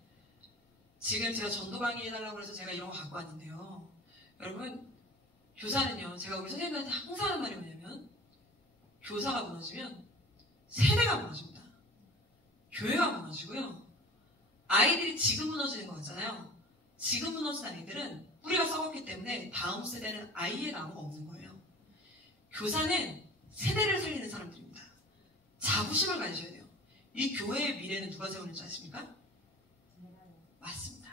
지금 제가 전도 강의 해달라고 해서 제가 이런 거 갖고 왔는데요. 여러분 교사는요, 제가 우리 선생님한테 항상 하는 말이 뭐냐면, 교사가 무너지면 세대가 무너집니다. 교회가 무너지고요. 아이들이 지금 무너지는 거 같잖아요. 지금 무너진 아이들은 뿌리가 썩었기 때문에 다음 세대는 아이의 나무가 없는 거예요. 교사는 세대를 살리는 사람들입니다. 자부심을 가지셔야 돼요. 이 교회의 미래는 누가 세우는지 아십니까? 맞습니다.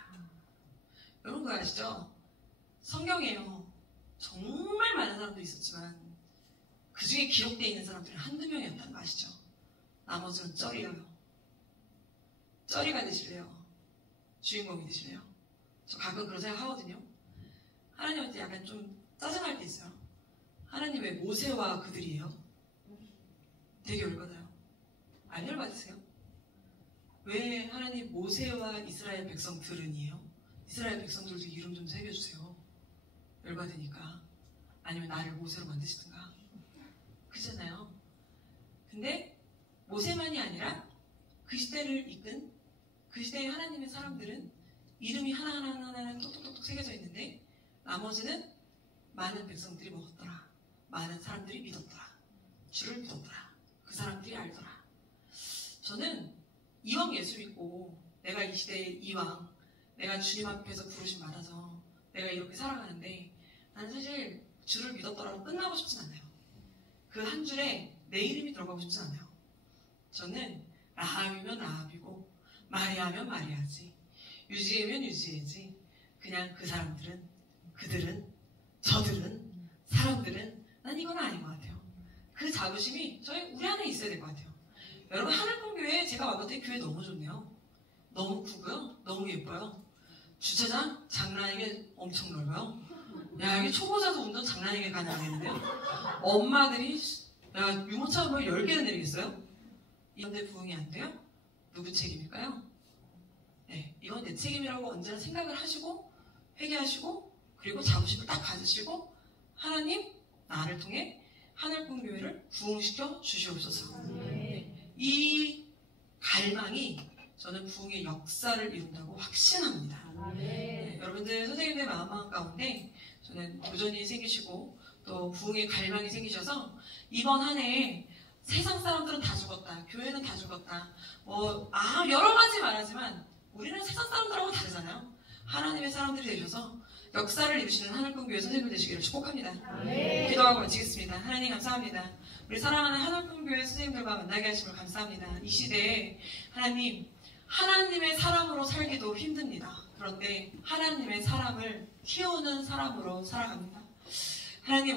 여러분 그거 아시죠? 성경에요. 정말 많은 사람도 있었지만 그 중에 기록되어 있는 사람들은 한두 명이었다는 거 아시죠? 나머지는 쩌리예요. 쩌리가 되실래요? 주인공이 되실래요? 저 가끔 그런 생각 하거든요. 하나님한테 약간 좀 짜증날 때 있어요. 하나님 왜 모세와 그들이에요? 되게 열받아요. 안 열받으세요? 왜 하나님 모세와 이스라엘 백성들은이에요? 이스라엘 백성들도 이름 좀 새겨주세요. 열받으니까. 아니면 나를 모세로 만드시든가. 그렇잖아요. 근데 모세만이 아니라 그 시대를 이끈 그 시대의 하나님의 사람들은 이름이 하나하나 똑똑똑똑 새겨져 있는데 나머지는 많은 백성들이 먹었더라. 많은 사람들이 믿었더라. 주를 믿었더라. 그 사람들이 알더라. 저는 이왕 예수 믿고 내가 이 시대의 이왕 내가 주님 앞에서 부르심 받아서 내가 이렇게 살아가는데 나는 사실 주를 믿었더라고 끝나고 싶진 않아요. 그 한 줄에 내 이름이 들어가고 싶진 않아요. 저는 라합이면 라합이고 마리아면 마리아지 유지혜면 유지혜지 그냥 그 사람들은 그들은 저들은 사람들은 난 이건 아닌 것 같아요. 그 자부심이 우리 안에 있어야 될 것 같아요. 여러분 하늘꿈교회 제가 와봤더니 교회 너무 좋네요. 너무 크고요. 너무 예뻐요. 주차장 장난 아니게 엄청 넓어요. 야 이게 초보자도 운전 장난 아니게 가능하겠는데요. 엄마들이 야 유모차 뭐 10개는 내리겠어요? 이런데 부응이 안 돼요? 누구 책임일까요? 네, 이건 내 책임이라고 언제나 생각을 하시고 회개하시고 그리고 자부심을 딱 가지시고 하나님 나를 통해 하늘꿈교회를 부흥시켜 주시옵소서. 네, 이 갈망이 저는 부흥의 역사를 이룬다고 확신합니다. 네, 여러분들 선생님의 마음 가운데 저는 도전이 생기시고 또 부흥의 갈망이 생기셔서 이번 한 해에 세상 사람들은 다 죽었다. 교회는 다 죽었다. 여러 가지 말하지만 우리는 세상 사람들하고 다르잖아요. 하나님의 사람들이 되셔서 역사를 이루시는 하늘꿈교회 선생님들 되시기를 축복합니다. 기도하고 마치겠습니다. 하나님 감사합니다. 우리 사랑하는 하늘꿈교회 선생님들과 만나게 하심을 감사합니다. 이 시대에 하나님의 사람으로 살기도 힘듭니다. 그런데 하나님의 사람을 키우는 사람으로 살아갑니다. 하나님